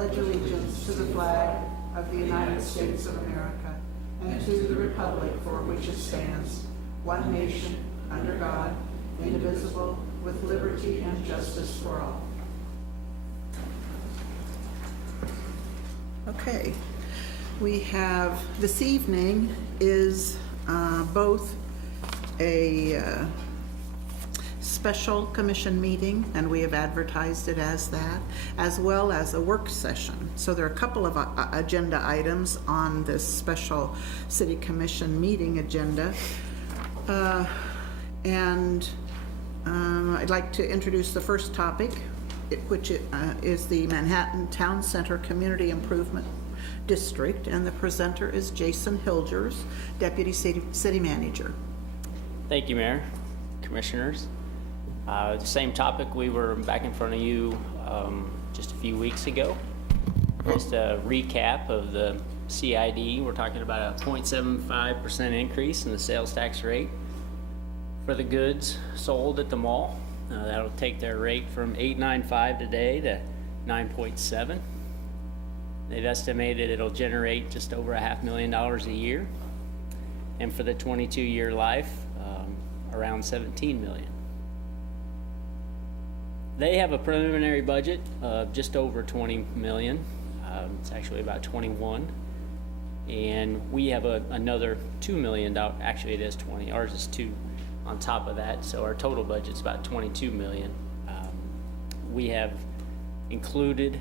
pledge allegiance to the flag of the United States of America and to the republic for which it stands, one nation, under God, indivisible, with liberty and justice for all. Okay, we have, this evening is both a special commission meeting, and we have advertised it as that, as well as a work session. So there are a couple of agenda items on this special city commission meeting agenda. I'd like to introduce the first topic, which is the Manhattan Town Center Community Improvement District, and the presenter is Jason Hilgers, Deputy City Manager. Thank you, Mayor, Commissioners. The same topic, we were back in front of you just a few weeks ago. Just a recap of the CID. We're talking about a 0.75% increase in the sales tax rate for the goods sold at the mall. That'll take their rate from $8.95 today to $9.7. They've estimated it'll generate just over $500,000 a year, and for the 22-year life, around $17 million. They have a preliminary budget of just over $20 million. It's actually about 21. And we have another $2 million. Actually, it is 20. Ours is 2 on top of that. So our total budget's about $22 million. We have included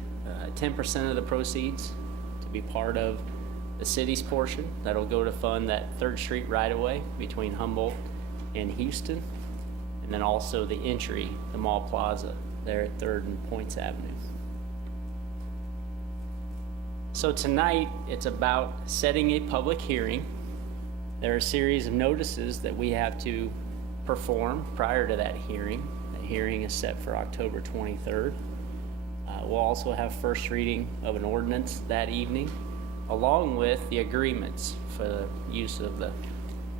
10% of the proceeds to be part of the city's portion. That'll go to fund that 3rd Street right-of-way between Humboldt and Houston. And then also the entry, the mall plaza there at 3rd and Points Avenue. So tonight, it's about setting a public hearing. There are a series of notices that we have to perform prior to that hearing. The hearing is set for October 23rd. We'll also have first reading of an ordinance that evening, along with the agreements for the use of the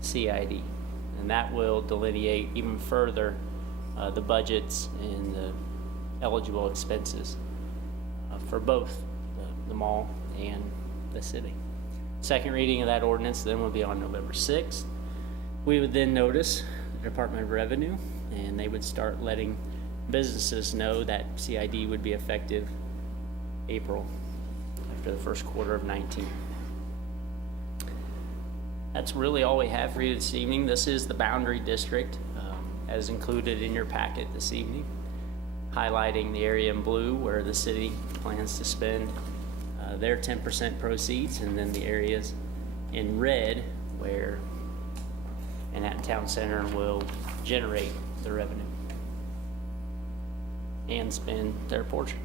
CID. And that will delineate even further the budgets and the eligible expenses for both the mall and the city. Second reading of that ordinance then will be on November 6th. We would then notice the Department of Revenue, and they would start letting businesses know that CID would be effective April, after the first quarter of 19. That's really all we have for you this evening. This is the boundary district, as included in your packet this evening, highlighting the area in blue where the city plans to spend their 10% proceeds, and then the areas in red where Manhattan Town Center will generate the revenue and spend their portion.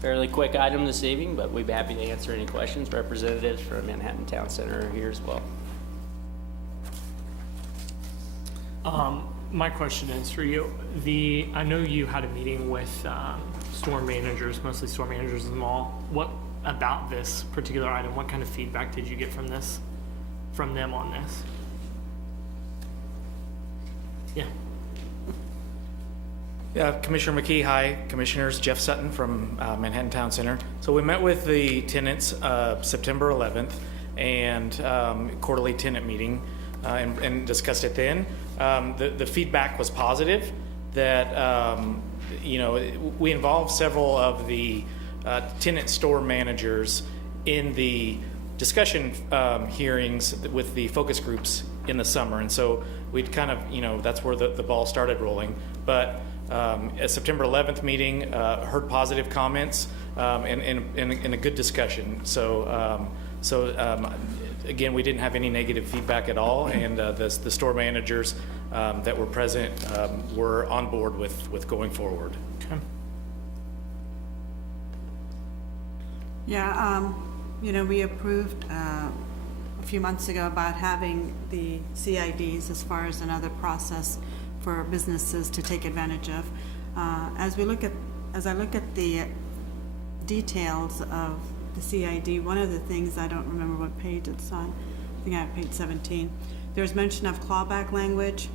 Fairly quick item this evening, but we'd be happy to answer any questions. Representatives from Manhattan Town Center are here as well. My question is for you. I know you had a meeting with store managers, mostly store managers in the mall. What about this particular item? What kind of feedback did you get from them on this? Yeah. Yeah, Commissioner McKee, hi. Commissioners, Jeff Sutton from Manhattan Town Center. So we met with the tenants September 11th and quarterly tenant meeting and discussed it then. The feedback was positive that, we involved several of the tenant store managers in the discussion hearings with the focus groups in the summer. And so we'd kind of, that's where the ball started rolling. But a September 11th meeting, heard positive comments and a good discussion. So again, we didn't have any negative feedback at all, and the store managers that were present were on board with going forward. Okay. Yeah, we approved a few months ago about having the CIDs as far as another process for businesses to take advantage of. As I look at the details of the CID, one of the things, I don't remember what page it's on, I think I have page 17, There's mention of clawback language,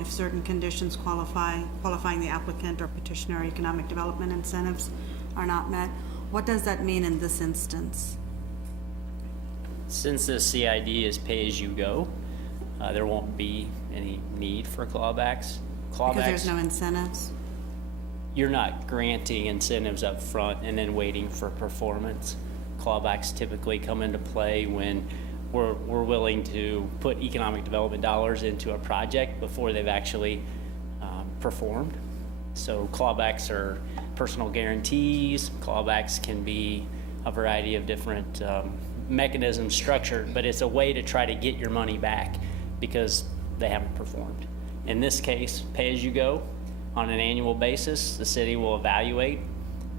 if certain conditions qualifying the applicant or petitioner economic development incentives are not met. What does that mean in this instance? Since the CID is pay-as-you-go, there won't be any need for clawbacks. Because there's Clawbacks, no incentives? you're not granting incentives up front and then waiting for performance. Clawbacks typically come into play when we're willing to put economic development dollars into a project before they've actually performed. So clawbacks are personal guarantees. Clawbacks can be a variety of different mechanisms structured, but it's a way to try to get your money back because they haven't performed. In this case, pay as you go. On an annual basis, the city will evaluate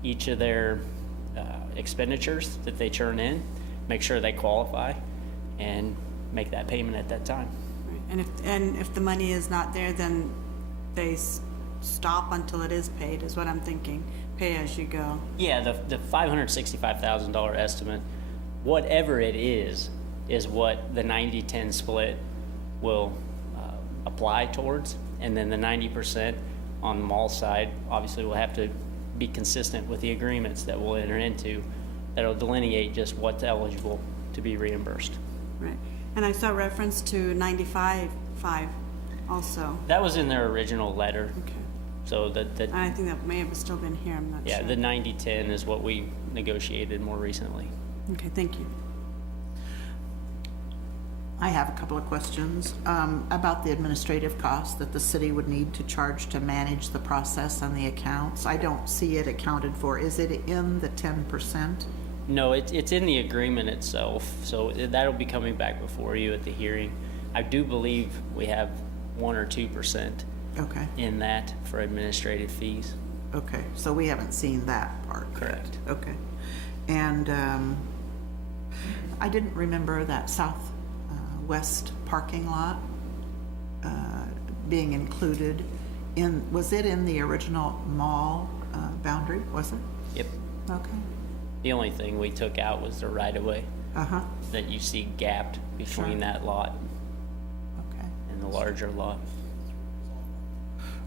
each of their expenditures that they turn in, make sure they qualify, and make that payment at that time. Right. And if the money is not there, then they stop until it is paid, is what I'm thinking. Pay as you go. Yeah, the $565,000 estimate, whatever it is what the 90-10 split will apply towards. And then the 90% on the mall side, obviously will have to be consistent with the agreements that we'll enter into that'll delineate just what's eligible to be reimbursed. Right. And I saw reference to 95.5 also. That was in their original letter. Okay. So I think that may have still been here, I'm not yeah, sure. the 90-10 is what we negotiated more recently. Okay, thank you. I have a couple of questions about the administrative costs that the city would need to charge to manage the process and the accounts. I don't see it accounted for. Is it in the 10%? No, it's in the agreement itself, so that'll be coming back before you at the hearing. I do believe we have 1 or 2% Okay, in that for administrative fees. okay, so we haven't seen that part yet. Correct. Okay. And I didn't remember that southwest parking lot being included in, was it in the original mall boundary, was it? Yep. Okay, The only thing we took out was the right-of-way uh-huh, that you see gapped between Sure. that lot okay, and the larger lot.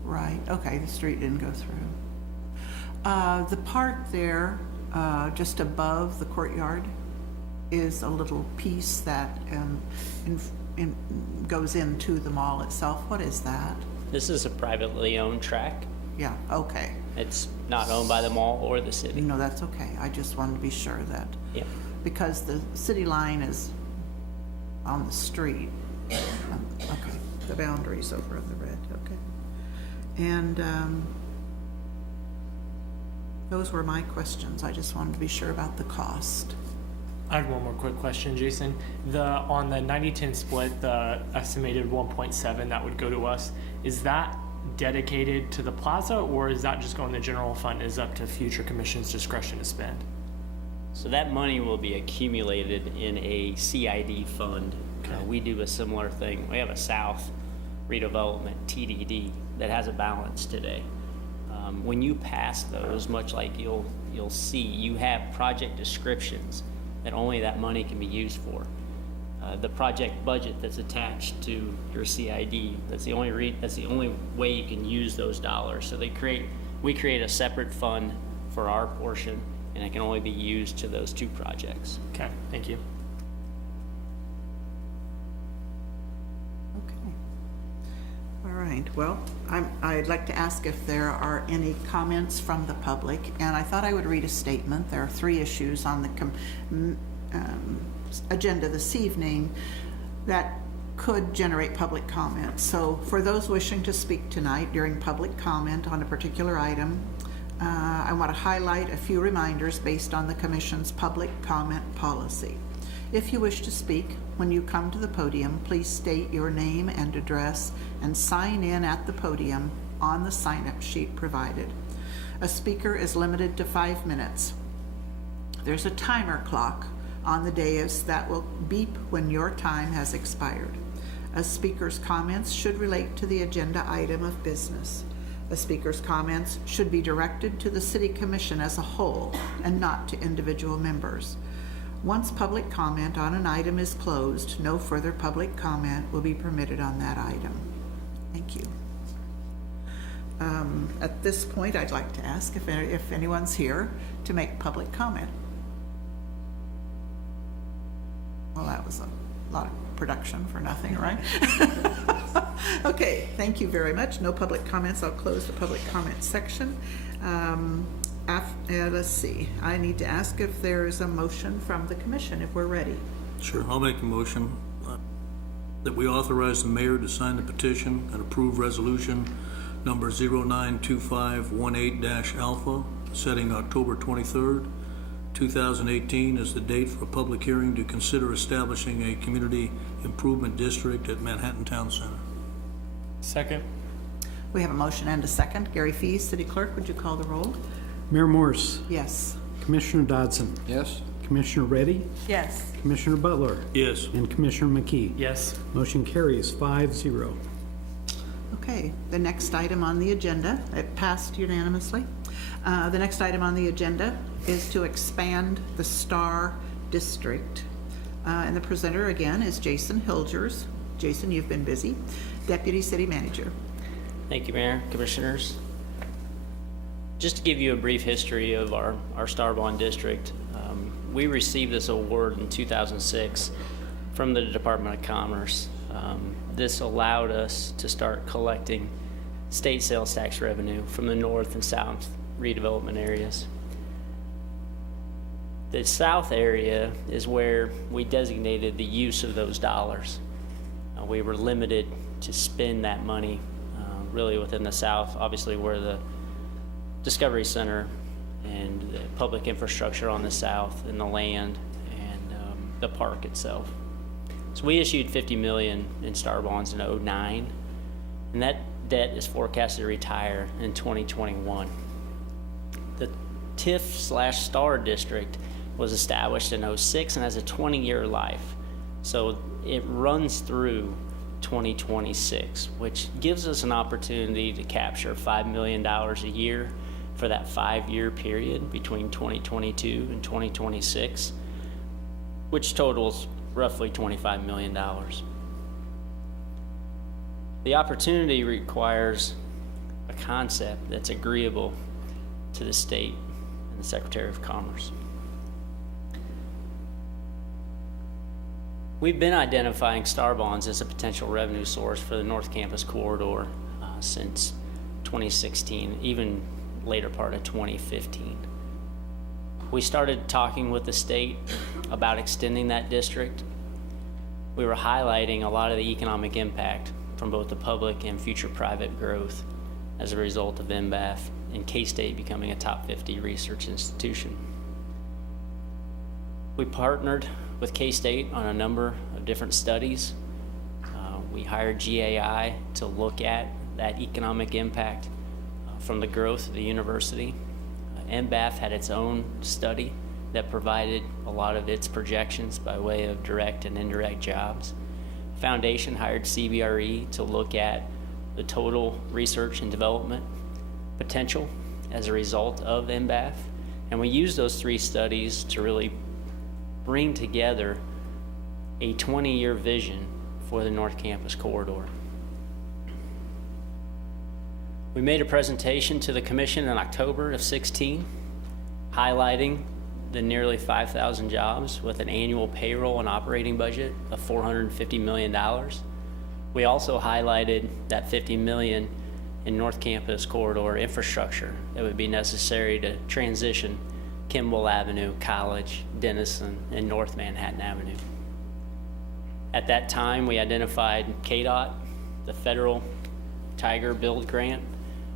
right, okay, the street didn't go through. The park there, just above the courtyard, is a little piece that goes into the mall itself. What is that? This is a privately owned track. Yeah, okay. It's not owned by the mall or the city. No, that's okay. I just wanted to be sure that, Yep. because the city line is on the street. Okay, the boundary's over on the red, okay. And those were my questions. I just wanted to be sure about the cost. I had one more quick question, Jason. On the 90-10 split, the estimated 1.7 that would go to us, is that dedicated to the plaza, or is that just going to the general fund, is up to future commission's discretion to spend? So that money will be accumulated in a CID fund. We do a similar thing. We have a South redevelopment TDD that has a balance today. When you pass those, much like you'll see, you have project descriptions that only that money can be used for. The project budget that's attached to your CID, that's the only way you can use those dollars. So we create a separate fund for our portion, and it can only be used to those two projects. Okay, thank you. Okay. All right, well, I'd like to ask if there are any comments from the public, and I thought I would read a statement. There are 3 issues on the agenda this evening that could generate public comment. So for those wishing to speak tonight during public comment on a particular item, I want to highlight a few reminders based on the Commission's public comment policy. If you wish to speak, when you come to the podium, please state your name and address and sign in at the podium on the sign-up sheet provided. A speaker is limited to 5 minutes. There's a timer clock on the dais that will beep when your time has expired. A speaker's comments should relate to the agenda item of business. A speaker's comments should be directed to the City Commission as a whole and not to individual members. Once public comment on an item is closed, no further public comment will be permitted on that item. Thank you. At this point, I'd like to ask if anyone's here to make public comment. Well, that was a lot of production for nothing, right? Okay, thank you very much. No public comments. I'll close the public comment section. Let's see. I need to ask if there is a motion from the commission, if we're ready. Sure, I'll make a motion that we authorize the mayor to sign the petition and approve resolution number 092518-alpha, setting October 23rd, 2018 as the date for a public hearing to consider establishing a community improvement district at Manhattan Town Center. Second. We have a motion and a second. Gary Fees, City Clerk, would you call the roll? Mayor Morse, Yes. Commissioner Dodson, Yes. Commissioner Reddy, Yes. Commissioner Butler, Yes. and Commissioner McKee. Yes. Motion carries 5-0. Okay, the next item on the agenda, it passed unanimously. The next item on the agenda is to expand the Star District. And the presenter again is Jason Hilgers. Jason, you've been busy. Deputy City Manager. Thank you, Mayor, Commissioners. Just to give you a brief history of our Star Bond District, we received this award in 2006 from the Department of Commerce. This allowed us to start collecting state sales tax revenue from the north and south redevelopment areas. The south area is where we designated the use of those dollars. We were limited to spend that money really within the south, obviously where the Discovery Center and the public infrastructure on the south and the land and the park itself. So we issued $50 million in Star Bonds in 2009, and that debt is forecasted to retire in 2021. The TIF/Star District was established in 2006 and has a 20-year life. So it runs through 2026, which gives us an opportunity to capture $5 million a year for that 5-year period between 2022 and 2026, which totals roughly $25 million. The opportunity requires a concept that's agreeable to the state and the Secretary of Commerce. We've been identifying Star Bonds as a potential revenue source for the North Campus corridor since 2016, even later part of 2015. We started talking with the state about extending that district. We were highlighting a lot of the economic impact from both the public and future private growth as a result of NBAF and K-State becoming a top 50 research institution. We partnered with K-State on a number of different studies. We hired GAI to look at that economic impact from the growth of the university. NBAF had its own study that provided a lot of its projections by way of direct and indirect jobs. Foundation hired CBRE to look at the total research and development potential as a result of NBAF. And we used those 3 studies to really bring together a 20-year vision for the North Campus corridor. We made a presentation to the Commission in October of 2016, highlighting the nearly 5,000 jobs with an annual payroll and operating budget of $450 million. We also highlighted that $50 million in North Campus corridor infrastructure that would be necessary to transition Kimball Avenue, College, Denison, and North Manhattan Avenue. At that time, we identified KDOT, the federal Tiger Build Grant,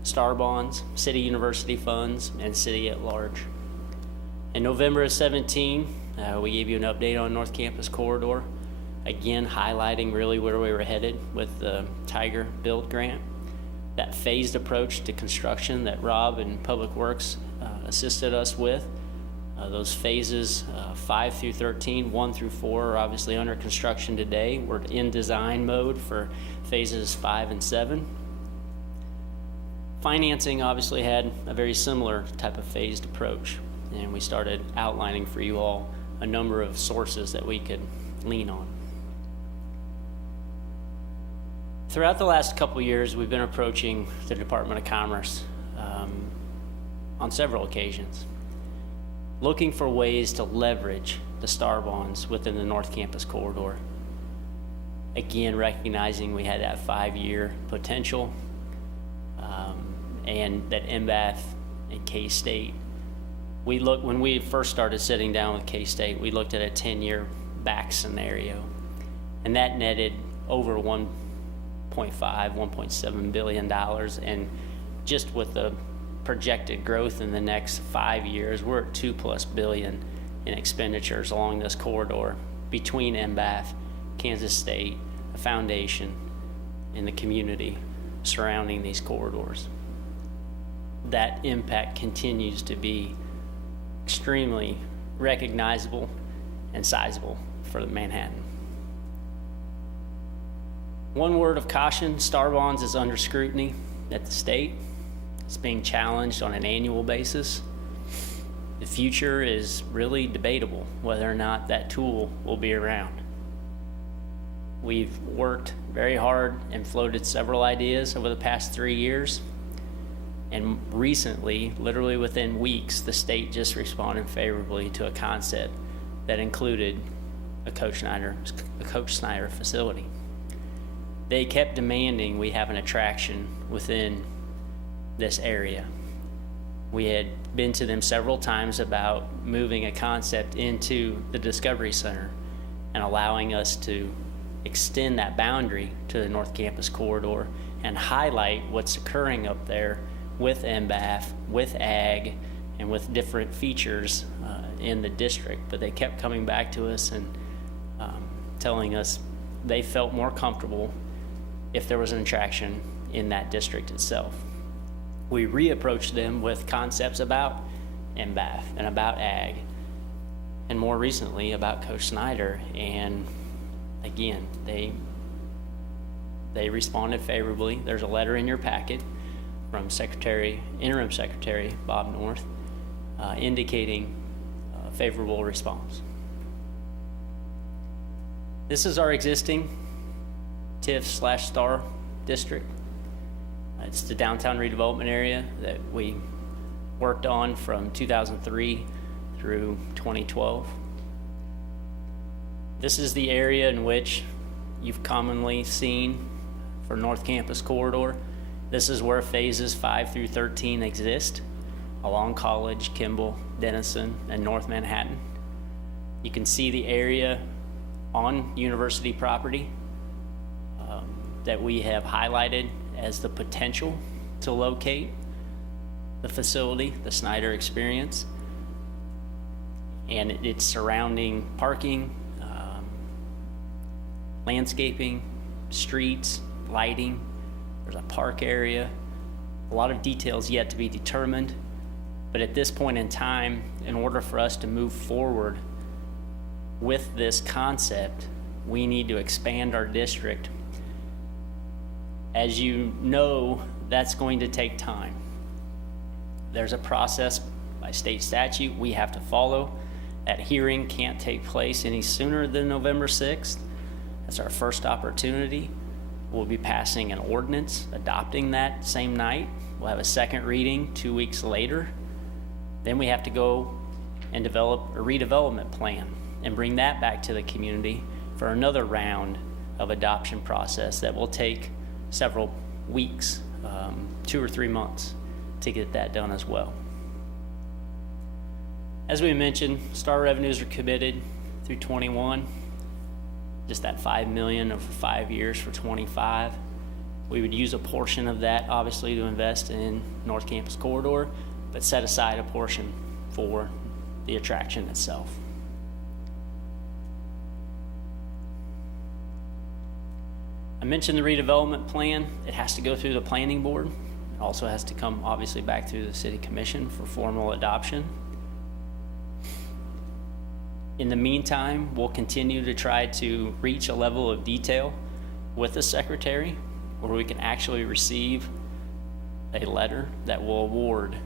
Star Bonds, City University funds, and City at Large. In November of 2017, we gave you an update on North Campus corridor, again highlighting really where we were headed with the Tiger Build Grant, that phased approach to construction that Rob and Public Works assisted us with. Those phases 5 through 13, 1 through 4 are obviously under construction today. We're in design mode for phases 5 and 7. Financing obviously had a very similar type of phased approach, and we started outlining for you all a number of sources that we could lean on. Throughout the last couple of years, we've been approaching the Department of Commerce on several occasions, looking for ways to leverage the STAR bonds within the North Campus corridor. Again, recognizing we had that 5-year potential, and that MBAF and K-State, when we first started sitting down with K-State, we looked at a 10-year back scenario, and that netted over $1.5, $1.7 billion, and just with the projected growth in the next 5 years, we're at $2+ billion in expenditures along this corridor between MBAF, Kansas State, the foundation, and the community surrounding these corridors. That impact continues to be extremely recognizable and sizable for Manhattan. One word of caution, STAR bonds is under scrutiny at the state. It's being challenged on an annual basis. The future is really debatable whether or not that tool will be around. We've worked very hard and floated several ideas over the past 3 years. And recently, literally within weeks, the state just responded favorably to a concept that included a Coach Snyder facility. They kept demanding we have an attraction within this area. We had been to them several times about moving a concept into the Discovery Center and allowing us to extend that boundary to the North Campus corridor and highlight what's occurring up there with MBAF, with ag, and with different features in the district. But they kept coming back to us and telling us they felt more comfortable if there was an attraction in that district itself. We reapproached them with concepts about MBAF and about ag, and more recently about Coach Snyder. And again, they responded favorably. There's a letter in your packet from Interim Secretary Bob North, indicating a favorable response. This is our existing TIF/STAR district. It's the downtown redevelopment area that we worked on from 2003 through 2012. This is the area in which you've commonly seen for North Campus corridor. This is where phases 5 through 13 exist, along College, Kimball, Denison, and North Manhattan. You can see the area on university property that we have highlighted as the potential to locate the facility, the Snyder Experience, and its surrounding parking, landscaping, streets, lighting. There's a park area, a lot of details yet to be determined. But at this point in time, in order for us to move forward with this concept, we need to expand our district. As you know, that's going to take time. There's a process by state statute we have to follow. That hearing can't take place any sooner than November 6th. That's our first opportunity. We'll be passing an ordinance, adopting that same night. We'll have a second reading 2 weeks later. Then we have to go and develop a redevelopment plan and bring that back to the community for another round of adoption process that will take several weeks, 2 or 3 months to get that done as well. As we mentioned, STAR revenues are committed through 21. Just that $5 million over 5 years for 25. We would use a portion of that, obviously, to invest in North Campus corridor, but set aside a portion for the attraction itself. I mentioned the redevelopment plan. It has to go through the planning board. It also has to come, obviously, back through the city commission for formal adoption. In the meantime, we'll continue to try to reach a level of detail with the secretary where we can actually receive a letter that will award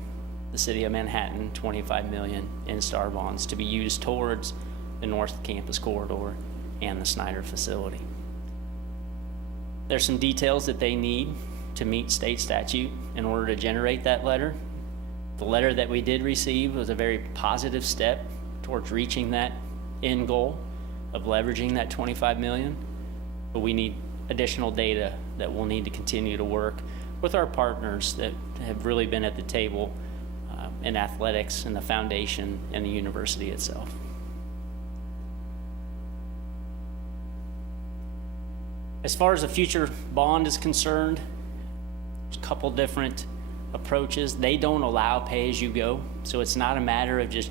the city of Manhattan $25 million in STAR bonds to be used towards the North Campus Corridor and the Snyder facility. There's some details that they need to meet state statute in order to generate that letter. The letter that we did receive was a very positive step towards reaching that end goal of leveraging that 25 million, but we need additional data that we'll need to continue to work with our partners that have really been at the table in athletics and the foundation and the university itself. As far as the future bond is concerned, there's a couple different approaches. They don't allow pay-as-you-go, so it's not a matter of just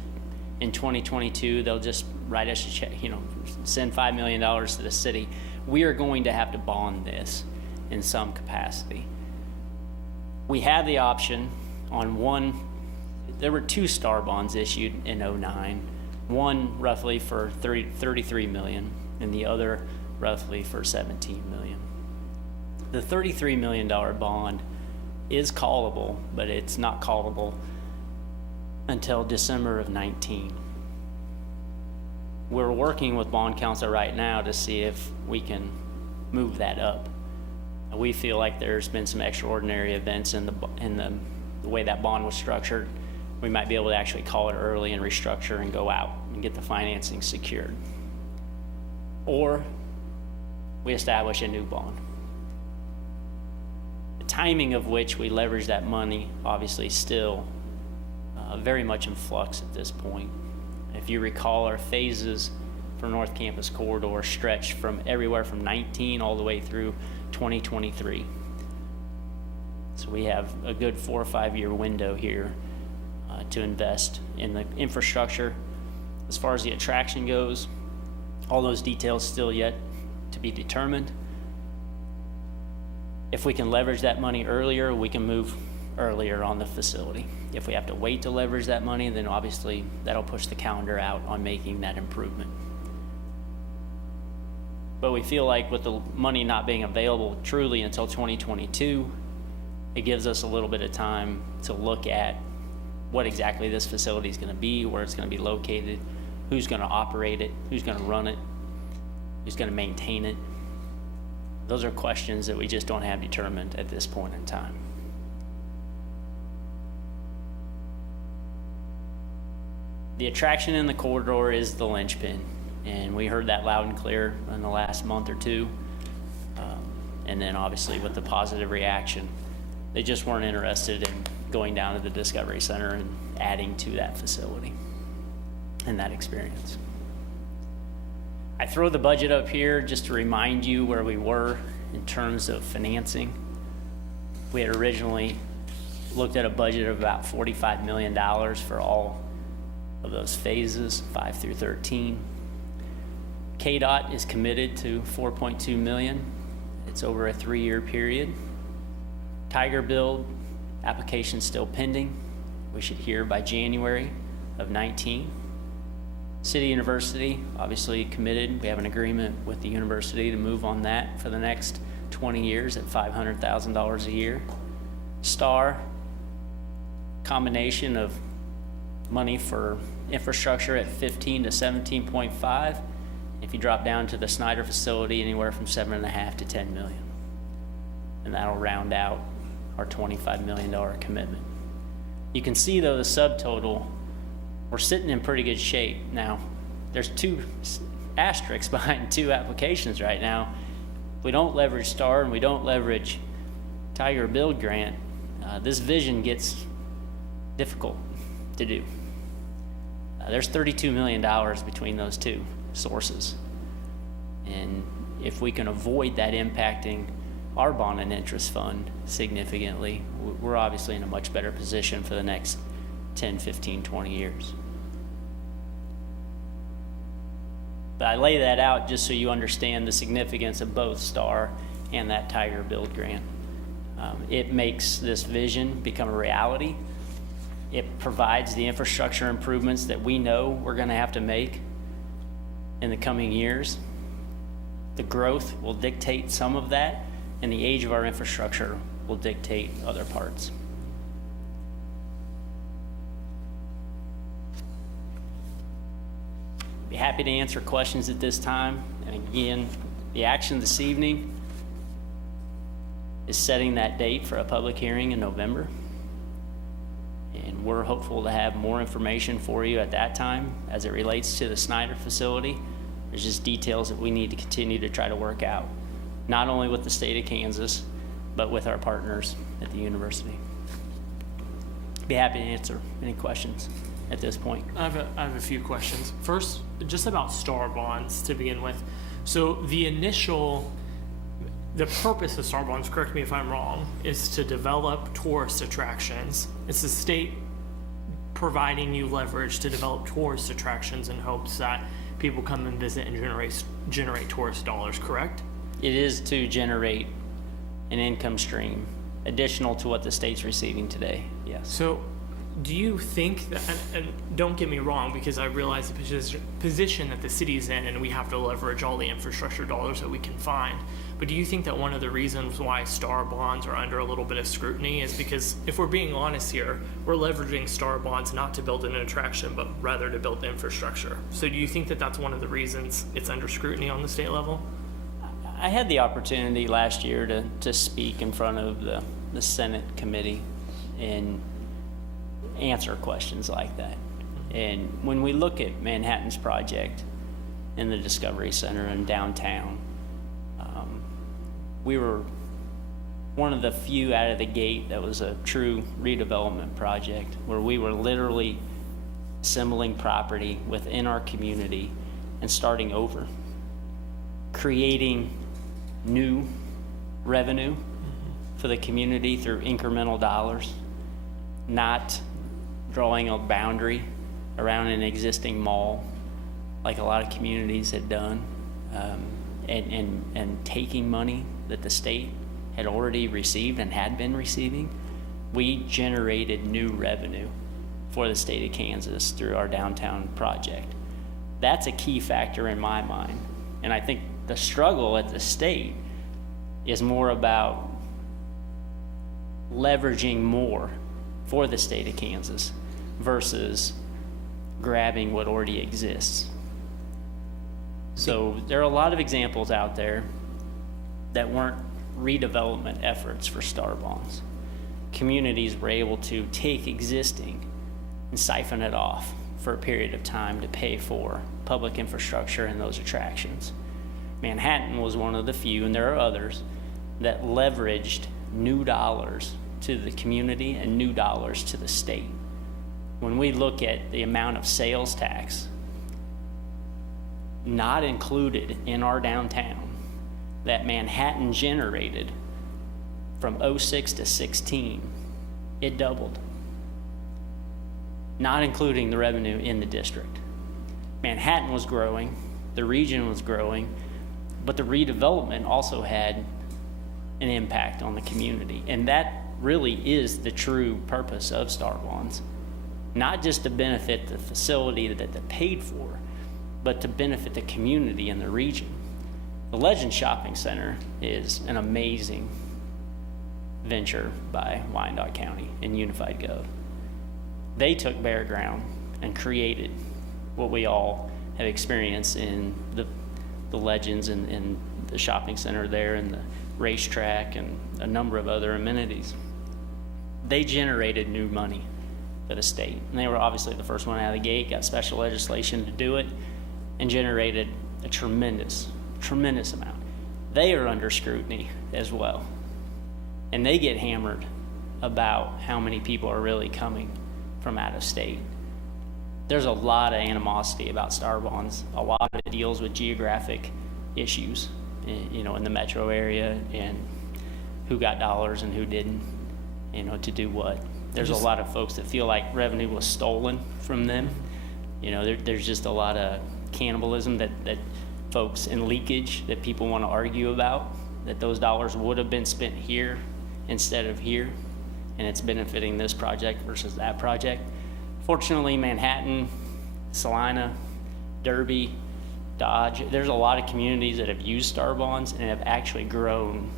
in 2022 they'll just write us a check, send $5 million to the city. We are going to have to bond this in some capacity. We have the option on one. There were 2 STAR bonds issued in 2009, one roughly for 33 million and the other roughly for 17 million. The $33 million bond is callable, but it's not callable until December of 19. We're working with bond counsel right now to see if we can move that up. We feel like there's been some extraordinary events in the way that bond was structured. We might be able to actually call it early and restructure and go out and get the financing secured. Or we establish a new bond. The timing of which we leverage that money obviously still very much in flux at this point. If you recall, our phases for North Campus Corridor stretch from everywhere from 19 all the way through 2023. So we have a good 4 or 5 year window here to invest in the infrastructure. As far as the attraction goes, all those details still yet to be determined. If we can leverage that money earlier, we can move earlier on the facility. If we have to wait to leverage that money, then obviously that'll push the calendar out on making that improvement. But we feel like with the money not being available truly until 2022, it gives us a little bit of time to look at what exactly this facility is going to be, where it's going to be located, who's going to operate it, who's going to run it, who's going to maintain it. Those are questions that we just don't have determined at this point in time. The attraction in the corridor is the linchpin, and we heard that loud and clear in the last month or two. And then obviously with the positive reaction, they just weren't interested in going down to the Discovery Center and adding to that facility and that experience. I throw the budget up here just to remind you where we were in terms of financing. We had originally looked at a budget of about $45 million for all of those phases, 5 through 13. KDOT is committed to $4.2 million. It's over a 3-year period. Tiger Build application still pending. We should hear by January of 19. City University, obviously committed. We have an agreement with the university to move on that for the next 20 years at $500,000 a year. STAR, combination of money for infrastructure at 15 to 17.5. If you drop down to the Snyder facility, anywhere from 7.5 to 10 million. And that'll round out our $25 million commitment. You can see though the subtotal, we're sitting in pretty good shape. Now, there's 2 asterisks behind 2 applications right now. If we don't leverage STAR and we don't leverage Tiger Build Grant, this vision gets difficult to do. There's $32 million between those 2 sources. And if we can avoid that impacting our bond and interest fund significantly, we're obviously in a much better position for the next 10, 15, 20 years. But I lay that out just so you understand the significance of both STAR and that Tiger Build Grant. It makes this vision become a reality. It provides the infrastructure improvements that we know we're going to have to make in the coming years. The growth will dictate some of that, and the age of our infrastructure will dictate other parts. Be happy to answer questions at this time. And again, the action this evening is setting that date for a public hearing in November. And we're hopeful to have more information for you at that time as it relates to the Snyder facility. There's just details that we need to continue to try to work out, not only with the state of Kansas, but with our partners at the university. Be happy to answer any questions at this point. I have a few questions. First, just about Star Bonds to begin with. So the purpose of Star Bonds, correct me if I'm wrong, is to develop tourist attractions. It's the state providing you leverage to develop tourist attractions in hopes that people come and visit and generate tourist dollars, correct? It is to generate an income stream additional to what the state's receiving today, yes. So do you think that, and don't get me wrong, because I realize the position that the city's in and we have to leverage all the infrastructure dollars that we can find, but do you think that one of the reasons why Star Bonds are under a little bit of scrutiny is because, if we're being honest here, we're leveraging Star Bonds not to build an attraction, but rather to build infrastructure. So do you think that that's one of the reasons it's under scrutiny on the state level? I had the opportunity last year to speak in front of the Senate committee and answer questions like that. And when we look at Manhattan's project in the Discovery Center in downtown, we were one of the few out of the gate that was a true redevelopment project, where we were literally assembling property within our community and starting over, creating new revenue for the community through incremental dollars, not drawing a boundary around an existing mall like a lot of communities had done, and taking money that the state had already received and had been receiving. We generated new revenue for the state of Kansas through our downtown project. That's a key factor in my mind. And I think the struggle at the state is more about leveraging more for the state of Kansas versus grabbing what already exists. So there are a lot of examples out there that weren't redevelopment efforts for Star Bonds. Communities were able to take existing and siphon it off for a period of time to pay for public infrastructure and those attractions. Manhattan was one of the few, and there are others, that leveraged new dollars to the community and new dollars to the state. When we look at the amount of sales tax not included in our downtown that Manhattan generated from 06 to 16, it doubled, not including the revenue in the district. Manhattan was growing, the region was growing, but the redevelopment also had an impact on the community. And that really is the true purpose of Star Bonds. Not just to benefit the facility that they paid for, but to benefit the community and the region. The Legend Shopping Center is an amazing venture by Wyandotte County and Unified Gov. They took bare ground and created what we all have experienced in the Legends and the shopping center there and the racetrack and a number of other amenities. They generated new money for the state. And they were obviously the first one out of the gate, got special legislation to do it, and generated a tremendous amount. They are under scrutiny as well. And they get hammered about how many people are really coming from out of state. There's a lot of animosity about Star Bonds. A lot of it deals with geographic issues, in the metro area, and who got dollars and who didn't, to do what. There's a lot of folks that feel like revenue was stolen from them. There's just a lot of cannibalism that folks and leakage that people want to argue about, that those dollars would have been spent here instead of here, and it's benefiting this project versus that project. Fortunately, Manhattan, Salina, Derby, Dodge, there's a lot of communities that have used Star Bonds and have actually grown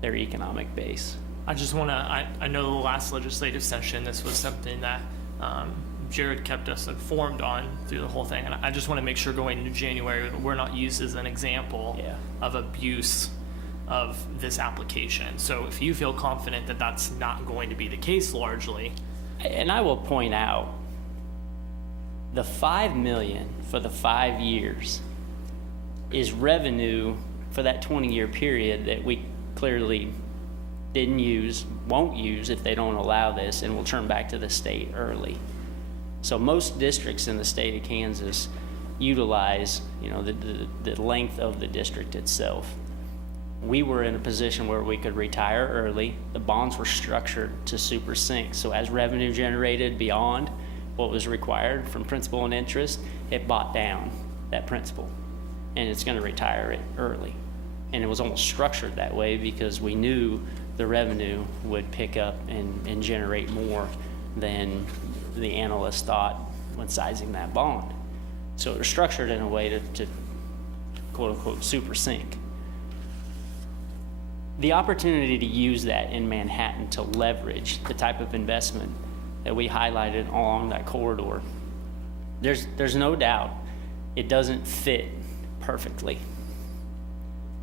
their economic base. I just want to, I know the last legislative session, this was something that Jared kept us informed on through the whole thing. And I just want to make sure going into January, we're not used as an example Yeah. of abuse of this application. So if you feel confident that that's not going to be the case largely, And I will point out, the $5 million for the 5 years is revenue for that 20-year period that we clearly didn't use, won't use if they don't allow this, and will turn back to the state early. So most districts in the state of Kansas utilize, the length of the district itself. We were in a position where we could retire early. The bonds were structured to super sink. So as revenue generated beyond what was required from principal and interest, it bought down that principal, and it's going to retire it early. And it was almost structured that way because we knew the revenue would pick up and generate more than the analysts thought when sizing that bond. So it was structured in a way to quote unquote super sink. The opportunity to use that in Manhattan to leverage the type of investment that we highlighted along that corridor, there's no doubt it doesn't fit perfectly.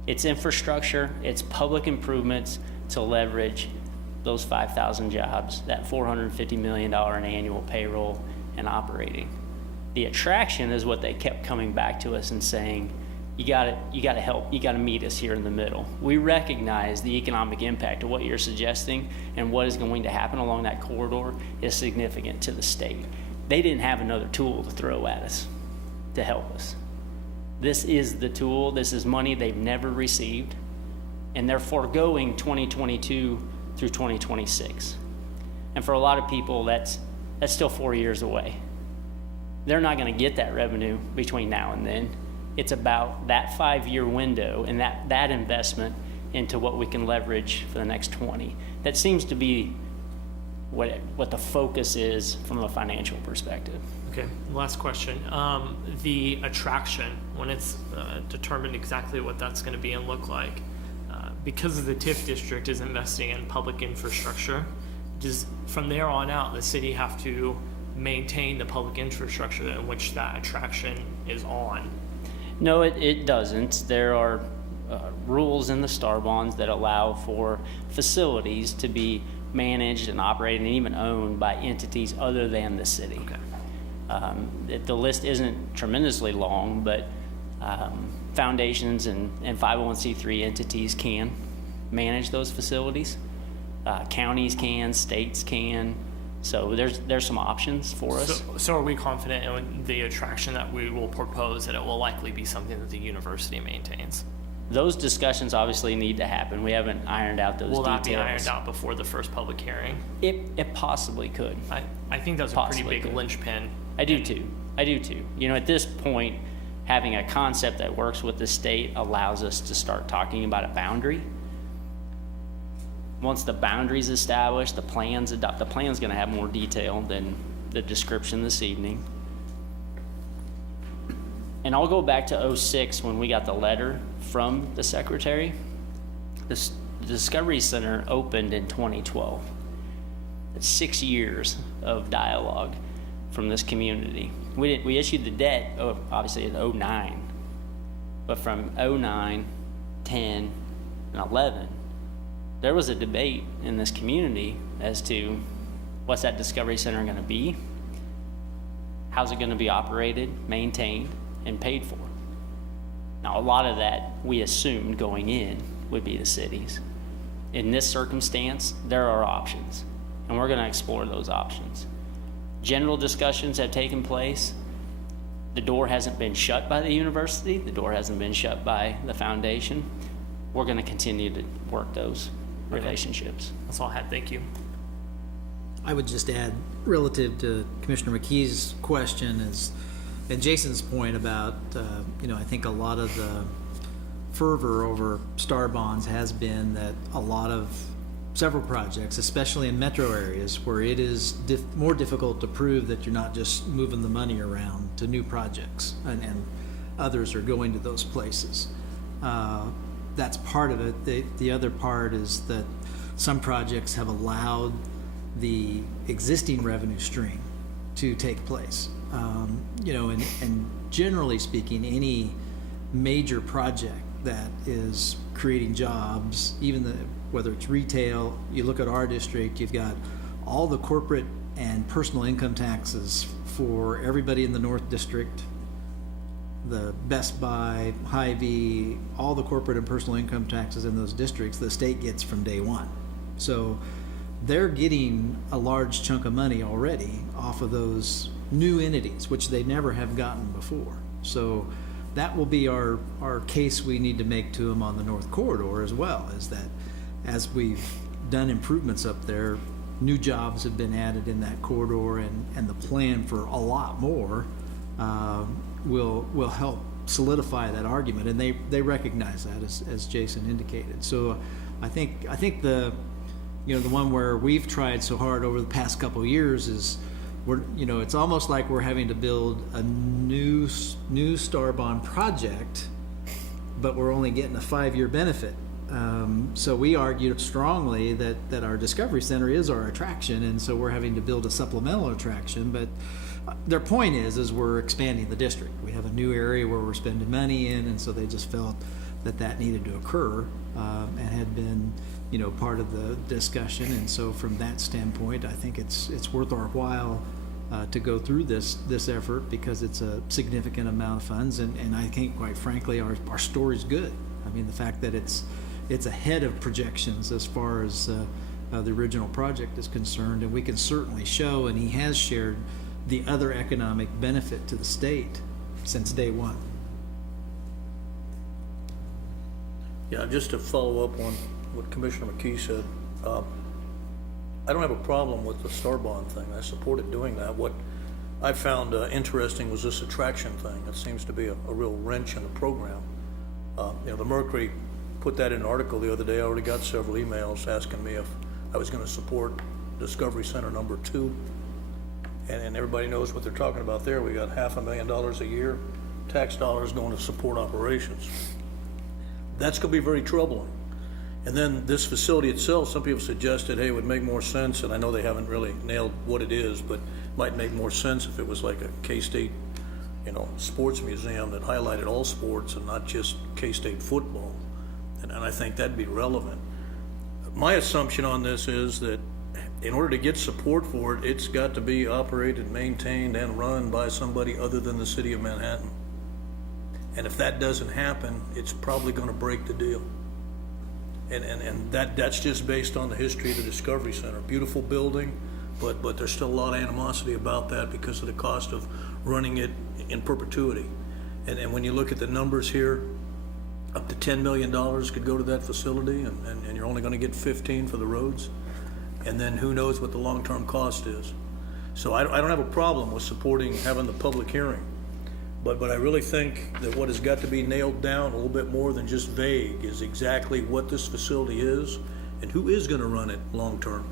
It's infrastructure, it's public improvements to leverage those 5,000 jobs, that $450 million in annual payroll and operating. The attraction is what they kept coming back to us and saying, you gotta help, you gotta meet us here in the middle. We recognize the economic impact of what you're suggesting and what is going to happen along that corridor is significant to the state. They didn't have another tool to throw at us to help us. This is the tool, this is money they've never received, and they're foregoing 2022 through 2026. And for a lot of people, that's still 4 years away. They're not gonna get that revenue between now and then. It's about that 5-year window and that investment into what we can leverage for the next 20. That seems to be what the focus is from a financial perspective. okay, last question. The attraction, when it's determined exactly what that's going to be and look like, because the TIF district is investing in public infrastructure, does from there on out the city have to maintain the public infrastructure in which that attraction is on? No, it doesn't. There are rules in the STAR bonds that allow for facilities to be managed and operated and even owned by entities other than the city. Okay. The list isn't tremendously long, but foundations and 501c3 entities can manage those facilities. Counties can, states can. So there's some options for us. So are we confident in the attraction that we will propose that it will likely be something that the university maintains? Those discussions obviously need to happen. We haven't ironed out those Will details. that be ironed out before the first public hearing? It possibly could. I think that's a pretty Possibly big could. linchpin. I do too. At this point, having a concept that works with the state allows us to start talking about a boundary. Once the boundary's established, the plan's gonna have more detail than the description this evening. And I'll go back to 06 when we got the letter from the secretary. The Discovery Center opened in 2012. It's 6 years of dialogue from this community. We issued the debt, obviously in 09, but from 09, 10, and 11, there was a debate in this community as to what's that Discovery Center gonna be, how's it gonna be operated, maintained, and paid for. Now, a lot of that we assumed going in would be the cities. In this circumstance, there are options, and we're gonna explore those options. General discussions have taken place. The door hasn't been shut by the university. The door hasn't been shut by the foundation. We're gonna continue to work those relationships. That's all I had. Thank you. I would just add, relative to Commissioner McKee's question is, and Jason's point about, I think a lot of the fervor over STAR bonds has been that several projects, especially in metro areas where it is more difficult to prove that you're not just moving the money around to new projects and others are going to those places. That's part of it. The other part is that some projects have allowed the existing revenue stream to take place. You know, and generally speaking, any major project that is creating jobs, whether it's retail, you look at our district, you've got all the corporate and personal income taxes for everybody in the North District, the Best Buy, Hy-Vee, all the corporate and personal income taxes in those districts, the state gets from day one. So they're getting a large chunk of money already off of those new entities, which they never have gotten before. So that will be our case we need to make to them on the North Corridor as well, is that as we've done improvements up there, new jobs have been added in that corridor, and the plan for a lot more will help solidify that argument, and they recognize that, as Jason indicated. So I think the one where we've tried so hard over the past couple of years is it's almost like we're having to build a new Star Bond project, but we're only getting a 5-year benefit. So we argued strongly that our Discovery Center is our attraction, and so we're having to build a supplemental attraction. But their point is we're expanding the district. We have a new area where we're spending money in, and so they just felt that needed to occur, and had been part of the discussion. And so from that standpoint, I think it's worth our while to go through this effort, because it's a significant amount of funds, and I think, quite frankly, our story's good. I mean, the fact that it's ahead of projections as far as the original project is concerned, and we can certainly show, and he has shared, the other economic benefit to the state since day one. Yeah, just to follow up on what Commissioner McKee said, I don't have a problem with the Star Bond thing. I supported doing that. What I found interesting was this attraction thing. It seems to be a real wrench in the program. The Mercury put that in an article the other day. I already got several emails asking me if I was going to support Discovery Center number 2. And everybody knows what they're talking about there. We got $500,000 a year, tax dollars going to support operations. That's going to be very troubling. And then this facility itself, some people suggested, hey, it would make more sense, and I know they haven't really nailed what it is, but it might make more sense if it was like a K-State, sports museum that highlighted all sports and not just K-State football. And I think that'd be relevant. My assumption on this is that in order to get support for it, it's got to be operated, maintained, and run by somebody other than the city of Manhattan. And if that doesn't happen, it's probably going to break the deal. And that's just based on the history of the Discovery Center. Beautiful building, but there's still a lot of animosity about that because of the cost of running it in perpetuity. And when you look at the numbers here, up to $10 million could go to that facility, and you're only going to get 15 for the roads. And then who knows what the long-term cost is. So I don't have a problem with supporting having the public hearing. But I really think that what has got to be nailed down a little bit more than just vague is exactly what this facility is and who is going to run it long-term.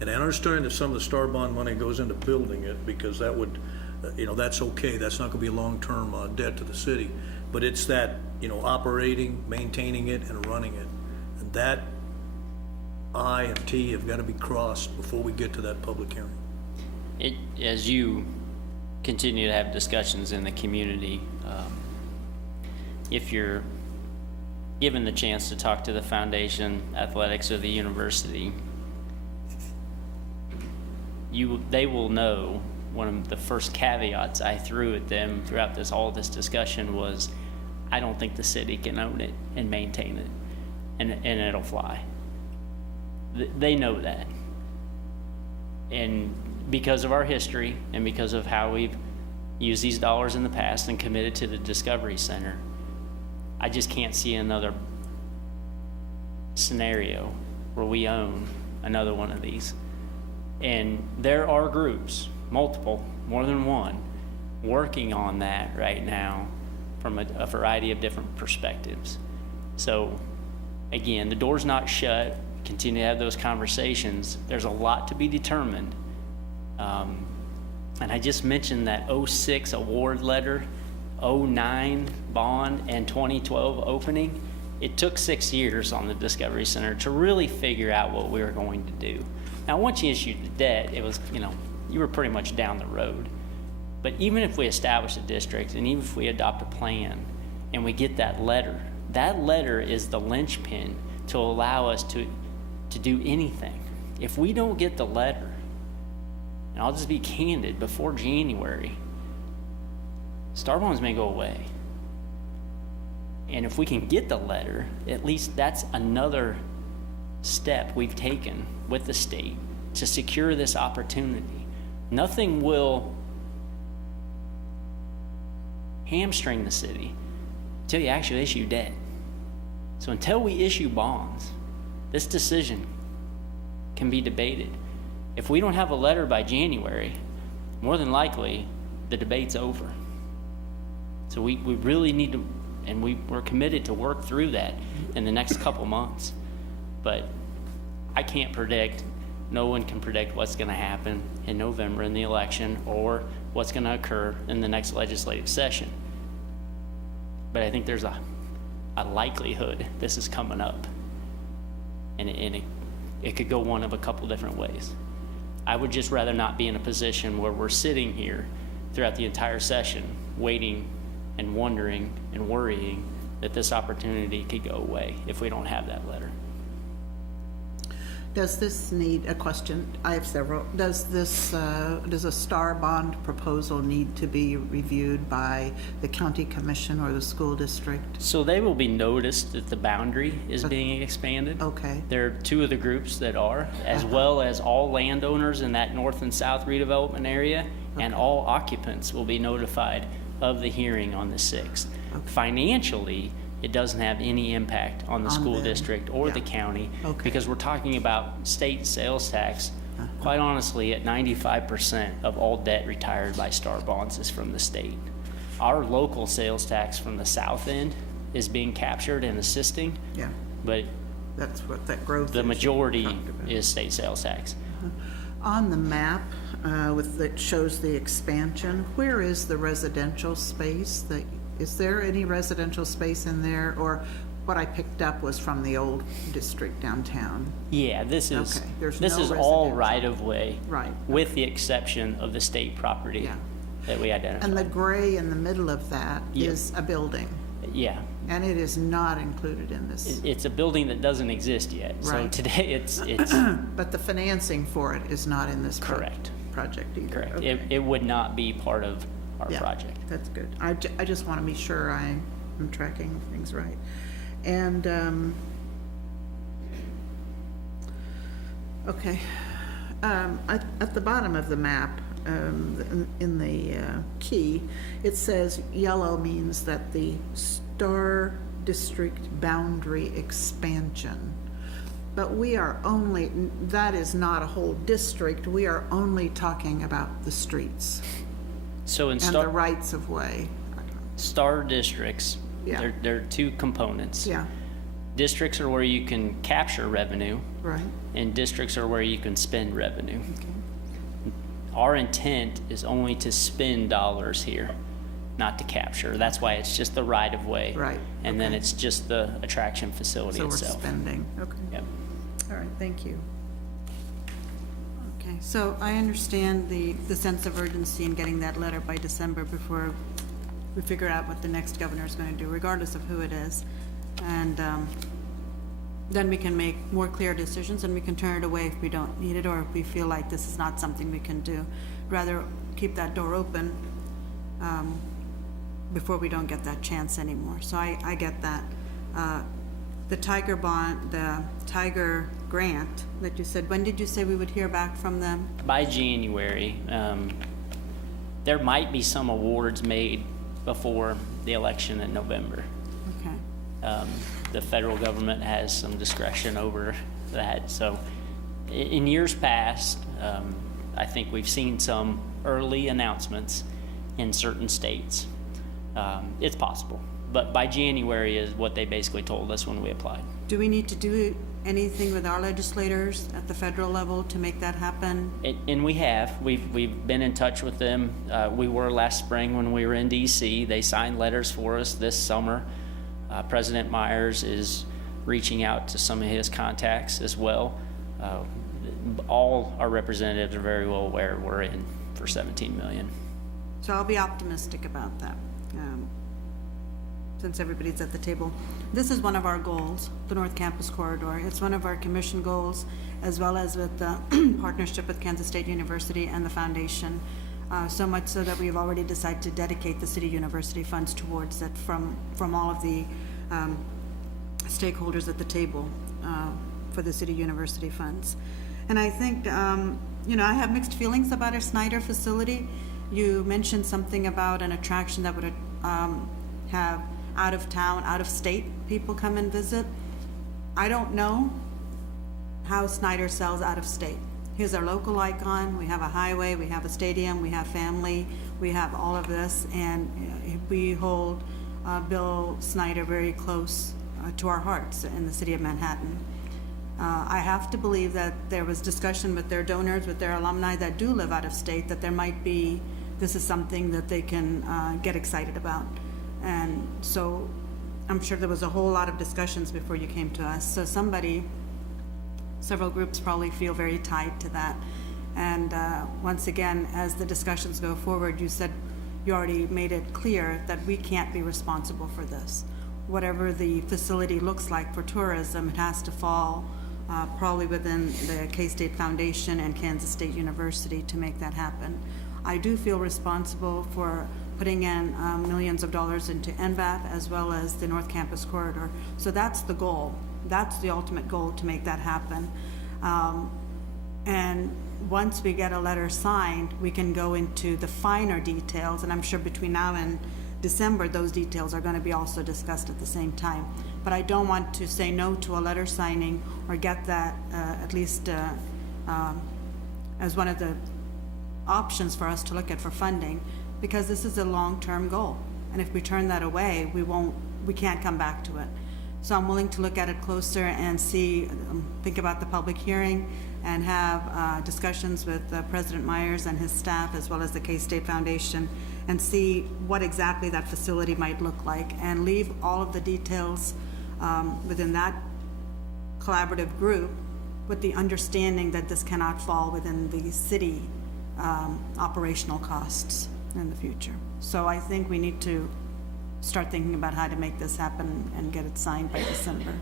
And I understand if some of the Star Bond money goes into building it, because that would, that's okay. That's not going to be a long-term debt to the city. But it's that, operating, maintaining it, and running it. And that I and T have got to be crossed before we get to that public hearing. As you continue to have discussions in the community, if you're given the chance to talk to the foundation, athletics, or the university, they will know one of the first caveats I threw at them throughout all this discussion was, I don't think the city can own it and maintain it, and it'll fly. They know that. And because of our history and because of how we've used these dollars in the past and committed to the Discovery Center, I just can't see another scenario where we own another one of these. And there are groups, multiple, more than one, working on that right now from a variety of different perspectives. So again, the door's not shut. Continue to have those conversations. There's a lot to be determined. And I just mentioned that 06 award letter, 09 bond, and 2012 opening. It took 6 years on the Discovery Center to really figure out what we were going to do. Now, once you issued the debt, it was, you were pretty much down the road. But even if we establish a district, and even if we adopt a plan, and we get that letter is the linchpin to allow us to do anything. If we don't get the letter, and I'll just be candid, before January, star bonds may go away. And if we can get the letter, at least that's another step we've taken with the state to secure this opportunity. Nothing will hamstring the city until you actually issue debt. So until we issue bonds, this decision can be debated. If we don't have a letter by January, more than likely the debate's over. So we really need to, and we're committed to work through that in the next couple months. But I can't predict, no one can predict what's going to happen in November in the election or what's going to occur in the next legislative session. But I think there's a likelihood this is coming up. And it could go one of a couple different ways. I would just rather not be in a position where we're sitting here throughout the entire session waiting and wondering and worrying that this opportunity could go away if we don't have that letter. Does this need a question? I have several. Does a star bond proposal need to be reviewed by the county commission or the school district? So they will be noticed that the boundary is being expanded. Okay. There are two of the groups that are, as well as all landowners in that north and south redevelopment area, and all occupants will be notified of the hearing on the 6th. Financially, it doesn't have any impact on the school them. district or the Yeah. county, Okay. because we're talking about state sales tax. Quite honestly, at 95% of all debt retired by star bonds is from the state. Our local sales tax from the south end is being captured and assisting, Yeah, but that's what that growth is. the you majority talked about. is state sales tax. On the map that shows the expansion, where is the residential space? Is there any residential space in there? Or what I picked up was from the old district downtown? Yeah, this is Okay, there's this no is all residential. right of way, Right. with the exception of the state property Yeah. that we identified. And the gray in the middle of that Yeah. is a building, Yeah, and it is not included in this. it's a building that doesn't exist yet. So Right. today it's But the financing for it is not in this Correct. project either. correct. Okay. It would not be part of our Yeah, project. that's good. I just want to be sure I'm tracking things right. And, okay, at the bottom of the map, in the key, it says yellow means that the Star District boundary expansion. But we are only, that is not a whole district, we are only talking about the streets So in and the rights of way. star districts, Yeah. there are two components. Yeah, Districts are where you can capture revenue, right, and districts are where you can spend revenue. Our intent is only to spend dollars here, not to capture. That's why it's just the right of way. Right, And then okay. it's just the attraction facility so we're itself. spending, okay, Yep. all right, thank you. Okay, so I understand the sense of urgency in getting that letter by December before we figure out what the next governor is going to do, regardless of who it is. And then we can make more clear decisions, and we can turn it away if we don't need it, or if we feel like this is not something we can do. Rather keep that door open before we don't get that chance anymore. So I get that. The Tiger bond, the Tiger grant that you said, when did you say we would hear back from them? By January, there might be some awards made before the election in November. Okay. The federal government has some discretion over that. So in years past, I think we've seen some early announcements in certain states. It's possible, but by January is what they basically told us when we applied. Do we need to do anything with our legislators at the federal level to make that happen? And we have. We've been in touch with them. We were last spring when we were in DC. They signed letters for us this summer. President Myers is reaching out to some of his contacts as well. all our representatives are very well aware we're in for 17 million. So I'll be optimistic about that, since everybody's at the table. This is one of our goals, the North Campus Corridor. It's one of our commission goals, as well as with the partnership with Kansas State University and the foundation. So much so that we've already decided to dedicate the city university funds towards it from all of the stakeholders at the table for the city university funds. And I think, I have mixed feelings about our Snyder facility. You mentioned something about an attraction that would have out of town, out of state people come and visit. I don't know how Snyder sells out of state. He's our local icon. We have a highway, we have a stadium, we have family, we have all of this, and we hold Bill Snyder very close to our hearts in the city of Manhattan. I have to believe that there was discussion with their donors, with their alumni that do live out of state, that there might be, this is something that they can get excited about. And so I'm sure there was a whole lot of discussions before you came to us. So several groups probably feel very tied to that. And once again, as the discussions go forward, you said you already made it clear that we can't be responsible for this. Whatever the facility looks like for tourism, it has to fall probably within the K-State Foundation and Kansas State University to make that happen. I do feel responsible for putting in millions of dollars into NVAP as well as the North Campus Corridor. So that's the goal. That's the ultimate goal, to make that happen. And once we get a letter signed, we can go into the finer details, and I'm sure between now and December, those details are going to be also discussed at the same time. But I don't want to say no to a letter signing or get that at least as one of the options for us to look at for funding, because this is a long-term goal. And if we turn that away, we can't come back to it. So I'm willing to look at it closer and see, think about the public hearing and have discussions with President Myers and his staff, as well as the K-State Foundation, and see what exactly that facility might look like, and leave all of the details within that collaborative group with the understanding that this cannot fall within the city operational costs in the future. So I think we need to start thinking about how to make this happen and get it signed by December.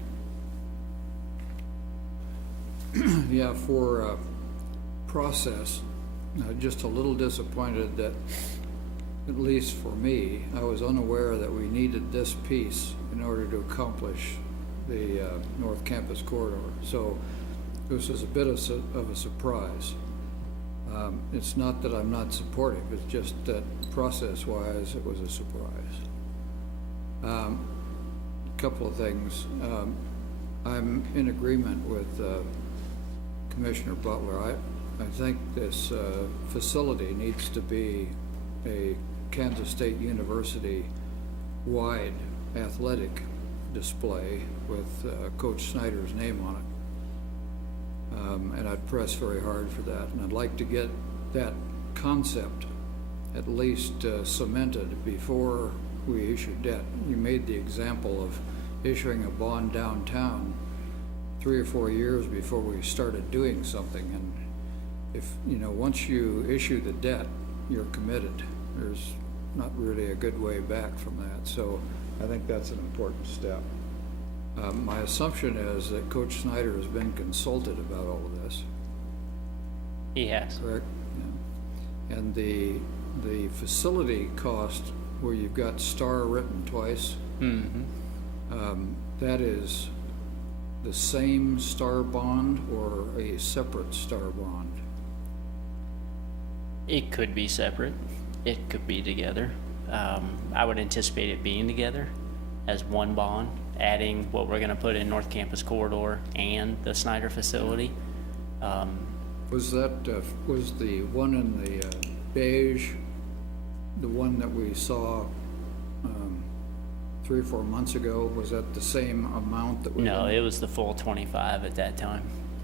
Yeah, for process, just a little disappointed that, at least for me, I was unaware that we needed this piece in order to accomplish the North Campus Corridor. So this was a bit of a surprise. It's not that I'm not supportive, it's just that process-wise, it was a surprise. Couple of things. I'm in agreement with Commissioner Butler. I think this facility needs to be a Kansas State University wide athletic display with Coach Snyder's name on it. And I'd press very hard for that. And I'd like to get that concept at least cemented before we issue debt. You made the example of issuing a bond downtown 3 or 4 years before we started doing something. And if, once you issue the debt, you're committed. There's not really a good way back from that. So I think that's an important step. My assumption is that Coach Snyder has been consulted about all of this, He has. correct? Yeah. And the facility cost, where you've got star written twice, that is the same star bond or a separate star bond? It could be separate. It could be together. I would anticipate it being together as one bond, adding what we're going to put in North Campus Corridor and the Snyder facility. Was that, was the one in the beige, the one that we saw 3 or 4 months ago, was that the same amount that we? No, it was the full 25 at that time.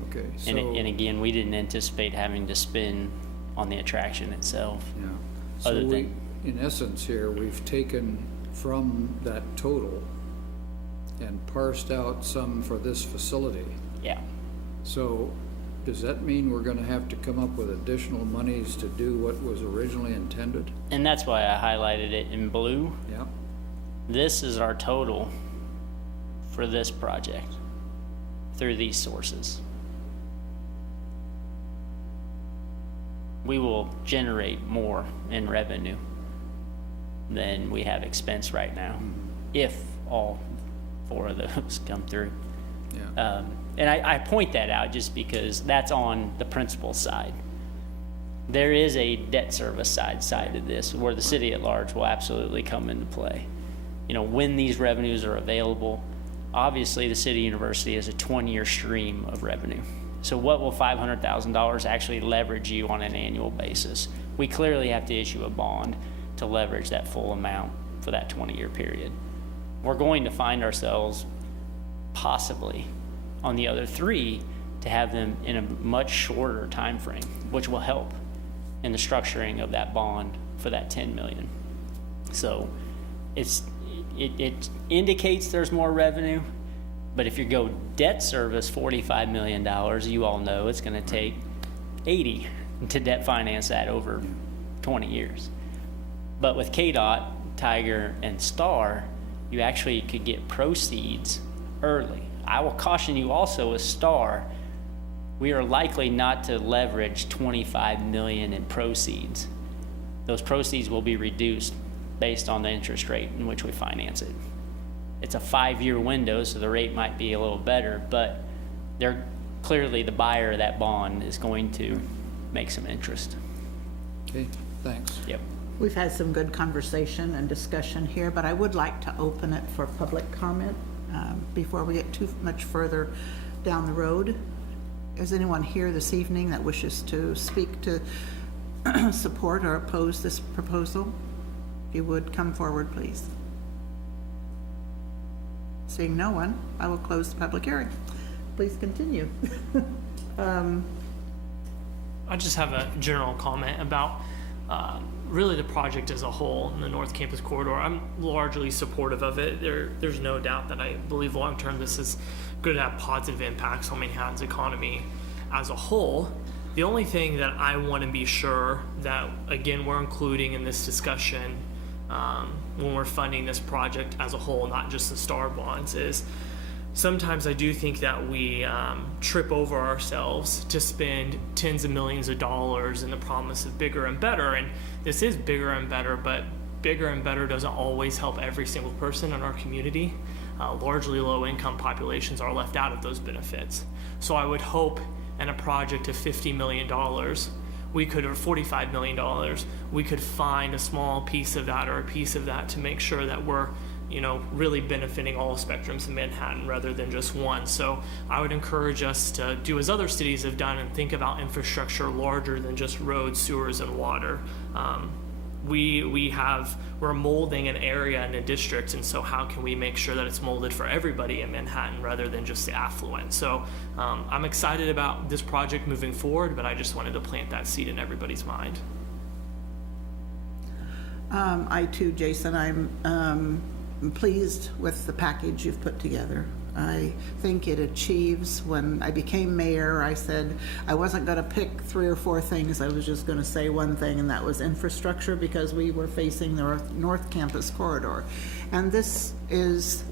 Okay, so. And again, we didn't anticipate having to spend on the attraction itself. Yeah. Other So we, than- in essence here, we've taken from that total and parsed out some for this facility. Yeah. So does that mean we're gonna have to come up with additional monies to do what was originally intended? And that's why I highlighted it in blue. Yeah, This is our total for this project through these sources. We will generate more in revenue than we have expense right now, if all 4 of those come through. yeah. And I point that out just because that's on the principal side. There is a debt service side of this where the city at large will absolutely come into play. You know, when these revenues are available, obviously the city university is a 20-year stream of revenue. So what will $500,000 actually leverage you on an annual basis? We clearly have to issue a bond to leverage that full amount for that 20-year period. We're going to find ourselves possibly on the other 3 to have them in a much shorter time frame, which will help in the structuring of that bond for that 10 million. So it indicates there's more revenue, but if you go debt service $45 million, you all know it's going to take 80 to debt finance that over 20 years. But with KDOT, Tiger, and STAR, you actually could get proceeds early. I will caution you also with STAR, we are likely not to leverage 25 million in proceeds. Those proceeds will be reduced based on the interest rate in which we finance it. It's a 5-year window, so the rate might be a little better, but they're clearly the buyer of that bond is going to make some interest. Okay, thanks. Yep. We've had some good conversation and discussion here, but I would like to open it for public comment before we get too much further down the road. Is anyone here this evening that wishes to speak to support or oppose this proposal? If you would, come forward, please. Seeing no one, I will close the public hearing. Please continue. I just have a general comment about really the project as a whole in the North Campus Corridor. I'm largely supportive of it. There's no doubt that I believe long term this is going to have positive impacts on Manhattan's economy as a whole. The only thing that I want to be sure that, again, we're including in this discussion when we're funding this project as a whole, not just the STAR bonds, is sometimes I do think that we trip over ourselves to spend tens of millions of dollars in the promise of bigger and better. And this is bigger and better, but bigger and better doesn't always help every single person in our community. Largely low-income populations are left out of those benefits. So I would hope in a project of $50 million, we could, or $45 million, we could find a small piece of that or a piece of that to make sure that we're, you know, really benefiting all spectrums of Manhattan rather than just one. So I would encourage us to do as other cities have done and think about infrastructure larger than just roads, sewers, and water. We're molding an area in a district, and so how can we make sure that it's molded for everybody in Manhattan rather than just the affluent? So I'm excited about this project moving forward, but I just wanted to plant that seed in everybody's mind. I too, Jason, I'm pleased with the package you've put together. I think it achieves. When I became mayor, I said I wasn't going to pick 3 or 4 things. I was just going to say one thing, and that was infrastructure, because we were facing the North Campus Corridor. And this is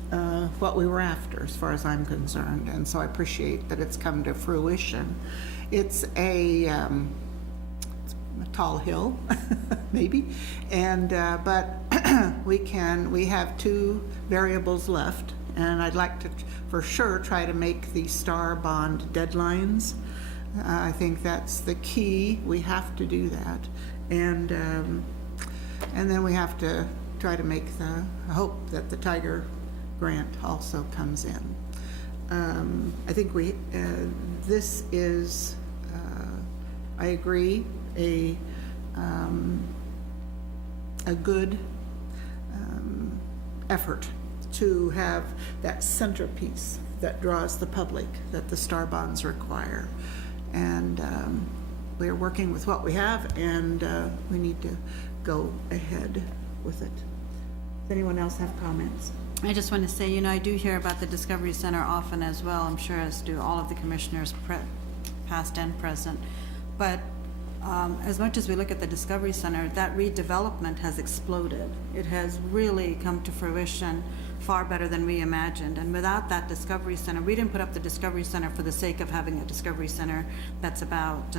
what we were after, as far as I'm concerned. And so I appreciate that it's come to fruition. It's a tall hill, maybe, and but we have 2 variables left, and I'd like to for sure try to make the STAR bond deadlines. I think that's the key. We have to do that, and then we have to try to make the hope that the Tiger grant also comes in. I think this is I agree, a good effort to have that centerpiece that draws the public that the STAR bonds require. And we're working with what we have, and we need to go ahead with it. Does anyone else have comments? I just want to say, I do hear about the Discovery Center often as well. I'm sure as do all of the commissioners past and present. But as much as we look at the Discovery Center, that redevelopment has exploded. It has really come to fruition far better than we imagined. And without that Discovery Center, we didn't put up the Discovery Center for the sake of having a Discovery Center that's about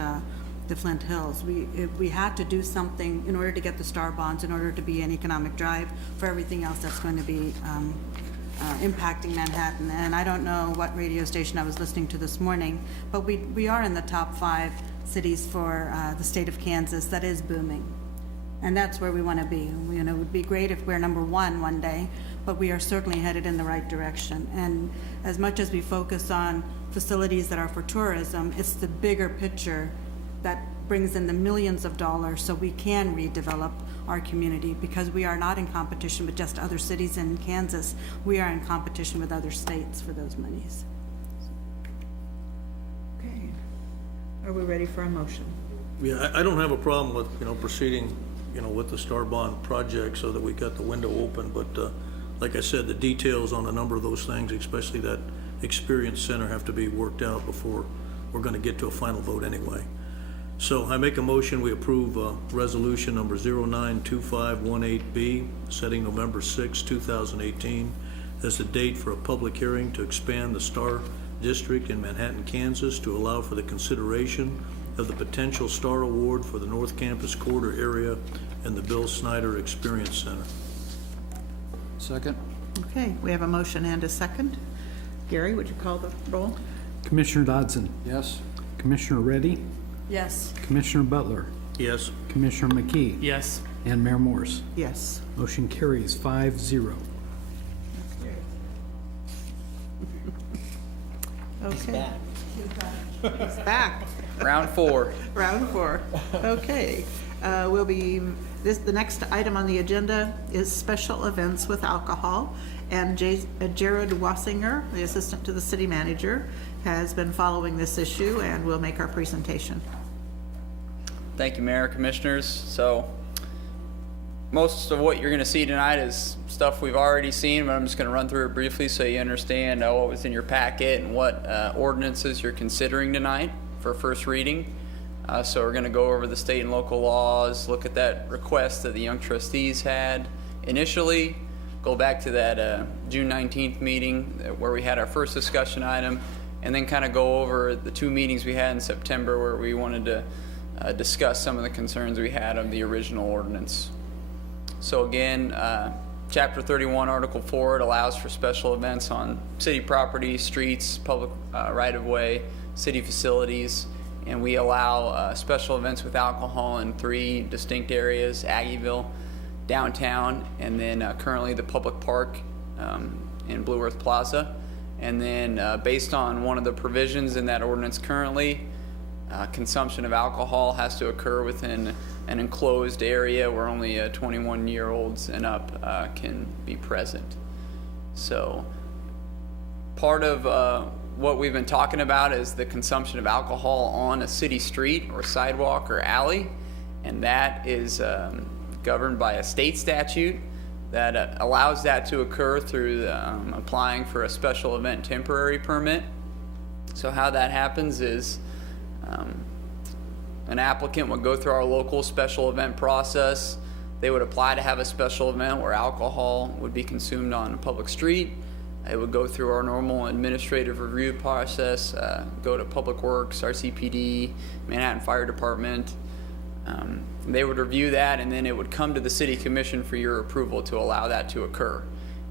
the Flint Hills. We had to do something in order to get the star bonds, in order to be an economic drive for everything else that's going to be impacting Manhattan. And I don't know what radio station I was listening to this morning, but we are in the top 5 cities for the state of Kansas that is booming. And that's where we want to be. You know, it would be great if we're number 1 one day, but we are certainly headed in the right direction. And as much as we focus on facilities that are for tourism, it's the bigger picture that brings in the millions of dollars so we can redevelop our community, because we are not in competition with just other cities in Kansas. We are in competition with other states for those monies. Okay. Are we ready for a motion? Yeah, I don't have a problem with, proceeding, with the Star Bond project so that we got the window open, but like I said, the details on a number of those things, especially that experience center, have to be worked out before we're gonna get to a final vote anyway. So I make a motion, we approve resolution number 092518B, setting November 6, 2018 as the date for a public hearing to expand the Star District in Manhattan, Kansas, to allow for the consideration of the potential Star Award for the North Campus Corridor area and the Bill Snyder Experience Center. Second? Okay, we have a motion and a second. Gary, would you call the roll? Commissioner Dodson, Yes? Commissioner Reddy, Yes. Commissioner Butler, Yes? Commissioner McKee, Yes. and Mayor Morse. Yes. Motion carries 5-0. Okay. He's back. Round 4. Round 4. Okay. The next item on the agenda is special events with alcohol. And Jared Wassinger, the assistant to the city manager, has been following this issue and will make our presentation. Thank you, Mayor, Commissioners. So most of what you're going to see tonight is stuff we've already seen, but I'm just going to run through it briefly so you understand what was in your packet and what ordinances you're considering tonight for first reading. So we're going to go over the state and local laws, look at that request that the young trustees had initially, go back to that June 19th meeting where we had our first discussion item, and then kind of go over the 2 meetings we had in September where we wanted to discuss some of the concerns we had of the original ordinance. So again, Chapter 31, Article 4, it allows for special events on city property, streets, public right-of-way, city facilities, and we allow special events with alcohol in 3 distinct areas: Aggieville, downtown, and then currently the public park in Blue Earth Plaza. And then based on one of the provisions in that ordinance currently, consumption of alcohol has to occur within an enclosed area where only 21-year-olds and up can be present. So part of what we've been talking about is the consumption of alcohol on a city street or sidewalk or alley, and that is governed by a state statute that allows that to occur through applying for a special event temporary permit. So how that happens is an applicant would go through our local special event process. They would apply to have a special event where alcohol would be consumed on a public street. It would go through our normal administrative review process, go to Public Works, RCPD, Manhattan Fire Department. They would review that, and then it would come to the City Commission for your approval to allow that to occur.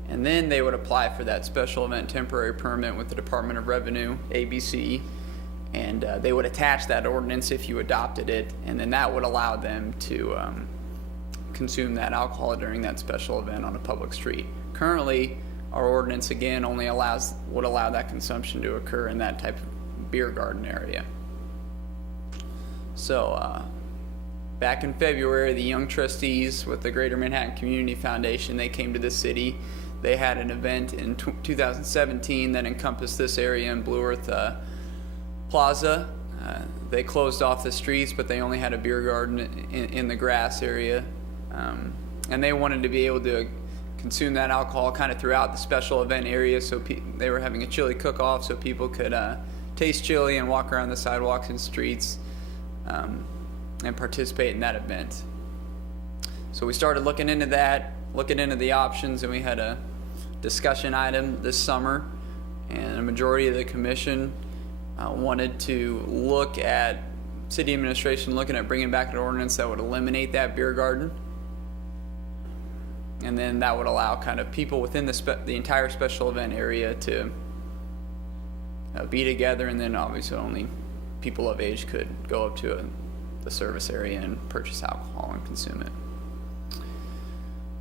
And then they would apply for that special event temporary permit with the Department of Revenue, ABC, and they would attach that ordinance if you adopted it, and then that would allow them to consume that alcohol during that special event on a public street. Currently, our ordinance again only would allow that consumption to occur in that type of beer garden area. So back in February, the young trustees with the Greater Manhattan Community Foundation, they came to the city. They had an event in 2017 that encompassed this area in Blue Earth Plaza. They closed off the streets, but they only had a beer garden in the grass area. And they wanted to be able to consume that alcohol kind of throughout the special event area. So they were having a chili cook-off so people could taste chili and walk around the sidewalks and streets and participate in that event. So we started looking into that, looking into the options, and we had a discussion item this summer, and a majority of the commission wanted to look at city administration looking at bringing back an ordinance that would eliminate that beer garden. And then that would allow kind of people within the entire special event area to be together, and then obviously only people of age could go up to the service area and purchase alcohol and consume it.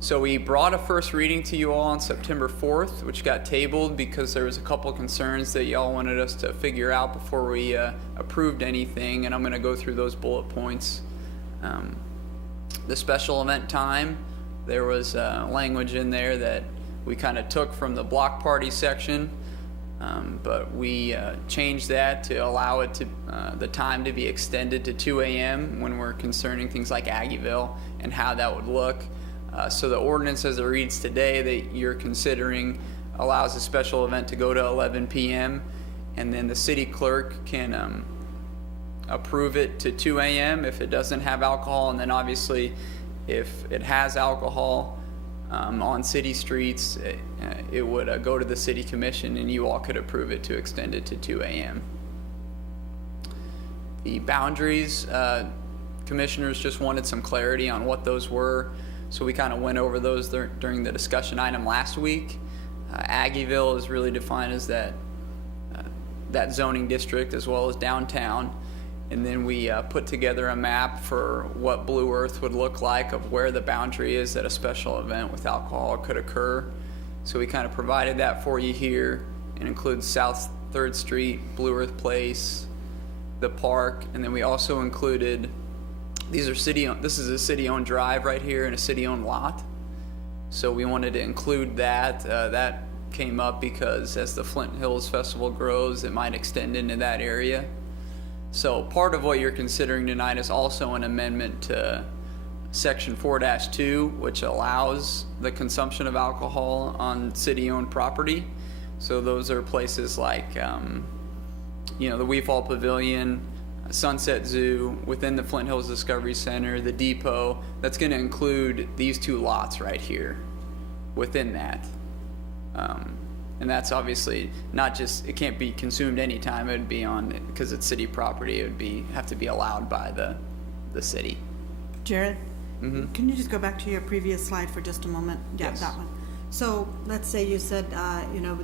So we brought a first reading to you all on September 4th, which got tabled because there was a couple concerns that y'all wanted us to figure out before we approved anything, and I'm going to go through those bullet points. The special event time, there was language in there that we kind of took from the block party section, but we changed that to allow it to the time to be extended to 2 a.m. when we're concerning things like Aggieville and how that would look. So the ordinance as it reads today that you're considering allows a special event to go to 11 p.m. and then the city clerk can approve it to 2 a.m. if it doesn't have alcohol, and then obviously if it has alcohol on city streets, it would go to the city commission and you all could approve it to extend it to 2 a.m. The boundaries, commissioners just wanted some clarity on what those were. So we kind of went over those during the discussion item last week. Aggieville is really defined as that zoning district as well as downtown. And then we put together a map for what Blue Earth would look like of where the boundary is that a special event with alcohol could occur. So we kind of provided that for you here. It includes South 3rd Street, Blue Earth Place, the park, and then we also included this is a city-owned drive right here and a city-owned lot. So we wanted to include that. That came up because as the Flint Hills Festival grows, it might extend into that area. So part of what you're considering tonight is also an amendment to Section 4-2, which allows the consumption of alcohol on city-owned property. So those are places like, the Weefall Pavilion, Sunset Zoo, within the Flint Hills Discovery Center, the depot. That's going to include these two lots right here within that. And that's obviously not just, it can't be consumed anytime. It would be on, because it's city property, it would have to be allowed by the city. Jared, can you just go back to your previous slide for just a moment? Yeah, Yes. that one. So let's say you said,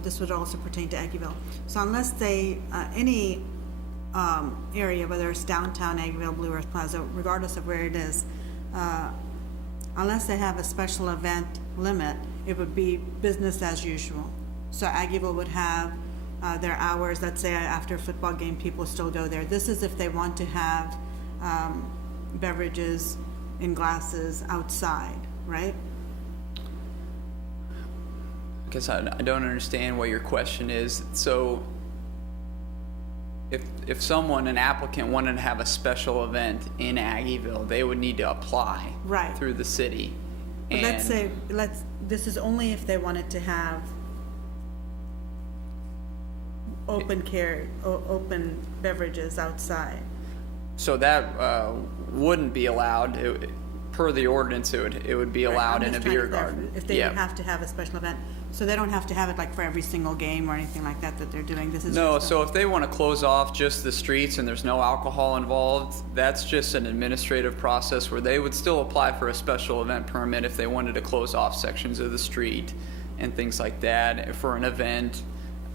this would also pertain to Aggieville. So unless they, any area, whether it's downtown, Aggieville, Blue Earth Plaza, regardless of where it is, unless they have a special event limit, it would be business as usual. So Aggieville would have their hours, let's say after a football game, people still go there. This is if they want to have beverages in glasses outside, right? I guess I don't understand what your question is. So if someone, an applicant, wanted to have a special event in Aggieville, they would need to apply Right. through the city. But let's say, this is only if they wanted to have open beverages outside. So that wouldn't be allowed. Per the ordinance, it would be allowed I'm in a just trying beer to clarify garden. If they Yeah. would have to have a special event, so they don't have to have it like for every single game or anything like that they're doing, this is No, just a- so if they want to close off just the streets and there's no alcohol involved, that's just an administrative process where they would still apply for a special event permit if they wanted to close off sections of the street and things like that for an event.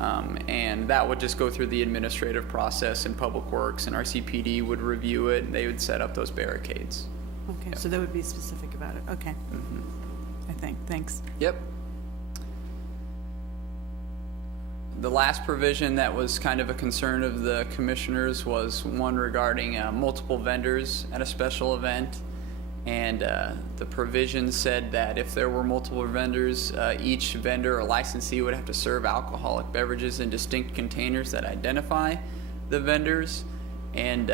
And that would just go through the administrative process, and Public Works and RCPD would review it, and they would set up those barricades. Okay, so they would be specific about it, okay. I think, thanks. Yep. The last provision that was kind of a concern of the commissioners was one regarding multiple vendors at a special event. And the provision said that if there were multiple vendors, each vendor or licensee would have to serve alcoholic beverages in distinct containers that identify the vendors. And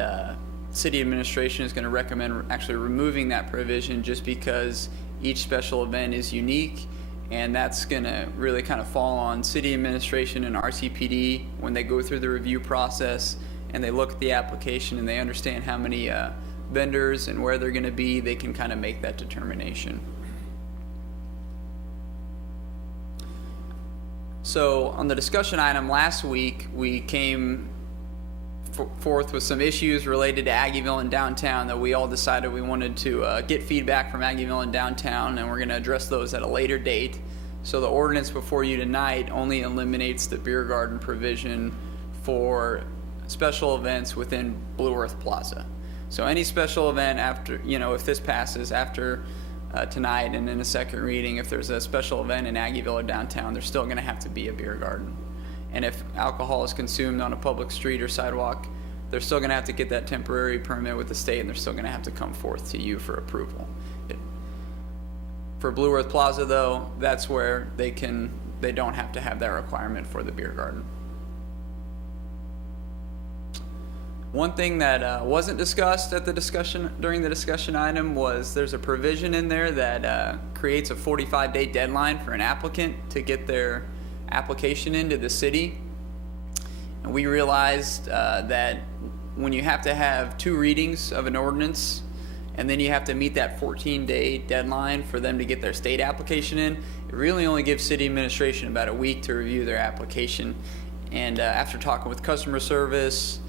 city administration is going to recommend actually removing that provision just because each special event is unique And that's going to really kind of fall on city administration and RCPD when they go through the review process and they look at the application and they understand how many vendors and where they're going to be, they can kind of make that determination. So on the discussion item last week, we came forth with some issues related to Aggieville and downtown that we all decided we wanted to get feedback from Aggieville and downtown, and we're going to address those at a later date. So the ordinance before you tonight only eliminates the beer garden provision for special events within Blue Earth Plaza. So any special event after, if this passes after tonight and in a second reading, if there's a special event in Aggieville or downtown, there's still going to have to be a beer garden. And if alcohol is consumed on a public street or sidewalk, they're still going to have to get that temporary permit with the state, and they're still going to have to come forth to you for approval. For Blue Earth Plaza, though, that's where they don't have to have that requirement for the beer garden. One thing that wasn't discussed at during the discussion item was there's a provision in there that creates a 45-day deadline for an applicant to get their application into the city. And we realized that when you have to have 2 readings of an ordinance and then you have to meet that 14-day deadline for them to get their state application in, it really only gives city administration about a week to review their application. And after talking with customer service,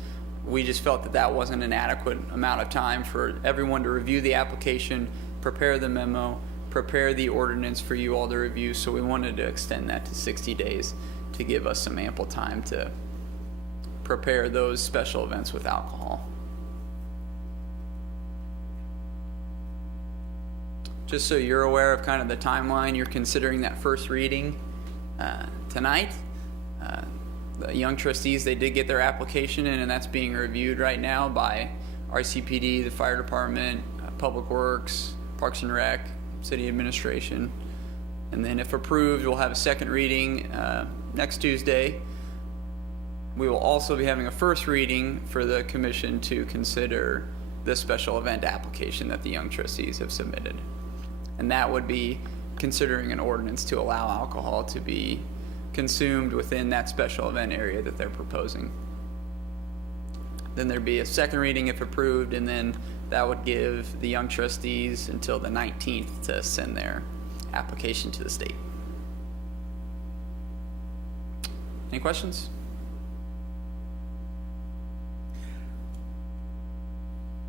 we just felt that that wasn't an adequate amount of time for everyone to review the application, prepare the memo, prepare the ordinance for you all to review. So we wanted to extend that to 60 days to give us some ample time to prepare those special events with alcohol. Just so you're aware of kind of the timeline, you're considering that first reading tonight. The young trustees, they did get their application in, and that's being reviewed right now by RCPD, the fire department, Public Works, Parks and Rec, city administration. And then if approved, we'll have a second reading next Tuesday. We will also be having a first reading for the commission to consider the special event application that the young trustees have submitted. And that would be considering an ordinance to allow alcohol to be consumed within that special event area that they're proposing. Then there'd be a second reading if approved, and then that would give the young trustees until the 19th to send their application to the state. Any questions?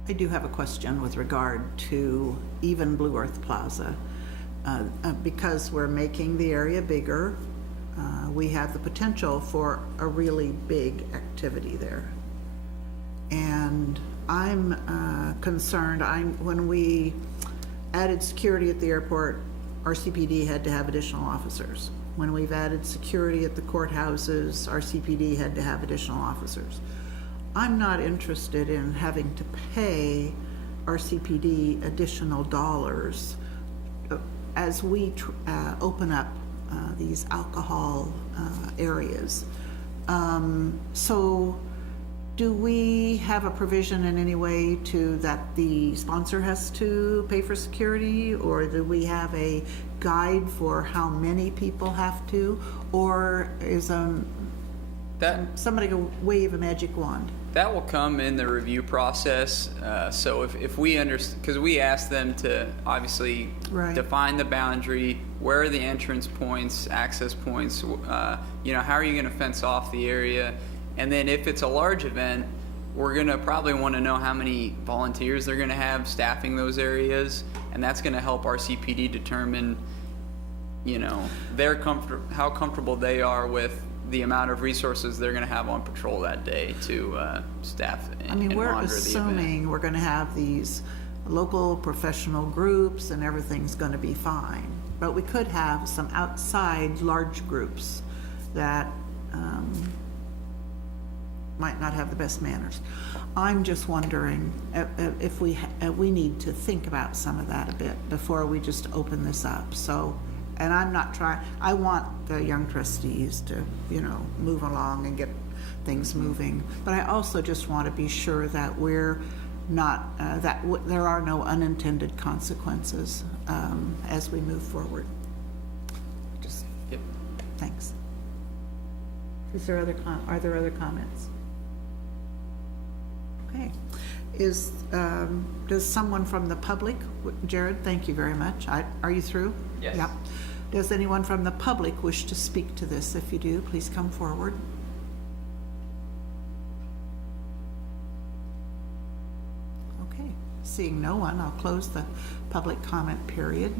I do have a question with regard to even Blue Earth Plaza. Because we're making the area bigger, we have the potential for a really big activity there. And I'm concerned, when we added security at the airport, RCPD had to have additional officers. When we've added security at the courthouses, RCPD had to have additional officers. I'm not interested in having to pay RCPD additional dollars as we open up these alcohol areas. So do we have a provision in any way that the sponsor has to pay for security, or do we have a guide for how many people have to, or is somebody go wave a magic wand? That will come in the review process. So if we understand, because we asked them to obviously define the boundary, where are the entrance points, access points, how are you going to fence off the area? And then if it's a large event, we're going to probably want to know how many volunteers they're going to have staffing those areas. And that's going to help RCPD determine, how comfortable they are with the amount of resources they're going to have on patrol that day to staff and monitor the event. We're assuming we're going to have these local professional groups and everything's going to be fine. But we could have some outside large groups that might not have the best manners. I'm just wondering if we need to think about some of that a bit before we just open this up. So, and I'm not trying, I want the young trustees to, move along and get things moving. But I also just want to be sure that we're not, there are no unintended consequences as we move forward. Yep. Thanks. Are there other comments? Okay. Does someone from the public, Jared, thank you very much. Are you through? Yes. Yep. Does anyone from the public wish to speak to this? If you do, please come forward. Okay. Seeing no one, I'll close the public comment period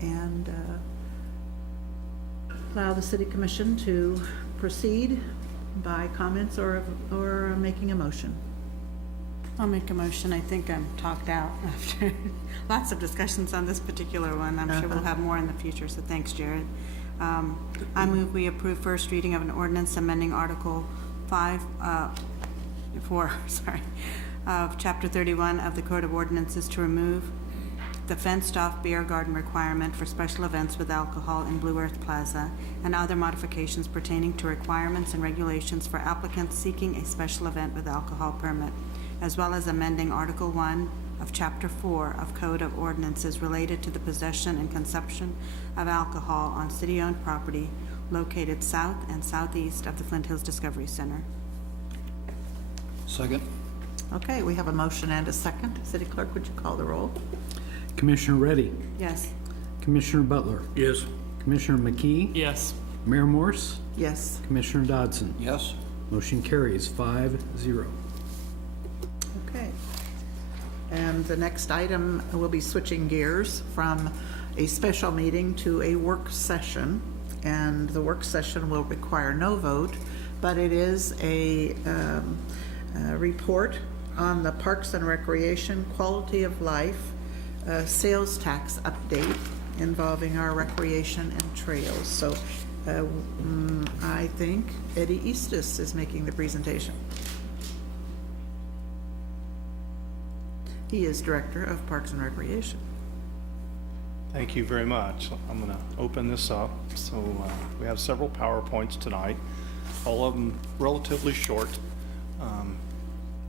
and allow the city commission to proceed by comments or making a motion. I'll make a motion. I think I'm talked out after lots of discussions on this particular one. I'm sure we'll have more in the future, so thanks, Jared. I move we approve first reading of an ordinance amending Article 4, of Chapter 31 of the Code of Ordinances to remove the fenced-off beer garden requirement for special events with alcohol in Blue Earth Plaza and other modifications pertaining to requirements and regulations for applicants seeking a special event with alcohol permit, as well as amending Article 1 of Chapter 4 of Code of Ordinances related to the possession and consumption of alcohol on city-owned property located south and southeast of the Flint Hills Discovery Center. Second? Okay, we have a motion and a second. City Clerk, would you call the roll? Commissioner Reddy, Yes. Commissioner Butler, Yes. Commissioner McKee, Yes. Mayor Morse, Yes. Commissioner Dodson. Yes? Motion carries 5-0. Okay. And the next item, we'll be switching gears from a special meeting to a work session. And the work session will require no vote, but it is a report on the Parks and Recreation Quality of Life sales tax update involving our recreation and trails. So I think Eddie Eastis is making the presentation. He is Director of Parks and Recreation. Thank you very much. I'm going to open this up. So we have several PowerPoints tonight, all of them relatively short.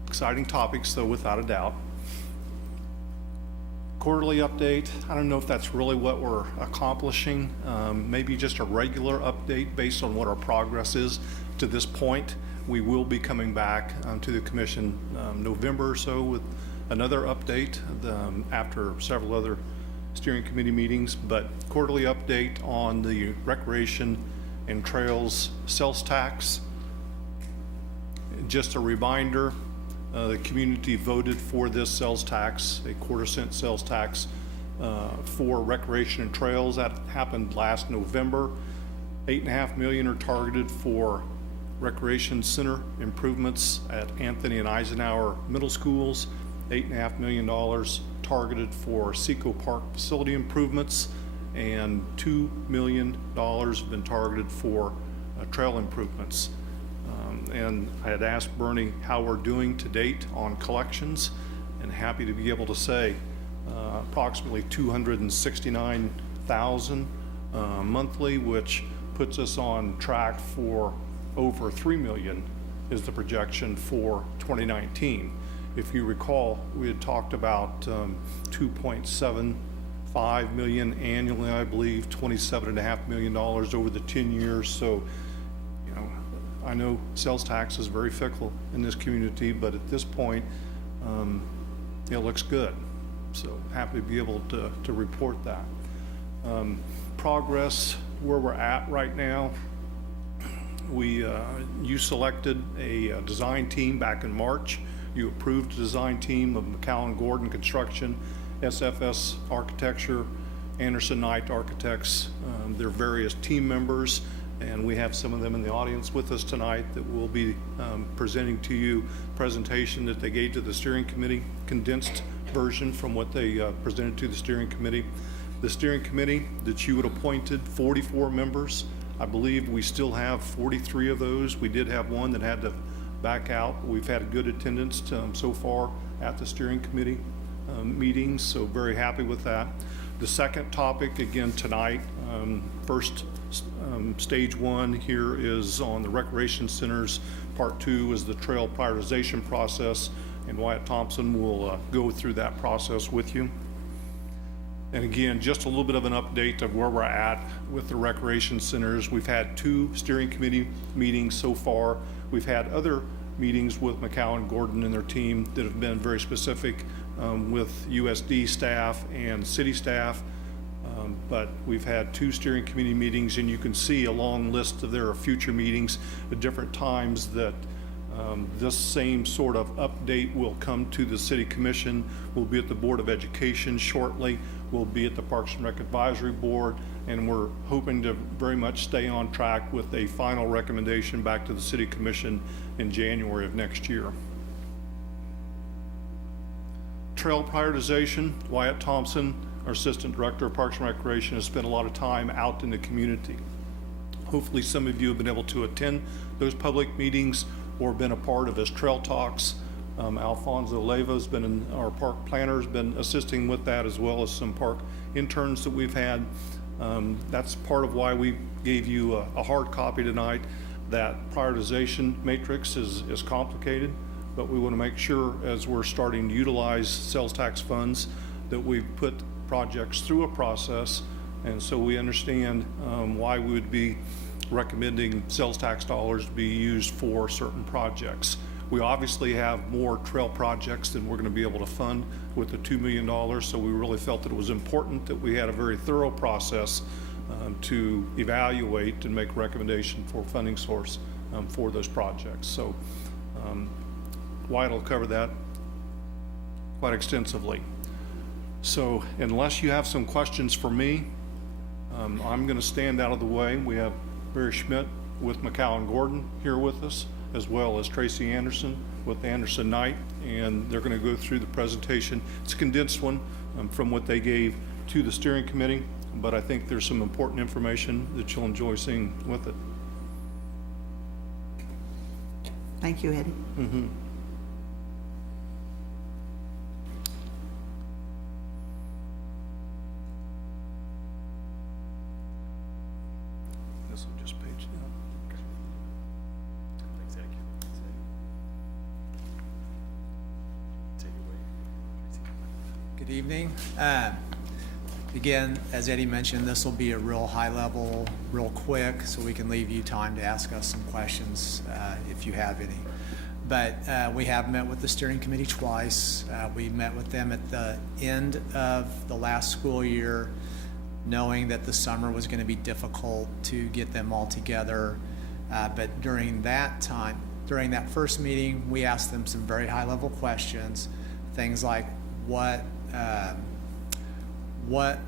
Exciting topics, though, without a doubt. Quarterly update, I don't know if that's really what we're accomplishing. Maybe just a regular update based on what our progress is to this point. We will be coming back to the commission November or so with another update after several other steering committee meetings, but quarterly update on the recreation and trails sales tax. Just a reminder, the community voted for this sales tax, a 1/4-cent sales tax for recreation and trails. That happened last November. $8.5 million are targeted for recreation center improvements at Anthony and Eisenhower middle schools. $8.5 million targeted for Seco Park facility improvements, and $2 million have been targeted for trail improvements. And I had asked Bernie how we're doing to date on collections, and happy to be able to say approximately $269,000 monthly, which puts us on track for over $3 million is the projection for 2019. If you recall, we had talked about 2.75 million annually, I believe, $27.5 million over the 10 years. So, you know, I know sales tax is very fickle in this community, but at this point, it looks good. So happy to be able to report that. Progress, where we're at right now. You selected a design team back in March. You approved a design team of McAllen Gordon Construction, SFS Architecture, Anderson Knight Architects, their various team members, and we have some of them in the audience with us tonight that will be presenting to you a presentation that they gave to the steering committee, condensed version from what they presented to the steering committee. The steering committee that you had appointed, 44 members. I believe we still have 43 of those. We did have one that had to back out. We've had a good attendance so far at the steering committee meetings, so very happy with that. The second topic, again tonight, first stage one here is on the recreation centers. Part two is the trail prioritization process, and Wyatt Thompson will go through that process with you. And again, just a little bit of an update of where we're at with the recreation centers. We've had 2 steering committee meetings so far. We've had other meetings with McAllen Gordon and their team that have been very specific with USD staff and city staff. But we've had 2 steering committee meetings, and you can see a long list of their future meetings at different times that this same sort of update will come to the City Commission. We'll be at the Board of Education shortly. We'll be at the Parks and Rec Advisory Board, and we're hoping to very much stay on track with a final recommendation back to the City Commission in January of next year. Trail prioritization, Wyatt Thompson, our Assistant Director of Parks and Recreation, has spent a lot of time out in the community. Hopefully some of you have been able to attend those public meetings or been a part of his trail talks. Alfonso Leva's been in, our park planner, has been assisting with that, as well as some park interns that we've had. That's part of why we gave you a hard copy tonight. That prioritization matrix is complicated, but we want to make sure as we're starting to utilize sales tax funds that we've put projects through a process, and so we understand why we would be recommending sales tax dollars to be used for certain projects. We obviously have more trail projects than we're going to be able to fund with the $2 million, so we really felt that it was important that we had a very thorough process to evaluate and make recommendation for funding source for those projects. So Wyatt will cover that quite extensively. So unless you have some questions for me, I'm going to stand out of the way. We have Barry Schmidt with McAllen Gordon here with us, as well as Tracy Anderson with Anderson Knight, and they're going to go through the presentation. It's a condensed one from what they gave to the steering committee, but I think there's some important information that you'll enjoy seeing with it. Thank you, Eddie. This will just page down. Good evening. Again, as Eddie mentioned, this will be a real high level, real quick, so we can leave you time to ask us some questions if you have any. But we have met with the steering committee twice. We met with them at the end of the last school year, knowing that the summer was going to be difficult to get them all together. But during that time, during that first meeting, we asked them some very high level questions, things like what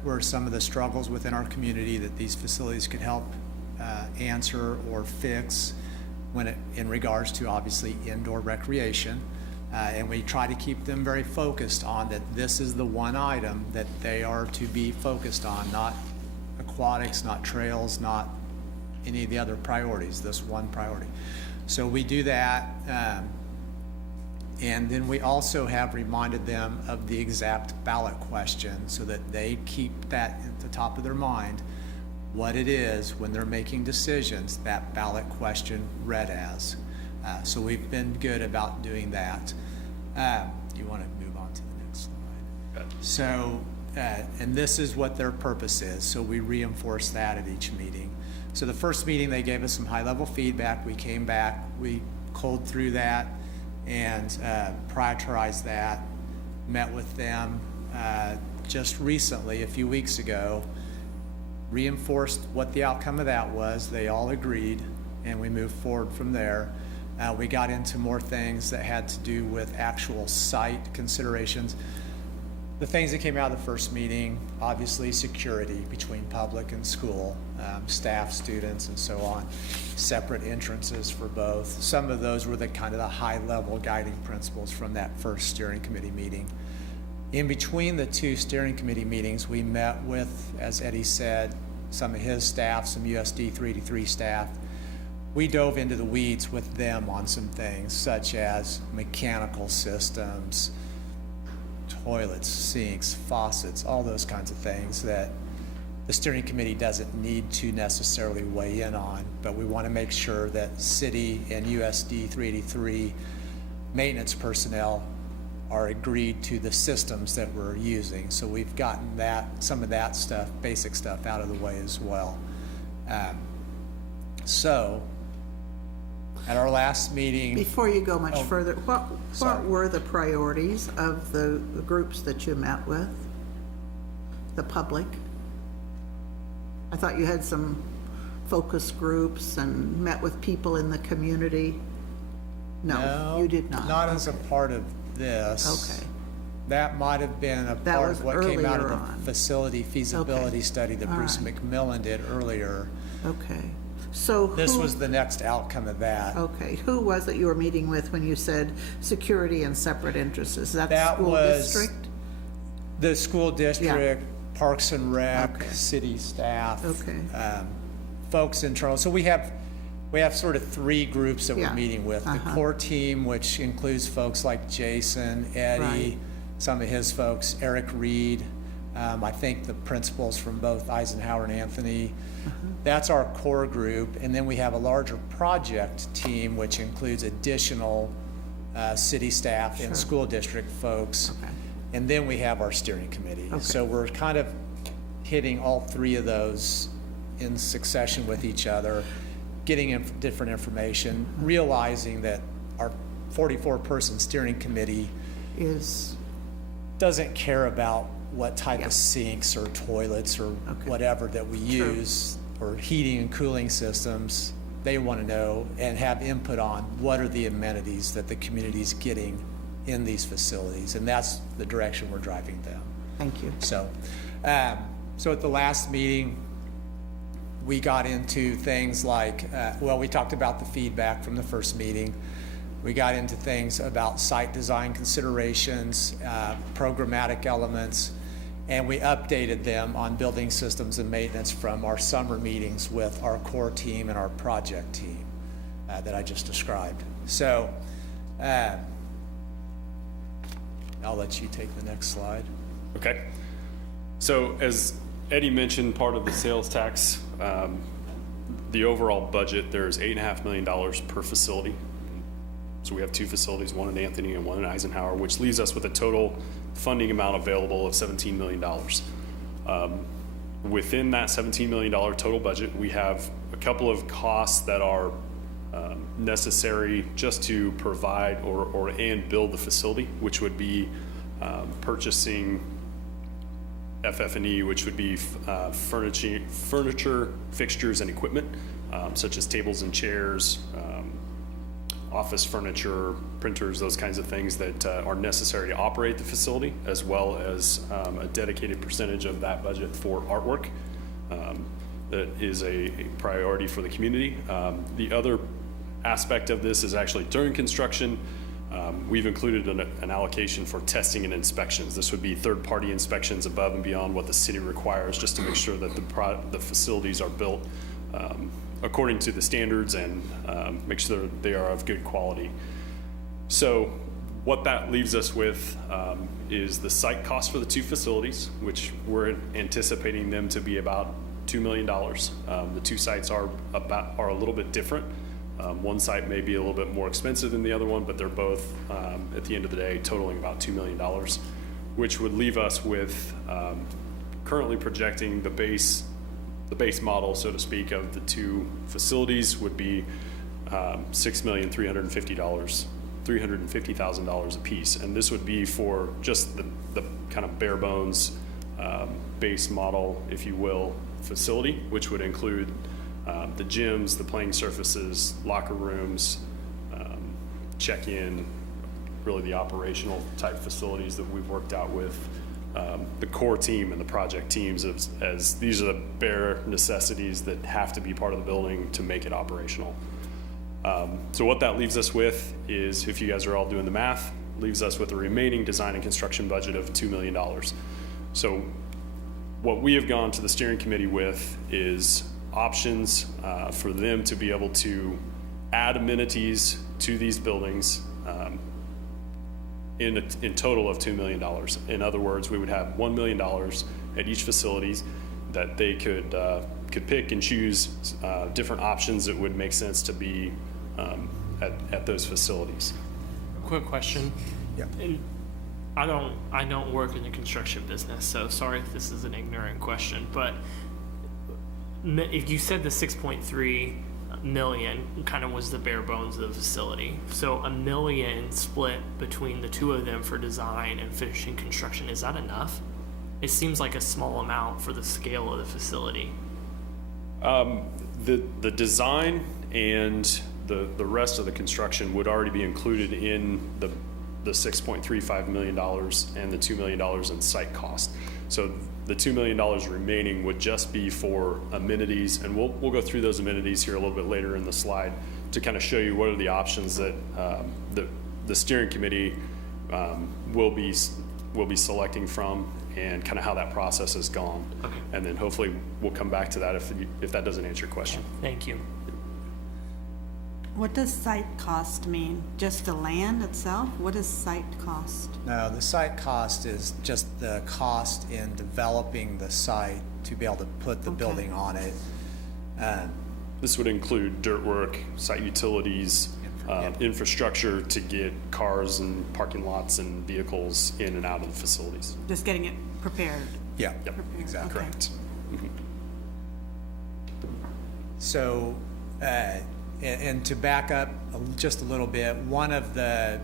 were some of the struggles within our community that these facilities could help answer or fix in regards to obviously indoor recreation. And we try to keep them very focused on that this is the one item that they are to be focused on, not aquatics, not trails, not any of the other priorities, this one priority. So we do that. And then we also have reminded them of the exact ballot question so that they keep that at the top of their mind, what it is when they're making decisions, that ballot question read as. So we've been good about doing that. You want to move on to the next slide? So, and this is what their purpose is. So we reinforce that at each meeting. So the first meeting, they gave us some high-level feedback. We came back, we culled through that and prioritized that, met with them just recently, a few weeks ago, reinforced what the outcome of that was. They all agreed, and we moved forward from there. We got into more things that had to do with actual site considerations. The things that came out of the first meeting, obviously security between public and school, staff, students, and so on. Separate entrances for both. Some of those were the kind of the high-level guiding principles from that first steering committee meeting. In between the two steering committee meetings, we met with, as Eddie said, some of his staff, some USD 383 staff. We dove into the weeds with them on some things, such as mechanical systems, toilets, sinks, faucets, all those kinds of things that the steering committee doesn't need to necessarily weigh in on, but we want to make sure that city and USD 383 maintenance personnel are agreed to the systems that we're using. So we've gotten some of that stuff, basic stuff, out of the way as well. So at our last meeting, Before you go much further, what sorry. were the priorities of the groups that you met with? The public? I thought you had some focus groups and met with people in the community. No, you did not. Not as a part of this. Okay. That might have been a That part was of what came out of earlier the on. facility feasibility Okay. study that All Bruce right. McMillan did earlier. Okay. So This who- was the next outcome of that. Okay, who was it you were meeting with when you said security and separate interests? Is that the That school was- district? The school district, Parks and Rec, Okay. city staff. Okay. Folks internal. So we have sort of three groups that we're Yeah. meeting with. The Uh-huh. core team, which includes folks like Jason, Eddie, Right. some of his folks, Eric Reed, I think the principals from both Eisenhower and Anthony. Uh-huh. That's our core group. And then we have a larger project team, which includes additional city staff and school district folks. Okay. And then we have our steering committee. So we're kind of hitting all three of those in succession with each other, getting different information, realizing that our 44-person steering committee Is, doesn't care about what type of sinks or toilets or whatever that we use, or heating and cooling systems. They want to know and have input on what are the amenities that the community's getting in these facilities, and that's the direction we're driving them. thank you. So, so at the last meeting, we got into things like, we talked about the feedback from the first meeting. We got into things about site design considerations, programmatic elements, and we updated them on building systems and maintenance from our summer meetings with our core team and our project team that I just described. So, I'll let you take the next slide. Okay. So as Eddie mentioned, part of the sales tax, the overall budget, there's $8.5 million per facility. So we have two facilities, one in Anthony and one in Eisenhower, which leaves us with a total funding amount available of $17 million. Within that $17 million total budget, we have a couple of costs that are necessary just to provide and build the facility, which would be purchasing FF&E, which would be furniture, fixtures, and equipment, such as tables and chairs, office furniture, printers, those kinds of things that are necessary to operate the facility, as well as a dedicated percentage of that budget for artwork. That is a priority for the community. The other aspect of this is actually during construction, we've included an allocation for testing and inspections. This would be third-party inspections above and beyond what the city requires, just to make sure that the facilities are built according to the standards and make sure that they are of good quality. So what that leaves us with is the site cost for the two facilities, which we're anticipating them to be about $2 million. The two sites are a little bit different. One site may be a little bit more expensive than the other one, but they're both, at the end of the day, totaling about $2 million, which would leave us with currently projecting the base model, so to speak, of the two facilities would be $6,350,000 a piece. And this would be for just the kind of bare bones base model, if you will, facility, which would include the gyms, the playing surfaces, locker rooms, check-in, really the operational type facilities that we've worked out with the core team and the project teams, as these are the bare necessities that have to be part of the building to make it operational. So what that leaves us with is, if you guys are all doing the math, leaves us with a remaining design and construction budget of $2 million. So what we have gone to the steering committee with is options for them to be able to add amenities to these buildings in total of $2 million. In other words, we would have $1 million at each facility that they could pick and choose different options that would make sense to be at those facilities. Quick question. Yeah. And I don't work in the construction business, so sorry if this is an ignorant question, but if you said the 6.3 million kind of was the bare bones of the facility, so $1 million split between the two of them for design and finishing construction, is that enough? It seems like a small amount for the scale of the facility. The design and the rest of the construction would already be included in the $6.35 million and the $2 million in site cost. So the $2 million remaining would just be for amenities, and we'll go through those amenities here a little bit later in the slide to kind of show you what are the options that the steering committee will be selecting from, and kind of how that process has gone. Okay. And then hopefully we'll come back to that if that doesn't answer your question. Thank you. What does site cost mean? Just the land itself? What is site cost? No, the site cost is just the cost in developing the site to be able to put the building on it. This would include dirt work, site utilities, infrastructure to get cars and parking lots and vehicles in and out of the facilities. Just getting it prepared? Yeah, Yep. exactly. Okay. Correct. So, and to back up just a little bit, one of the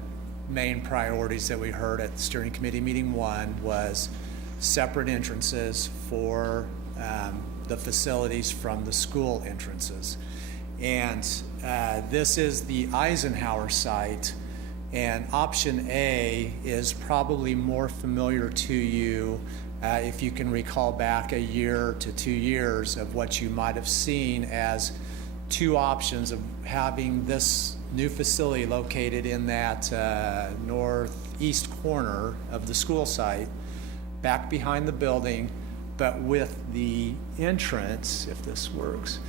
main priorities that we heard at the steering committee meeting 1 was separate entrances for the facilities from the school entrances. And this is the Eisenhower site, and option A is probably more familiar to you if you can recall back a year to 2 years of what you might have seen as two options of having this new facility located in that northeast corner of the school site, back behind the building, but with the entrance, if this works,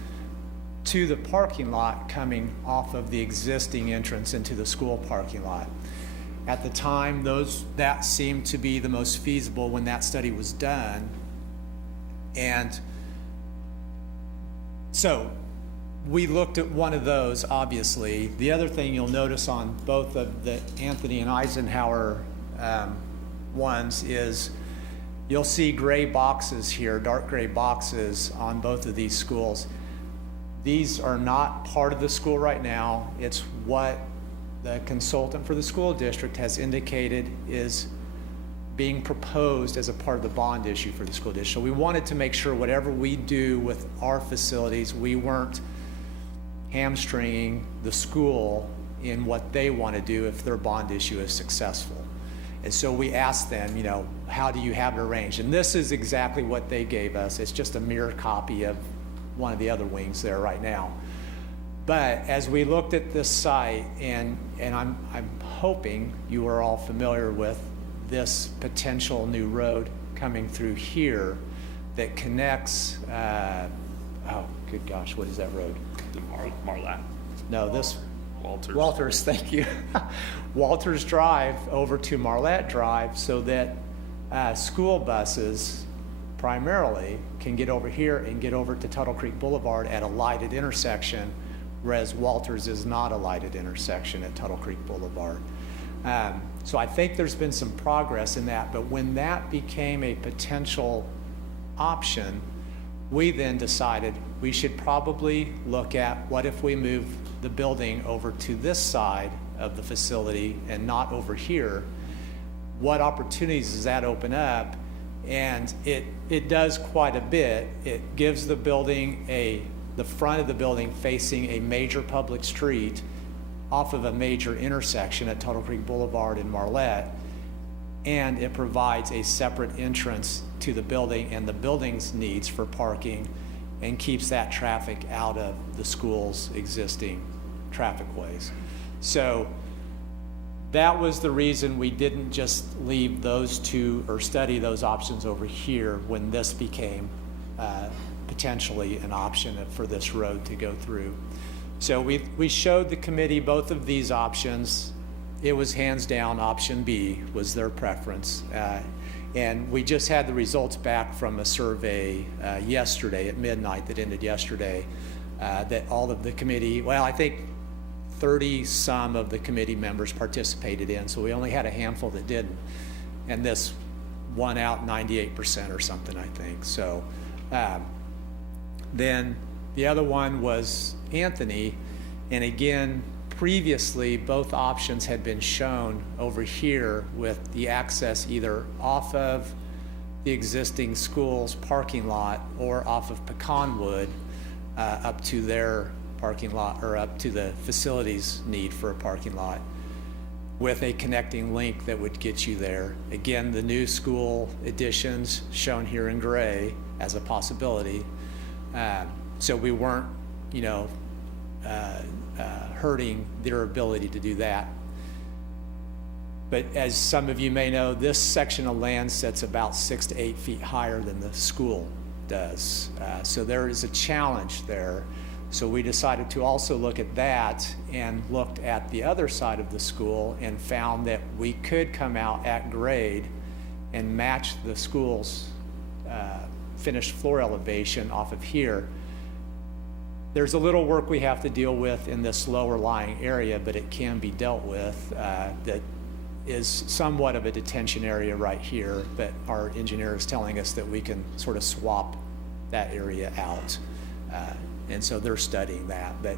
to the parking lot coming off of the existing entrance into the school parking lot. At the time, that seemed to be the most feasible when that study was done. And so we looked at one of those, obviously. The other thing you'll notice on both of the Anthony and Eisenhower ones is you'll see gray boxes here, dark gray boxes on both of these schools. These are not part of the school right now. It's what the consultant for the school district has indicated is being proposed as a part of the bond issue for the school district. So we wanted to make sure whatever we do with our facilities, we weren't hamstringing the school in what they want to do if their bond issue is successful. And so we asked them, how do you have it arranged? And this is exactly what they gave us. It's just a mirror copy of one of the other wings there right now. But as we looked at this site, and I'm hoping you are all familiar with this potential new road coming through here that connects, oh, good gosh, what is that road? Marlatt. No, this. Walters. Walters, thank you. Walters Drive over to Marlatt Drive so that school buses primarily can get over here and get over to Tuttle Creek Boulevard at a lighted intersection, whereas Walters is not a lighted intersection at Tuttle Creek Boulevard. So I think there's been some progress in that, but when that became a potential option, we then decided we should probably look at what if we move the building over to this side of the facility and not over here. What opportunities does that open up? And it does quite a bit. It gives the building the front of the building facing a major public street off of a major intersection at Tuttle Creek Boulevard in Marlatt, and it provides a separate entrance to the building and the building's needs for parking, and keeps that traffic out of the school's existing traffic ways. So that was the reason we didn't just leave those two or study those options over here when this became potentially an option for this road to go through. So we showed the committee both of these options. It was hands down option B was their preference. And we just had the results back from a survey yesterday at midnight that ended yesterday that all of the committee, well, I think 30 some of the committee members participated in, so we only had a handful that didn't. and this won out 98% or something, I think. So then the other one was Anthony, and again, previously, both options had been shown over here with the access either off of the existing school's parking lot or off of Pecanwood up to their parking lot, or up to the facilities need for a parking lot, with a connecting link that would get you there. Again, the new school additions shown here in gray as a possibility. So we weren't, hurting their ability to do that. But as some of you may know, this section of land sits about 6 to 8 feet higher than the school does. So there is a challenge there. So we decided to also look at that, and looked at the other side of the school and found that we could come out at grade and match the school's finished floor elevation off of here. There's a little work we have to deal with in this lower lying area, but it can be dealt with. That is somewhat of a detention area right here, but our engineer is telling us that we can sort of swap that area out. And so they're studying that. But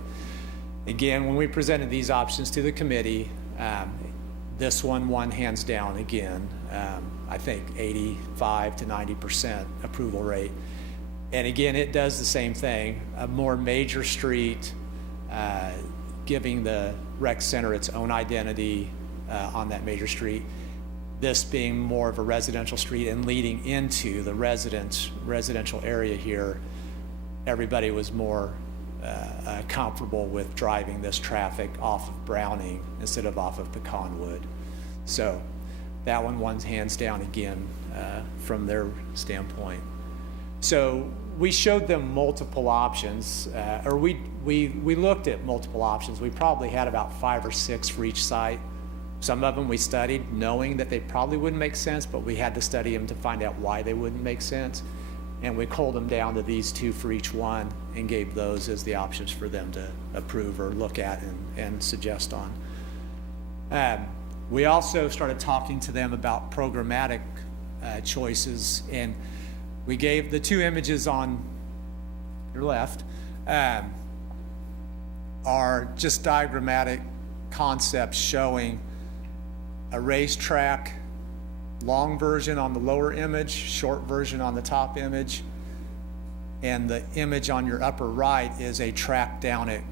again, when we presented these options to the committee, this one won hands down again. I think 85 to 90% approval rate. And again, it does the same thing, a more major street, giving the rec center its own identity on that major street. This being more of a residential street and leading into the residential area here, everybody was more comfortable with driving this traffic off of Browning instead of off of Pecanwood. So that one won hands down again from their standpoint. So we showed them multiple options, or we looked at multiple options. We probably had about 5 or 6 for each site. Some of them we studied knowing that they probably wouldn't make sense, but we had to study them to find out why they wouldn't make sense. And we culled them down to these 2 for each one and gave those as the options for them to approve or look at and suggest on. We also started talking to them about programmatic choices, and we gave the 2 images on your left are just diagrammatic concepts showing a racetrack, long version on the lower image, short version on the top image, and the image on your upper right is a track down at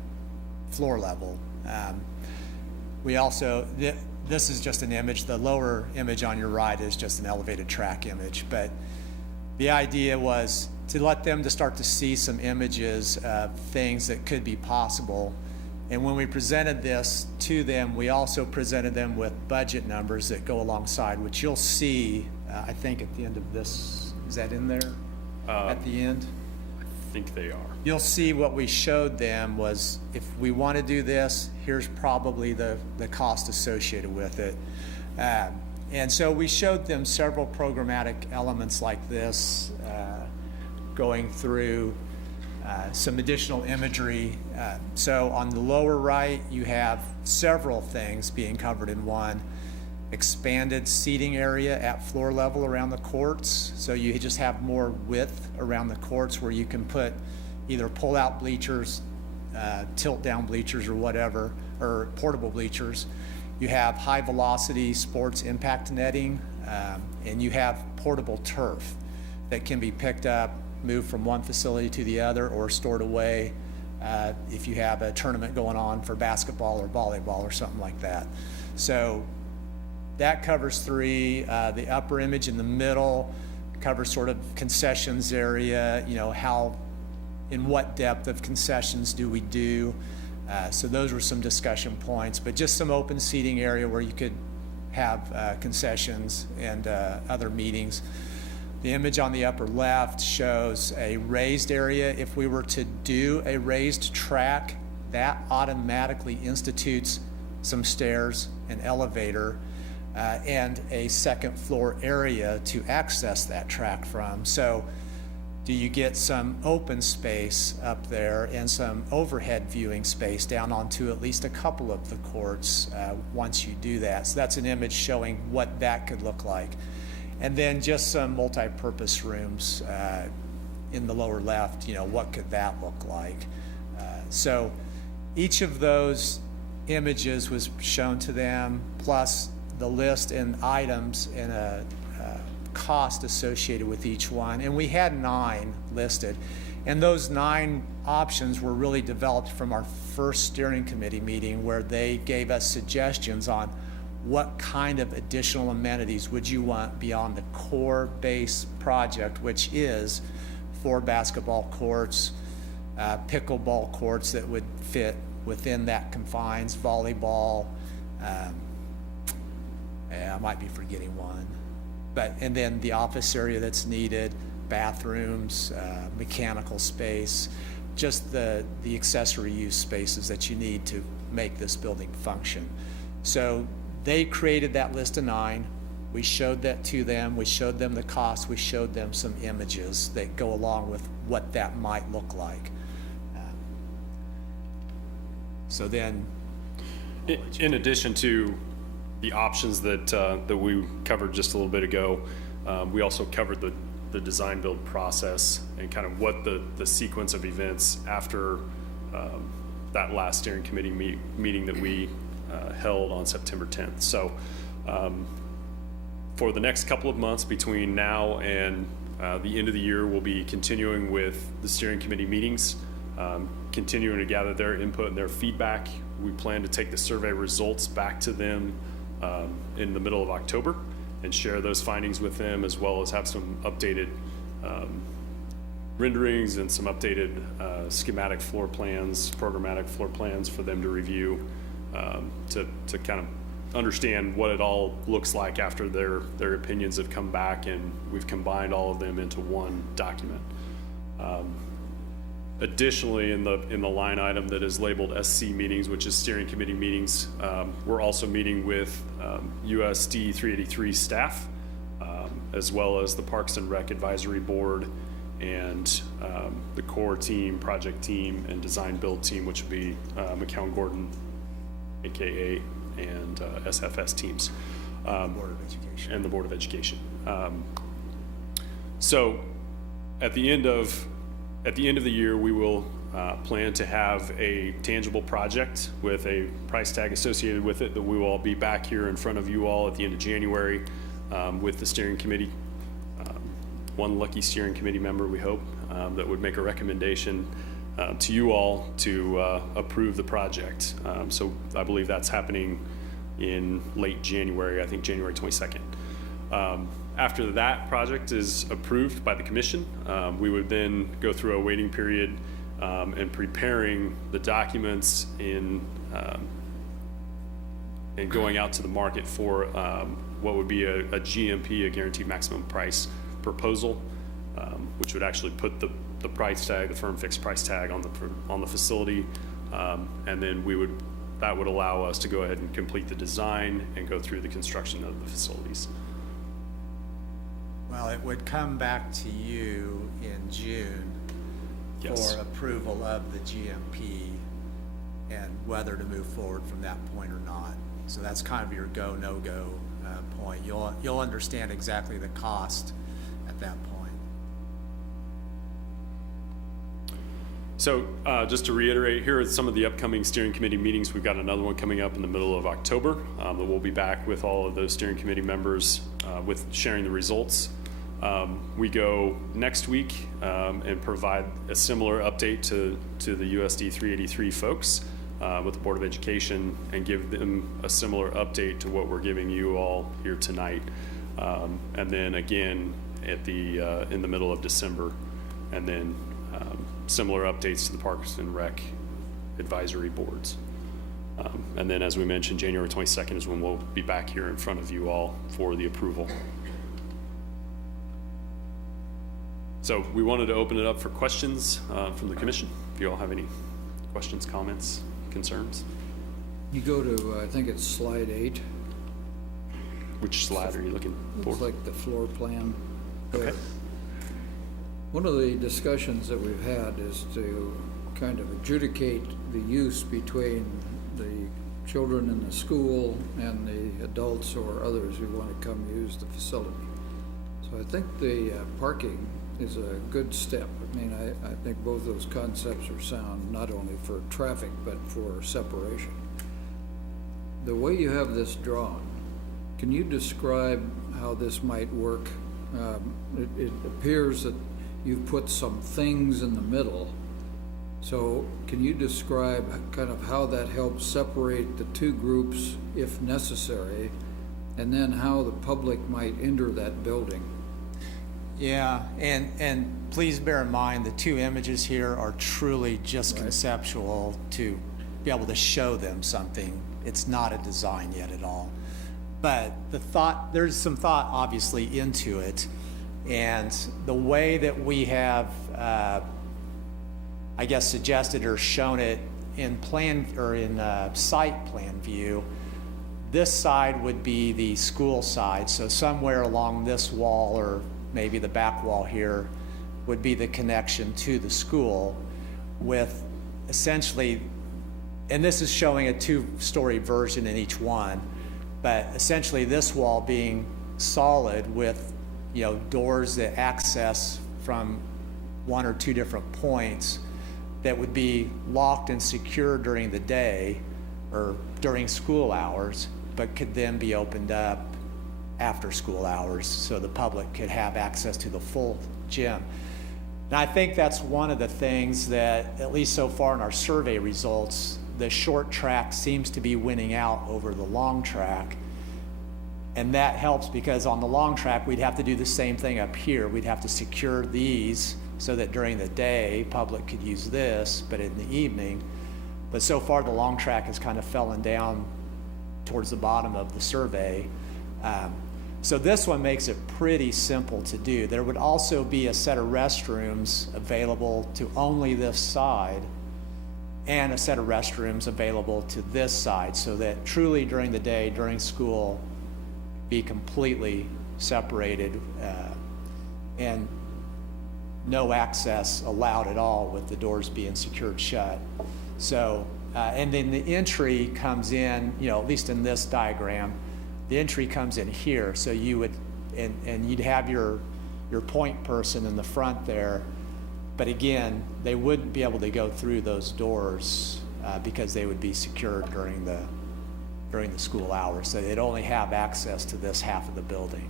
floor level. We also, this is just an image, the lower image on your right is just an elevated track image, but the idea was to let them to start to see some images of things that could be possible. And when we presented this to them, we also presented them with budget numbers that go alongside, which you'll see, I think at the end of this, is that in there at the end? I think they are. You'll see what we showed them was, if we want to do this, here's probably the cost associated with it. And so we showed them several programmatic elements like this, going through some additional imagery. So on the lower right, you have several things being covered in one. Expanded seating area at floor level around the courts. So you just have more width around the courts where you can put either pull-out bleachers, tilt-down bleachers or whatever, or portable bleachers. You have high-velocity sports impact netting, and you have portable turf that can be picked up, moved from one facility to the other, or stored away if you have a tournament going on for basketball or volleyball or something like that. So that covers 3. The upper image in the middle covers sort of concessions area, how, in what depth of concessions do we do? So those were some discussion points, but just some open seating area where you could have concessions and other meetings. The image on the upper left shows a raised area. If we were to do a raised track, that automatically institutes some stairs, an elevator, and a second floor area to access that track from. So do you get some open space up there and some overhead viewing space down onto at least a couple of the courts once you do that? So that's an image showing what that could look like. And then just some multi-purpose rooms in the lower left, what could that look like? So each of those images was shown to them, plus the list and items and a cost associated with each one. And we had 9 listed. And those 9 options were really developed from our first steering committee meeting, where they gave us suggestions on what kind of additional amenities would you want beyond the core base project, which is 4 basketball courts, pickleball courts that would fit within that confines, volleyball, I might be forgetting one, and then the office area that's needed, bathrooms, mechanical space, just the accessory use spaces that you need to make this building function. So they created that list of 9. We showed that to them. We showed them the cost. We showed them some images that go along with what that might look like. So then, in addition to the options that we covered just a little bit ago, we also covered the design build process and kind of what the sequence of events after that last steering committee meeting that we held on September 10th. So for the next couple of months between now and the end of the year, we'll be continuing with the steering committee meetings, continuing to gather their input and their feedback. We plan to take the survey results back to them in the middle of October and share those findings with them, as well as have some updated renderings and some updated schematic floor plans, programmatic floor plans for them to review, to kind of understand what it all looks like after their opinions have come back, and we've combined all of them into one document. Additionally, in the line item that is labeled SC meetings, which is steering committee meetings, we're also meeting with USD 383 staff, as well as the Parks and Rec Advisory Board and the core team, project team, and design build team, which would be McCown Gordon, AKA, and SFS teams. Board of Education. And the Board of Education. So at the end of the year, we will plan to have a tangible project with a price tag associated with it that we will all be back here in front of you all at the end of January with the steering committee. One lucky steering committee member, we hope, that would make a recommendation to you all to approve the project. So I believe that's happening in late January, I think January 22nd. After that project is approved by the commission, we would then go through a waiting period and preparing the documents and going out to the market for what would be a GMP, a guaranteed maximum price proposal, which would actually put the price tag, the firm fixed price tag on the facility, and then that would allow us to go ahead and complete the design and go through the construction of the facilities. Well, it would come back to you in June Yes. for approval of the GMP and whether to move forward from that point or not. So that's kind of your go, no-go point. You'll understand exactly the cost at that point. So just to reiterate, here are some of the upcoming steering committee meetings. We've got another one coming up in the middle of October that we'll be back with all of those steering committee members with sharing the results. We go next week and provide a similar update to the USD 383 folks with the Board of Education and give them a similar update to what we're giving you all here tonight. And then again at in the middle of December, and then similar updates to the Parks and Rec advisory boards. And then, as we mentioned, January 22nd is when we'll be back here in front of you all for the approval. So we wanted to open it up for questions from the commission. If you all have any questions, comments, concerns. You go to, I think it's slide 8. Which slide are you looking for? Looks like the floor plan. Okay. One of the discussions that we've had is to kind of adjudicate the use between the children in the school and the adults or others who want to come use the facility. So I think the parking is a good step. I mean, I think both those concepts are sound, not only for traffic, but for separation. The way you have this drawn, can you describe how this might work? It appears that you've put some things in the middle. So can you describe kind of how that helps separate the two groups if necessary, and then how the public might enter that building? Yeah, and please bear in mind, the two images here are truly just conceptual to be able to show them something. It's not a design yet at all. But there's some thought obviously into it, and the way that we have, I guess, suggested or shown it in plan or in site plan view, this side would be the school side. So somewhere along this wall, or maybe the back wall here, would be the connection to the school, with essentially, and this is showing a 2-story version in each one, but essentially this wall being solid with, doors that access from 1 or 2 different points that would be locked and secure during the day or during school hours, but could then be opened up after school hours so the public could have access to the full gym. And I think that's one of the things that, at least so far in our survey results, the short track seems to be winning out over the long track. And that helps because on the long track, we'd have to do the same thing up here. We'd have to secure these so that during the day, public could use this, but in the evening. But so far, the long track has kind of fallen down towards the bottom of the survey. So this one makes it pretty simple to do. There would also be a set of restrooms available to only this side, and a set of restrooms available to this side, so that truly during the day, during school, be completely separated and no access allowed at all, with the doors being secured shut. So, and then the entry comes in, at least in this diagram, the entry comes in here. So you would, and you'd have your point person in the front there, but again, they wouldn't be able to go through those doors because they would be secured during the school hours. So they'd only have access to this half of the building,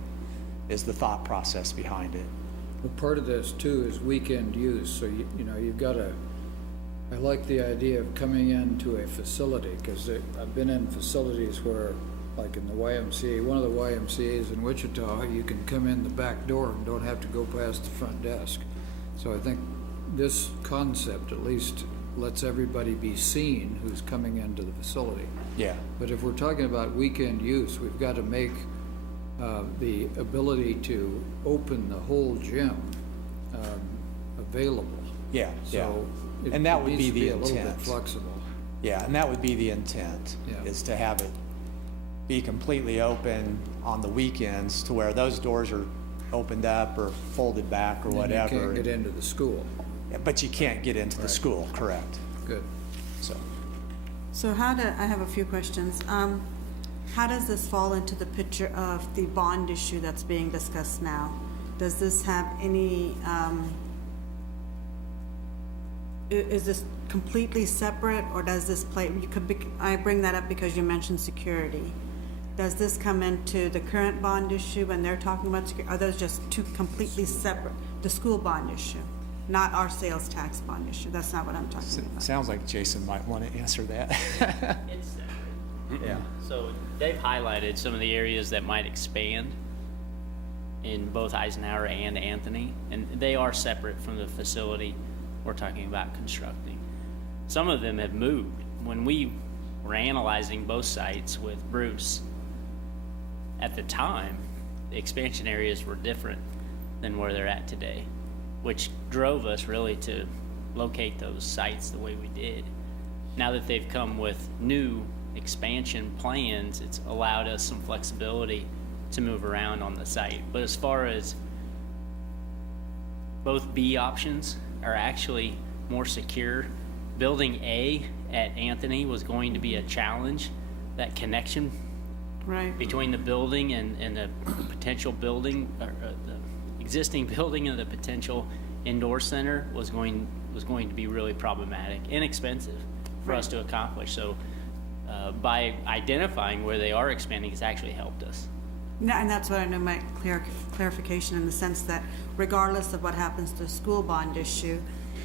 is the thought process behind it. Well, part of this too is weekend use, so you've got to, I like the idea of coming into a facility, because I've been in facilities where, like in the YMCA, one of the YMCA's in Wichita, you can come in the back door and don't have to go past the front desk. So I think this concept at least lets everybody be seen who's coming into the facility. Yeah. But if we're talking about weekend use, we've got to make the ability to open the whole gym available. Yeah, So it and that would needs be to the a little bit intent. flexible. Yeah, and that would be the intent, Yeah. is to have it be completely open on the weekends, to where those doors are opened up or folded back or And whatever. you can't get into the school. But you can't get into the school, correct? Good. So I have a few questions. How does this fall into the picture of the bond issue that's being discussed now? Does this have any, is this completely separate, or does this play, I bring that up because you mentioned security. Does this come into the current bond issue when they're talking about security? Are those just two completely separate? The school bond issue, not our sales tax bond issue. That's not what I'm talking about. Sounds like Jason might want to answer that. It's separate. Yeah. So they've highlighted some of the areas that might expand in both Eisenhower and Anthony, and they are separate from the facility we're talking about constructing. Some of them have moved. When we were analyzing both sites with Bruce, at the time, the expansion areas were different than where they're at today, which drove us really to locate those sites the way we did. Now that they've come with new expansion plans, it's allowed us some flexibility to move around on the site. But as far as both B options are actually more secure. Building A at Anthony was going to be a challenge. That connection Right. between the building and the potential building, or the existing building and the potential indoor center was going to be really problematic and expensive for us to accomplish. So by identifying where they are expanding, it's actually helped us. And that's what I know, my clarification in the sense that regardless of what happens to the school bond issue,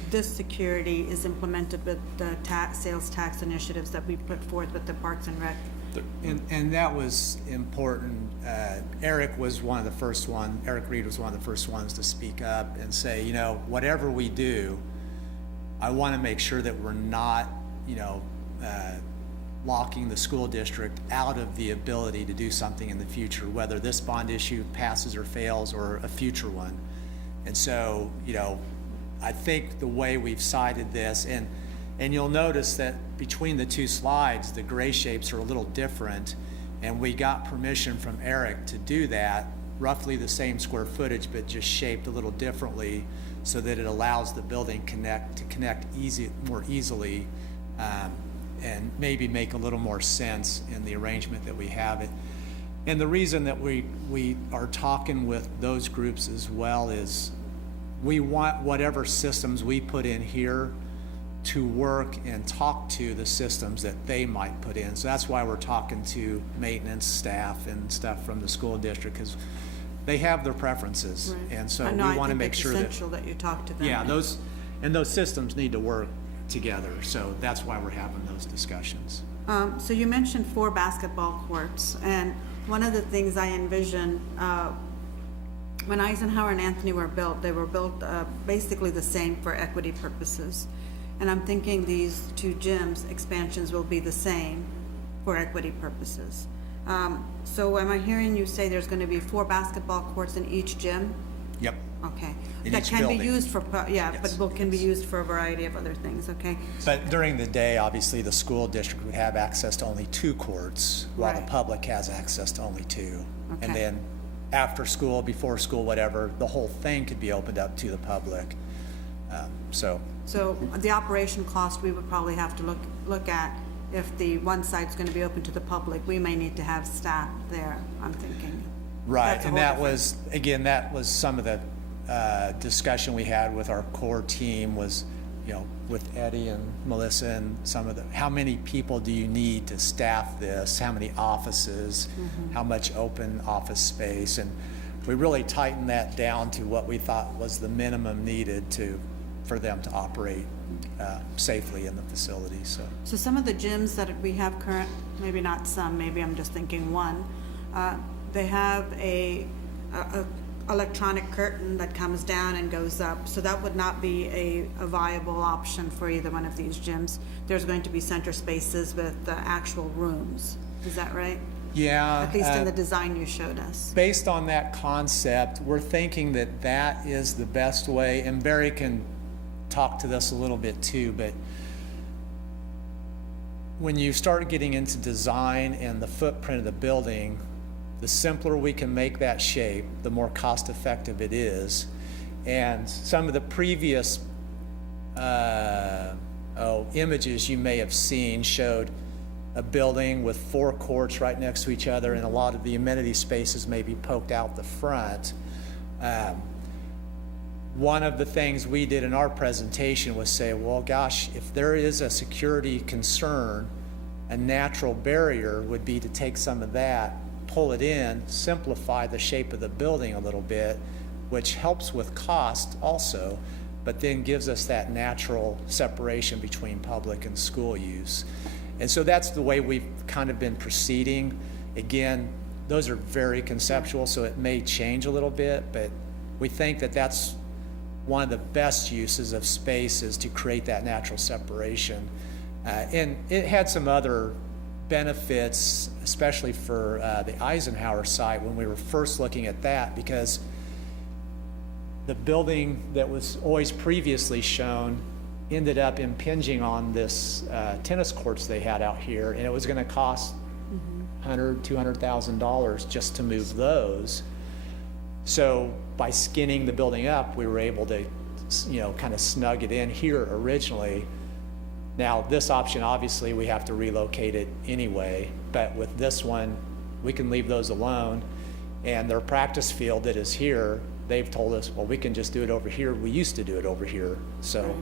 this security is implemented with the sales tax initiatives that we put forth with the Parks and Rec. And that was important. Eric Reed was one of the first ones to speak up and say, you know, whatever we do, I want to make sure that we're not, you know, locking the school district out of the ability to do something in the future, whether this bond issue passes or fails or a future one. And so, you know, I think the way we've cited this, and you'll notice that between the two slides, the gray shapes are a little different, and we got permission from Eric to do that, roughly the same square footage, but just shaped a little differently so that it allows the building to connect more easily, and maybe make a little more sense in the arrangement that we have it. And the reason that we are talking with those groups as well is we want whatever systems we put in here to work and talk to the systems that they might put in. So that's why we're talking to maintenance staff and stuff from the school district, because they have their preferences. Right. And so No, we want to make sure I that, think it's essential that you talk to them. yeah, those systems need to work together. So that's why we're having those discussions. So you mentioned 4 basketball courts, and one of the things I envisioned, when Eisenhower and Anthony were built, they were built basically the same for equity purposes. And I'm thinking these 2 gyms expansions will be the same for equity purposes. So am I hearing you say there's going to be 4 basketball courts in each gym? Yep. Okay. In That each can be building. used for, Yes. but can be used for a variety of other things, okay? But during the day, obviously, the school district would have access to only 2 courts, while the Right. public has access to only 2. Okay. And then after school, before school, whatever, the whole thing could be opened up to the public. So the operation cost, we would probably have to look at if the one site's going to be open to the public, we may need to have staff there, I'm thinking. Right, That's a and whole that different- was, again, that was some of the discussion we had with our core team was, you know, with Eddie and Melissa and some of the, how many people do you need to staff this? How many offices? How much open office space? And we really tightened that down to what we thought was the minimum needed for them to operate safely in the facility, so. So some of the gyms that we have current, maybe not some, maybe I'm just thinking one, they have a electronic curtain that comes down and goes up. So that would not be a viable option for either one of these gyms. There's going to be center spaces with the actual rooms. Is that right? Yeah. At least in the design you showed us. Based on that concept, we're thinking that that is the best way, and Barry can talk to this a little bit too, but when you start getting into design and the footprint of the building, the simpler we can make that shape, the more cost-effective it is. And some of the previous images you may have seen showed a building with 4 courts right next to each other, and a lot of the amenity spaces may be poked out the front. One of the things we did in our presentation was say, well, gosh, if there is a security concern, a natural barrier would be to take some of that, pull it in, simplify the shape of the building a little bit, which helps with cost also, but then gives us that natural separation between public and school use. And so that's the way we've kind of been proceeding. Again, those are very conceptual, so it may change a little bit, but we think that that's one of the best uses of space, is to create that natural separation. And it had some other benefits, especially for the Eisenhower site when we were first looking at that, because the building that was always previously shown ended up impinging on this tennis courts they had out here, and it was going to cost $100,000, $200,000 just to move those. So by skinning the building up, we were able to, kind of snug it in here originally. Now, this option, obviously, we have to relocate it anyway, but with this one, we can leave those alone. And their practice field that is here, they've told us, well, we can just do it over here. We used to do it over here. So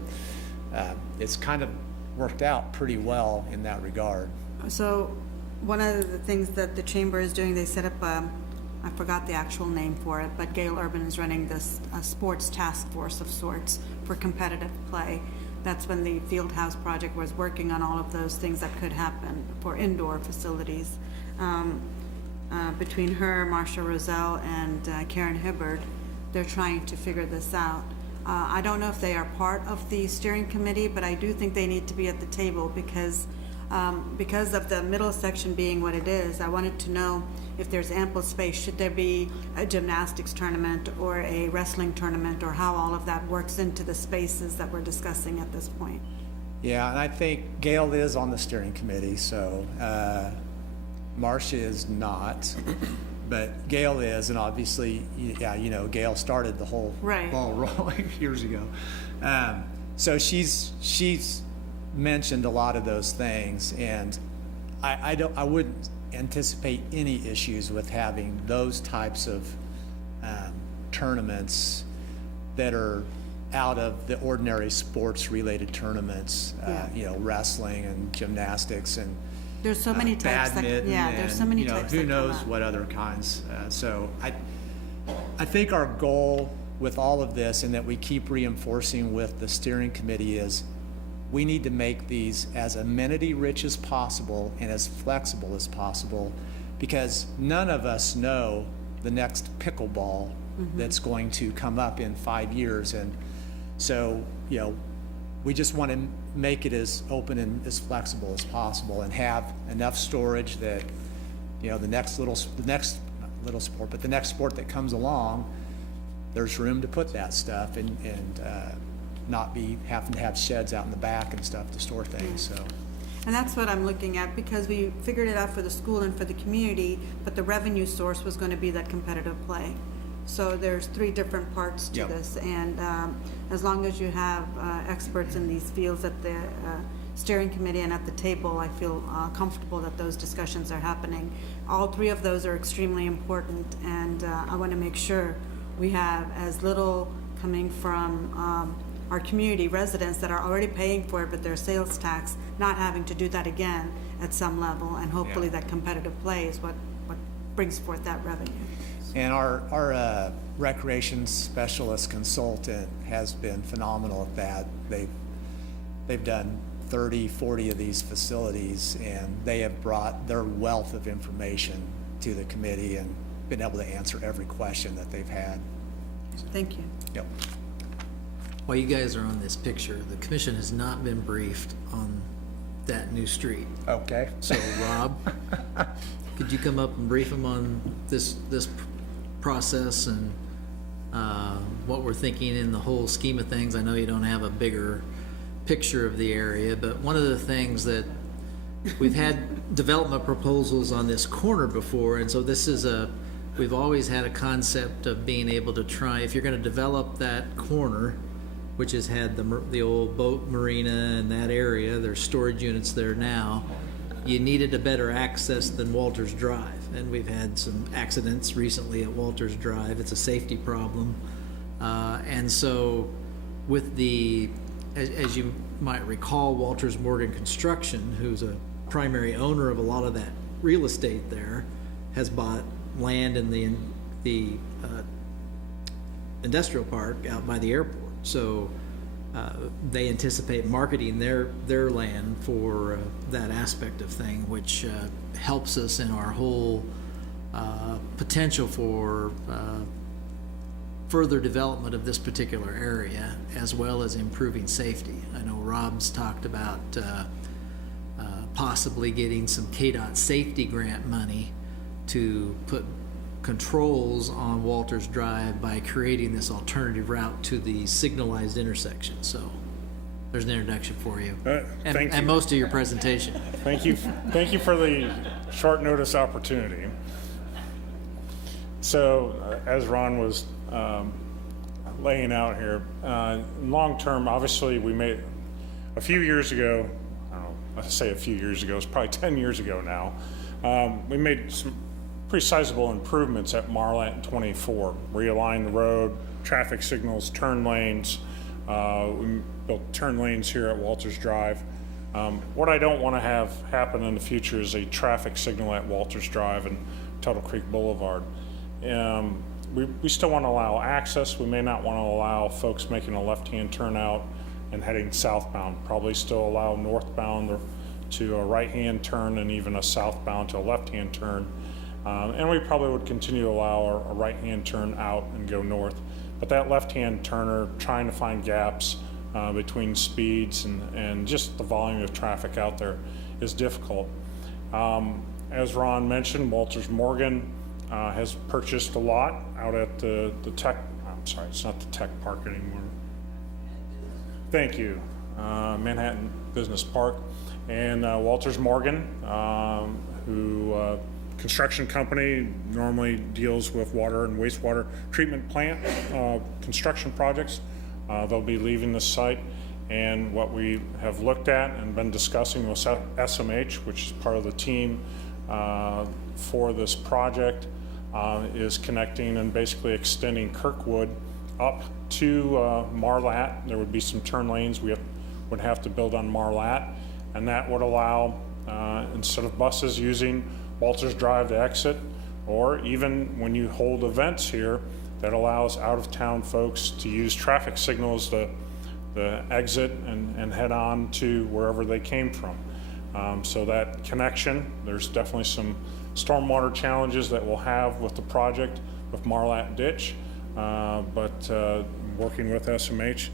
it's kind of worked out pretty well in that regard. So one of the things that the chamber is doing, they set up, I forgot the actual name for it, but Gail Urban is running this sports task force of sorts for competitive play. That's when the Field House project was working on all of those things that could happen for indoor facilities. Between her, Marcia Roselle, and Karen Hibbard, they're trying to figure this out. I don't know if they are part of the steering committee, but I do think they need to be at the table because of the middle section being what it is. I wanted to know if there's ample space. Should there be a gymnastics tournament or a wrestling tournament, or how all of that works into the spaces that we're discussing at this point? Yeah, and I think Gail is on the steering committee, so Marcia is not, but Gail is, and obviously, yeah, Gail started the whole Right. ball rolling years ago. So she's mentioned a lot of those things, and I wouldn't anticipate any issues with having those types of tournaments that are out of the ordinary sports-related tournaments, wrestling and gymnastics and There's so many types that, badminton, yeah, there's so many types who that knows come up. what other kinds. So I think our goal with all of this, and that we keep reinforcing with the steering committee, is we need to make these as amenity-rich as possible and as flexible as possible, because none of us know the next pickleball that's going to come up in 5 years. And so, we just want to make it as open and as flexible as possible, and have enough storage that, the next sport that comes along, there's room to put that stuff, and not be having to have sheds out in the back and stuff to store things, so. And that's what I'm looking at, because we figured it out for the school and for the community, but the revenue source was going to be that competitive play. So there's 3 different parts to Yep. this, and as long as you have experts in these fields at the steering committee and at the table, I feel comfortable that those discussions are happening. All 3 of those are extremely important, and I want to make sure we have as little coming from our community residents that are already paying for it, but their sales tax, not having to do that again at some level, and hopefully Yeah. that competitive play is what brings forth that revenue. And our recreation specialist consultant has been phenomenal at that. They've done 30, 40 of these facilities, and they have brought their wealth of information to the committee and been able to answer every question that they've had. Thank you. Yep. While you guys are on this picture, the commission has not been briefed on that new street. Okay. So Rob, could you come up and brief them on this process and what we're thinking in the whole scheme of things? I know you don't have a bigger picture of the area, but one of the things that we've had development proposals on this corner before, and so this is we've always had a concept of being able to try, if you're going to develop that corner, which has had the old boat marina and that area, there's storage units there now, you needed a better access than Walters Drive. And we've had some accidents recently at Walters Drive. It's a safety problem. And so with as you might recall, Walters Morgan Construction, who's a primary owner of a lot of that real estate there, has bought land in the industrial park out by the airport. So they anticipate marketing their land for that aspect of thing, which helps us in our whole potential for further development of this particular area, as well as improving safety. I know Rob's talked about possibly getting some KDOT safety grant money to put controls on Walters Drive by creating this alternative route to the signalized intersection. So there's an introduction for you. Thank you. And most of your presentation. Thank you for the short notice opportunity. So, as Ron was laying out here. Long term, obviously, we made a few years ago. I don't know. Let's say a few years ago. It's probably 10 years ago now. We made some pretty sizable improvements at Marlat and 24. Realigned the road, traffic signals, turn lanes. We built turn lanes here at Walters Drive. What I don't want to have happen in the future is a traffic signal at Walters Drive and Tuttle Creek Boulevard. We still want to allow access. We may not want to allow folks making a left-hand turn out and heading southbound. Probably still allow northbound to a right-hand turn and even a southbound to a left-hand turn. And we probably would continue to allow a right-hand turn out and go north. But that left-hand turner, trying to find gaps between speeds and just the volume of traffic out there is difficult. As Ron mentioned, Walters Morgan has purchased a lot out at the tech, I'm sorry, it's not the tech park anymore. Thank you, Manhattan Business Park. And Walters Morgan, who construction company, normally deals with water and wastewater treatment plant construction projects. They'll be leaving the site, and what we have looked at and been discussing with SMH, which is part of the team for this project, is connecting and basically extending Kirkwood up to Marlat. There would be some turn lanes we would have to build on Marlat, and that would allow, instead of buses using Walters Drive to exit, or even when you hold events here, that allows out-of-town folks to use traffic signals to exit and head on to wherever they came from. So that connection, there's definitely some stormwater challenges that we'll have with the project with Marlat Ditch, but working with SMH,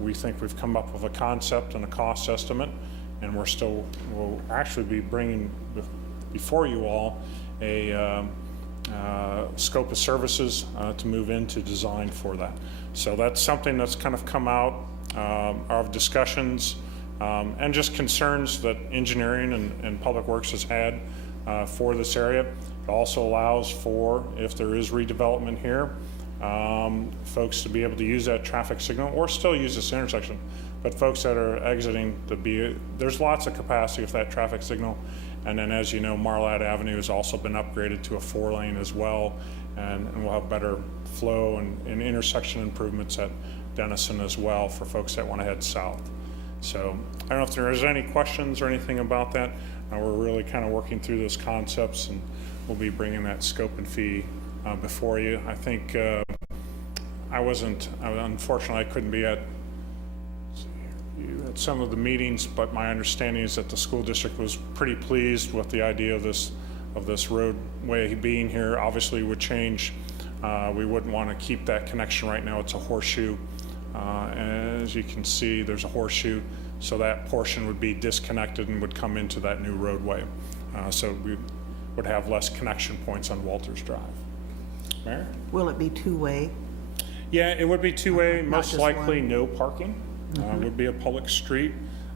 we think we've come up with a concept and a cost estimate, and we'll actually be bringing before you all a scope of services to move into design for that. So that's something that's kind of come out of discussions and just concerns that engineering and Public Works has had for this area. It also allows for, if there is redevelopment here, folks to be able to use that traffic signal or still use this intersection. But folks that are exiting, there's lots of capacity with that traffic signal. And then, as you know, Marlat Avenue has also been upgraded to a 4-lane as well, and we'll have better flow and intersection improvements at Denison as well for folks that want to head south. So I don't know if there is any questions or anything about that. We're really kind of working through those concepts, and we'll be bringing that scope and fee before you. I think unfortunately, I couldn't be at some of the meetings, but my understanding is that the school district was pretty pleased with the idea of this roadway being here. Obviously, it would change. We wouldn't want to keep that connection right now. It's a horseshoe. As you can see, there's a horseshoe, so that portion would be disconnected and would come into that new roadway. So we would have less connection points on Walters Drive. Mayor? Will it be two-way? Yeah, it would be two-way, Not most just likely one? no parking. Would be a public street.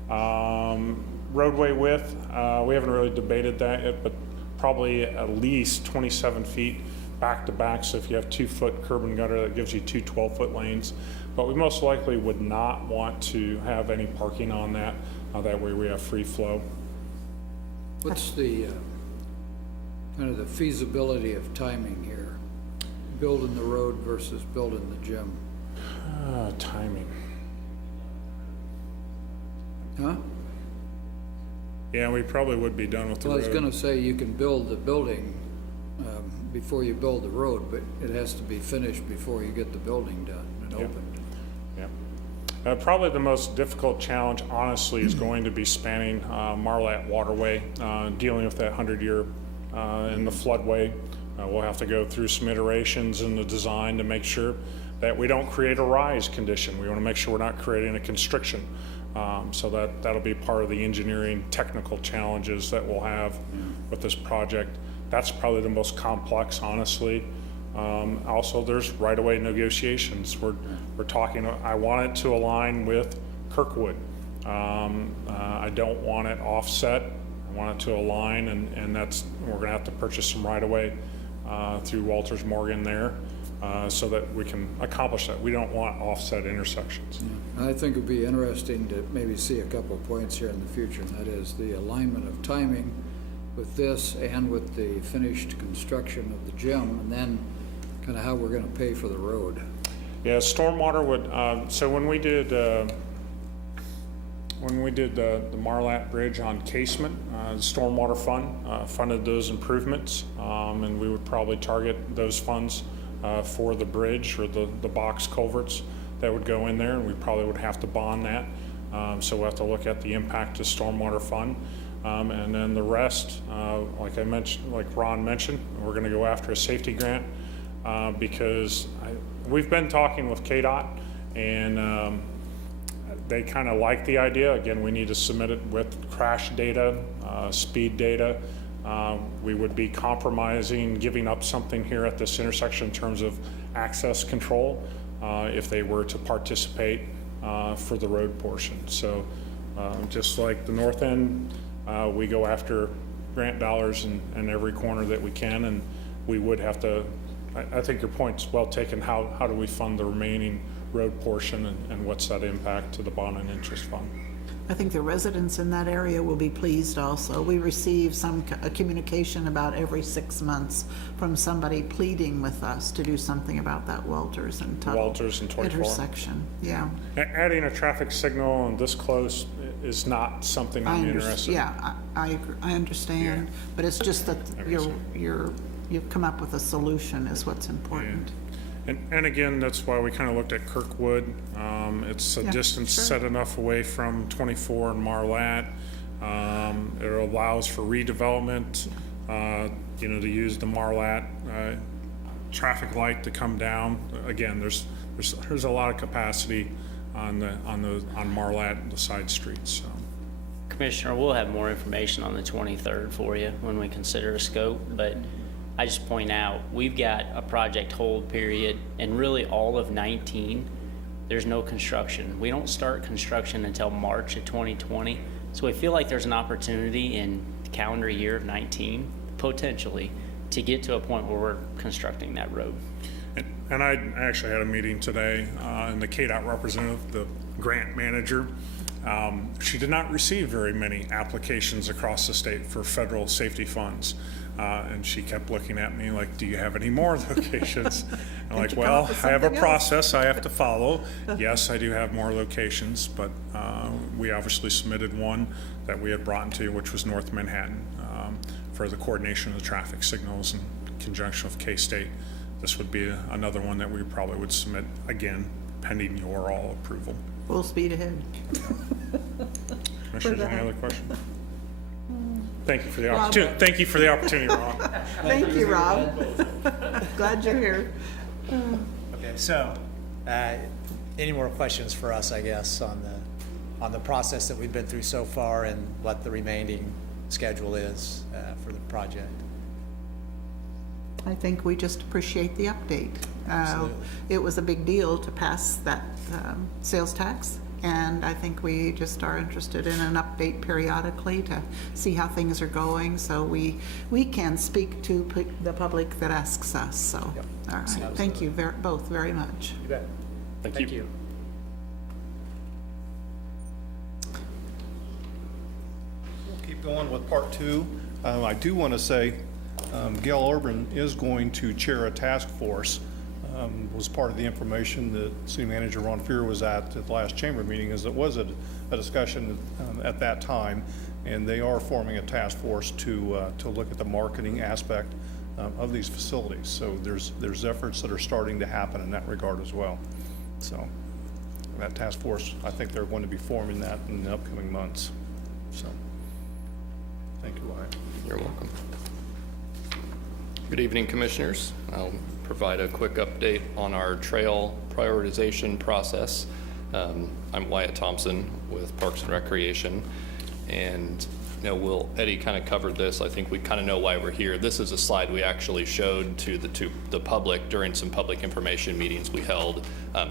Roadway width, we haven't really debated that yet, but probably at least 27 feet back to back. So if you have 2-foot curb and gutter, that gives you two 12-foot lanes. But we most likely would not want to have any parking on that. That way we have free flow. What's the kind of the feasibility of timing here? Building the road versus building the gym? Timing. Huh? Yeah, we probably would be done with the Well, I road. was gonna say you can build the building before you build the road, but it has to be finished before you get the building done and opened. Yeah. Probably the most difficult challenge, honestly, is going to be spanning Marlat Waterway, dealing with that 100-year in the floodway. We'll have to go through some iterations in the design to make sure that we don't create a rise condition. We want to make sure we're not creating a constriction. So that'll be part of the engineering technical challenges that we'll have with this project. That's probably the most complex, honestly. Also, there's right-of-way negotiations. We're talking, I want it to align with Kirkwood. I don't want it offset. I want it to align, and we're gonna have to purchase some right-of-way through Walters Morgan there. so that we can accomplish that. We don't want offset intersections. I think it'd be interesting to maybe see a couple of points here in the future, and that is the alignment of timing with this and with the finished construction of the gym, and then kind of how we're gonna pay for the road. Yeah, stormwater would, so when we did the Marlat Bridge on Casement, the Stormwater Fund funded those improvements, and we would probably target those funds for the bridge or the box culverts that would go in there, and we probably would have to bond that. So we'll have to look at the impact to Stormwater Fund. And then the rest, like I mentioned, like Ron mentioned, we're gonna go after a safety grant because we've been talking with KDOT, and they kind of like the idea. Again, we need to submit it with crash data, speed data. We would be compromising, giving up something here at this intersection in terms of access control if they were to participate for the road portion. So just like the north end, we go after grant dollars in every corner that we can, and we would have to, I think your point's well taken. How do we fund the remaining road portion, and what's that impact to the bond and interest fund? I think the residents in that area will be pleased also. We receive a communication about every 6 months from somebody pleading with us to do something about that Walters and Tuttle Walters and 24. intersection. Yeah. Adding a traffic signal and this close is not something I'm interested in. Yeah, I agree. I understand, but it's just that you've come up with a solution is what's important. And again, that's why we kind of looked at Kirkwood. It's a distance set enough away from 24 and Marlat. It allows for redevelopment, to use the Marlat traffic light to come down. Again, there's a lot of capacity on Marlat, the side streets. So. Commissioner, we'll have more information on the 23rd for you when we consider a scope, but I just point out, we've got a project hold period, and really all of 19, there's no construction. We don't start construction until March of 2020, so we feel like there's an opportunity in the calendar year of 19, potentially, to get to a point where we're constructing that road. And I actually had a meeting today, and the KDOT representative, the grant manager, she did not receive very many applications across the state for federal safety funds. And she kept looking at me like, do you have any more locations? I'm like, well, I have a process I have to follow. Yes, I do have more locations, but we obviously submitted one that we had brought into, which was North Manhattan, for the coordination of the traffic signals in conjunction with K-State. This would be another one that we probably would submit again, pending your all approval. Full speed ahead. Commissioners, any other questions? Thank you for the opportunity. Thank you for the opportunity, Ron. Thank you, Rob. Glad you're here. Okay, so, any more questions for us, I guess, on the process that we've been through so far and what the remaining schedule is for the project? I think we just appreciate the update. It was a big deal to pass that sales tax, and I think we just are interested in an update periodically to see how things are going, so we can speak to the public that asks us, so. All right, thank you both very much. You bet. Thank you. We'll keep going with part two. I do want to say Gail Urban is going to chair a task force. Was part of the information that City Manager Ron Fear was at the last chamber meeting, as it was a discussion at that time, and they are forming a task force to look at the marketing aspect of these facilities. So there's efforts that are starting to happen in that regard as well. So that task force, I think they're going to be forming that in the upcoming months. So thank you, Wyatt. You're welcome. Good evening, Commissioners. I'll provide a quick update on our trail prioritization process. I'm Wyatt Thompson with Parks and Recreation, and Eddie kind of covered this. I think we kind of know why we're here. This is a slide we actually showed to the public during some public information meetings we held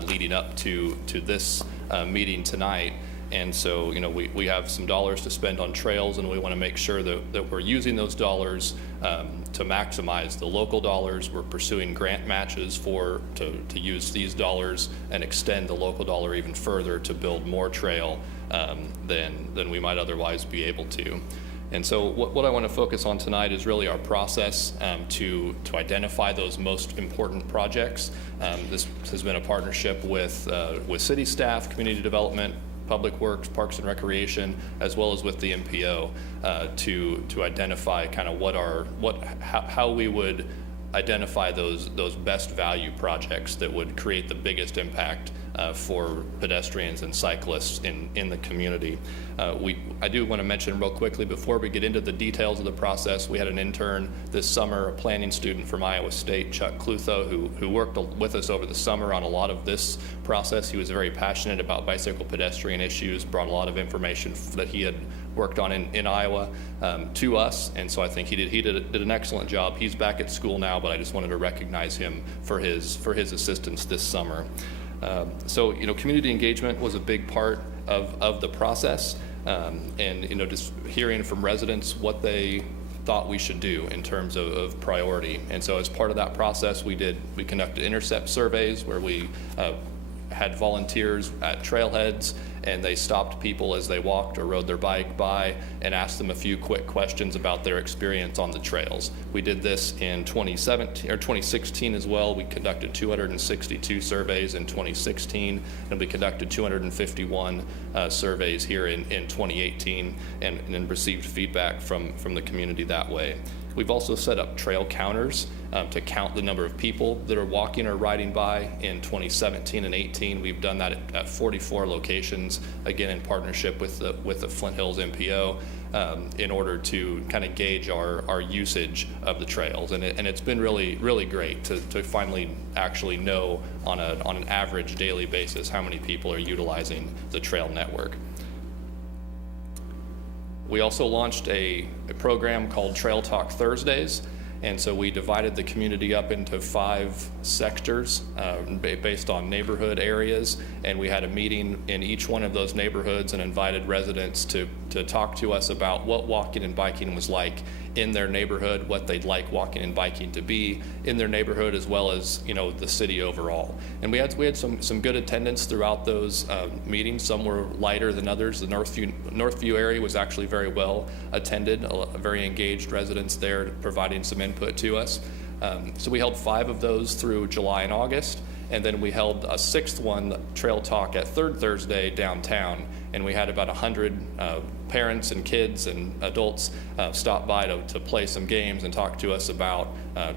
leading up to this meeting tonight. And so, we have some dollars to spend on trails, and we want to make sure that we're using those dollars to maximize the local dollars. We're pursuing grant matches to use these dollars and extend the local dollar even further to build more trail than we might otherwise be able to. And so what I want to focus on tonight is really our process to identify those most important projects. This has been a partnership with city staff, community development, Public Works, Parks and Recreation, as well as with the MPO to identify kind of how we would identify those best value projects that would create the biggest impact for pedestrians and cyclists in the community. I do want to mention real quickly before we get into the details of the process, we had an intern this summer, a planning student from Iowa State, Chuck Clutho, who worked with us over the summer on a lot of this process. He was very passionate about bicycle pedestrian issues, brought a lot of information that he had worked on in Iowa to us, and so I think he did an excellent job. He's back at school now, but I just wanted to recognize him for his assistance this summer. So community engagement was a big part of the process, and just hearing from residents what they thought we should do in terms of priority. And so as part of that process, we conducted intercept surveys where we had volunteers at trailheads, and they stopped people as they walked or rode their bike by and asked them a few quick questions about their experience on the trails. We did this in 2016 as well. We conducted 262 surveys in 2016, and we conducted 251 surveys here in 2018 and received feedback from the community that way. We've also set up trail counters to count the number of people that are walking or riding by. In 2017 and 18, we've done that at 44 locations, again in partnership with the Flint Hills MPO, in order to kind of gauge our usage of the trails. And it's been really, really great to finally actually know on an average daily basis how many people are utilizing the trail network. We also launched a program called Trail Talk Thursdays, and so we divided the community up into 5 sectors based on neighborhood areas, and we had a meeting in each one of those neighborhoods and invited residents to talk to us about what walking and biking was like in their neighborhood, what they'd like walking and biking to be in their neighborhood, as well as the city overall. And we had some good attendance throughout those meetings. Some were lighter than others. The Northview area was actually very well attended, very engaged residents there providing some input to us. So we held 5 of those through July and August, and then we held a 6th one, Trail Talk, at Third Thursday downtown, and we had about 100 parents and kids and adults stop by to play some games and talk to us about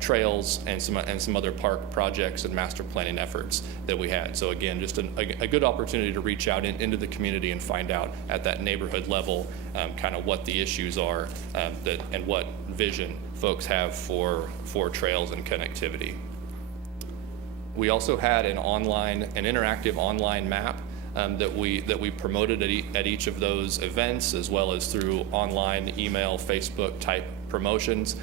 trails and some other park projects and master planning efforts that we had. So again, just a good opportunity to reach out into the community and find out at that neighborhood level kind of what the issues are and what vision folks have for trails and connectivity. We also had an interactive online map that we promoted at each of those events, as well as through online, email, Facebook type promotions.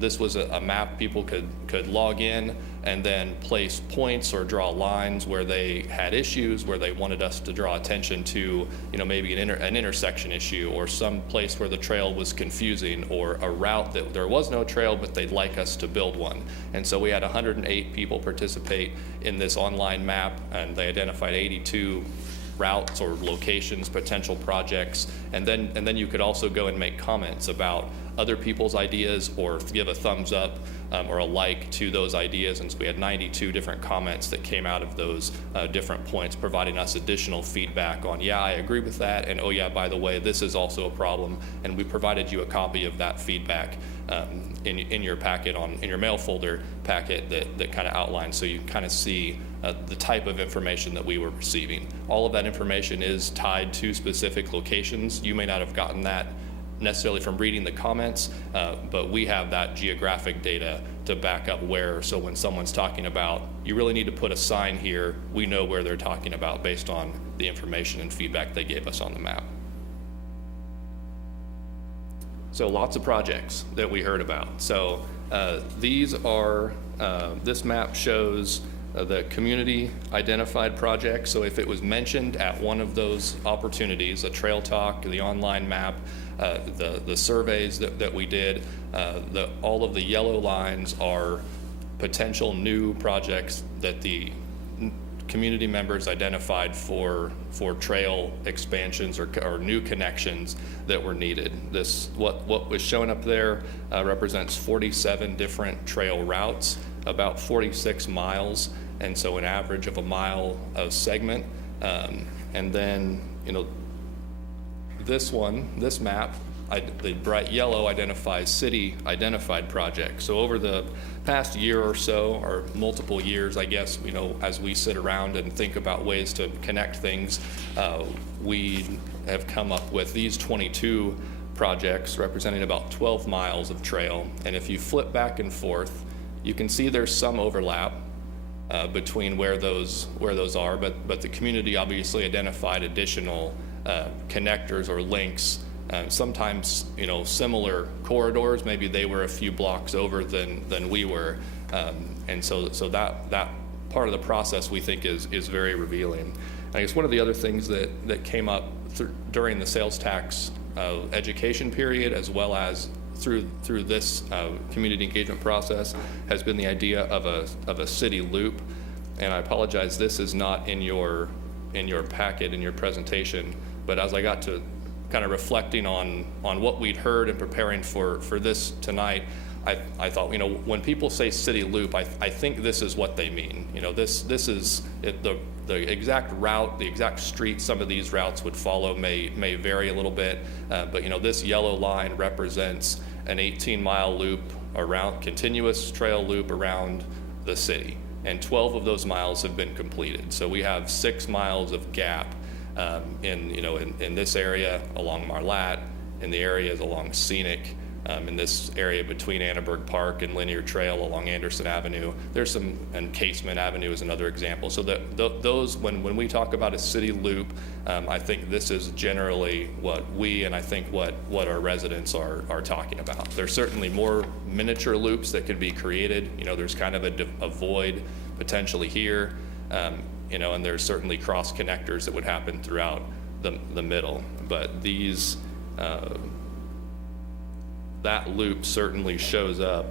This was a map people could log in and then place points or draw lines where they had issues, where they wanted us to draw attention to, maybe an intersection issue, or some place where the trail was confusing, or a route that there was no trail but they'd like us to build one. And so we had 108 people participate in this online map, and they identified 82 routes or locations, potential projects, and then you could also go and make comments about other people's ideas, or give a thumbs up or a like to those ideas. And so we had 92 different comments that came out of those different points, providing us additional feedback on, yeah, I agree with that, and oh yeah, by the way, this is also a problem. And we provided you a copy of that feedback in your packet, in your mail folder packet that kind of outlines, so you kind of see the type of information that we were receiving. All of that information is tied to specific locations. You may not have gotten that necessarily from reading the comments, but we have that geographic data to back up where, so when someone's talking about, you really need to put a sign here, we know where they're talking about based on the information and feedback they gave us on the map. So lots of projects that we heard about. So this map shows the community identified projects. So if it was mentioned at one of those opportunities, the trail talk, the online map, the surveys that we did, all of the yellow lines are potential new projects that the community members identified for trail expansions or new connections that were needed. What was shown up there represents 47 different trail routes, about 46 miles, and so an average of a mile a segment. And then, this map, the bright yellow identifies city identified projects. So over the past year or so, or multiple years, I guess, as we sit around and think about ways to connect things, we have come up with these 22 projects representing about 12 miles of trail. And if you flip back and forth, you can see there's some overlap between where those are, but the community obviously identified additional connectors or links. Sometimes, similar corridors, maybe they were a few blocks over than we were. And so that part of the process we think is very revealing. I guess one of the other things that came up during the sales tax education period, as well as through this community engagement process, has been the idea of a city loop. And I apologize, this is not in your packet, in your presentation, but as I got to kind of reflecting on what we'd heard and preparing for this tonight, I thought, when people say city loop, I think this is what they mean. This is the exact route, the exact street some of these routes would follow may vary a little bit, but this yellow line represents an 18-mile loop around, continuous trail loop around the city, and 12 of those miles have been completed. So we have 6 miles of gap in this area along Marlatte, in the areas along Scenic, in this area between Annenberg Park and Linear Trail along Anderson Avenue. There's some, and Casement Avenue is another example. So those, when we talk about a city loop, I think this is generally what we, and I think what our residents are talking about. There's certainly more miniature loops that could be created. There's kind of a void potentially here. And there's certainly cross connectors that would happen throughout the middle. But these, that loop certainly shows up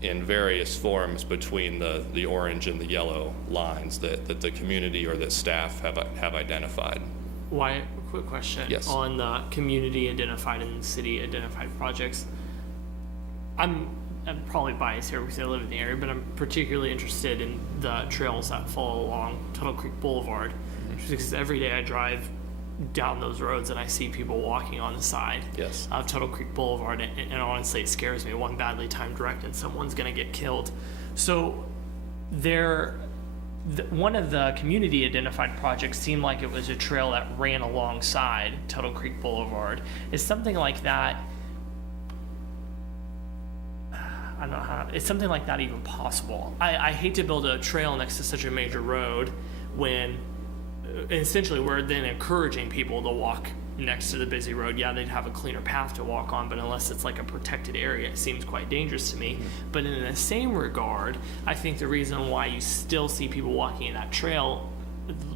in various forms between the orange and the yellow lines that the community or that staff have identified. Why, quick question. Yes. On the community identified and city identified projects, I'm probably biased here because I live in the area, but I'm particularly interested in the trails that follow along Tuttle Creek Boulevard, because every day I drive down those roads and I see people walking on the side of Tuttle Creek Boulevard, and honestly it scares me. One badly timed wreck and someone's going to get killed. So one of the community identified projects seemed like it was a trail that ran alongside Tuttle Creek Boulevard. Is something like that, I don't know how, is something like that even possible? I hate to build a trail next to such a major road when essentially we're then encouraging people to walk next to the busy road. Yeah, they'd have a cleaner path to walk on, but unless it's like a protected area, it seems quite dangerous to me. But in the same regard, I think the reason why you still see people walking in that trail,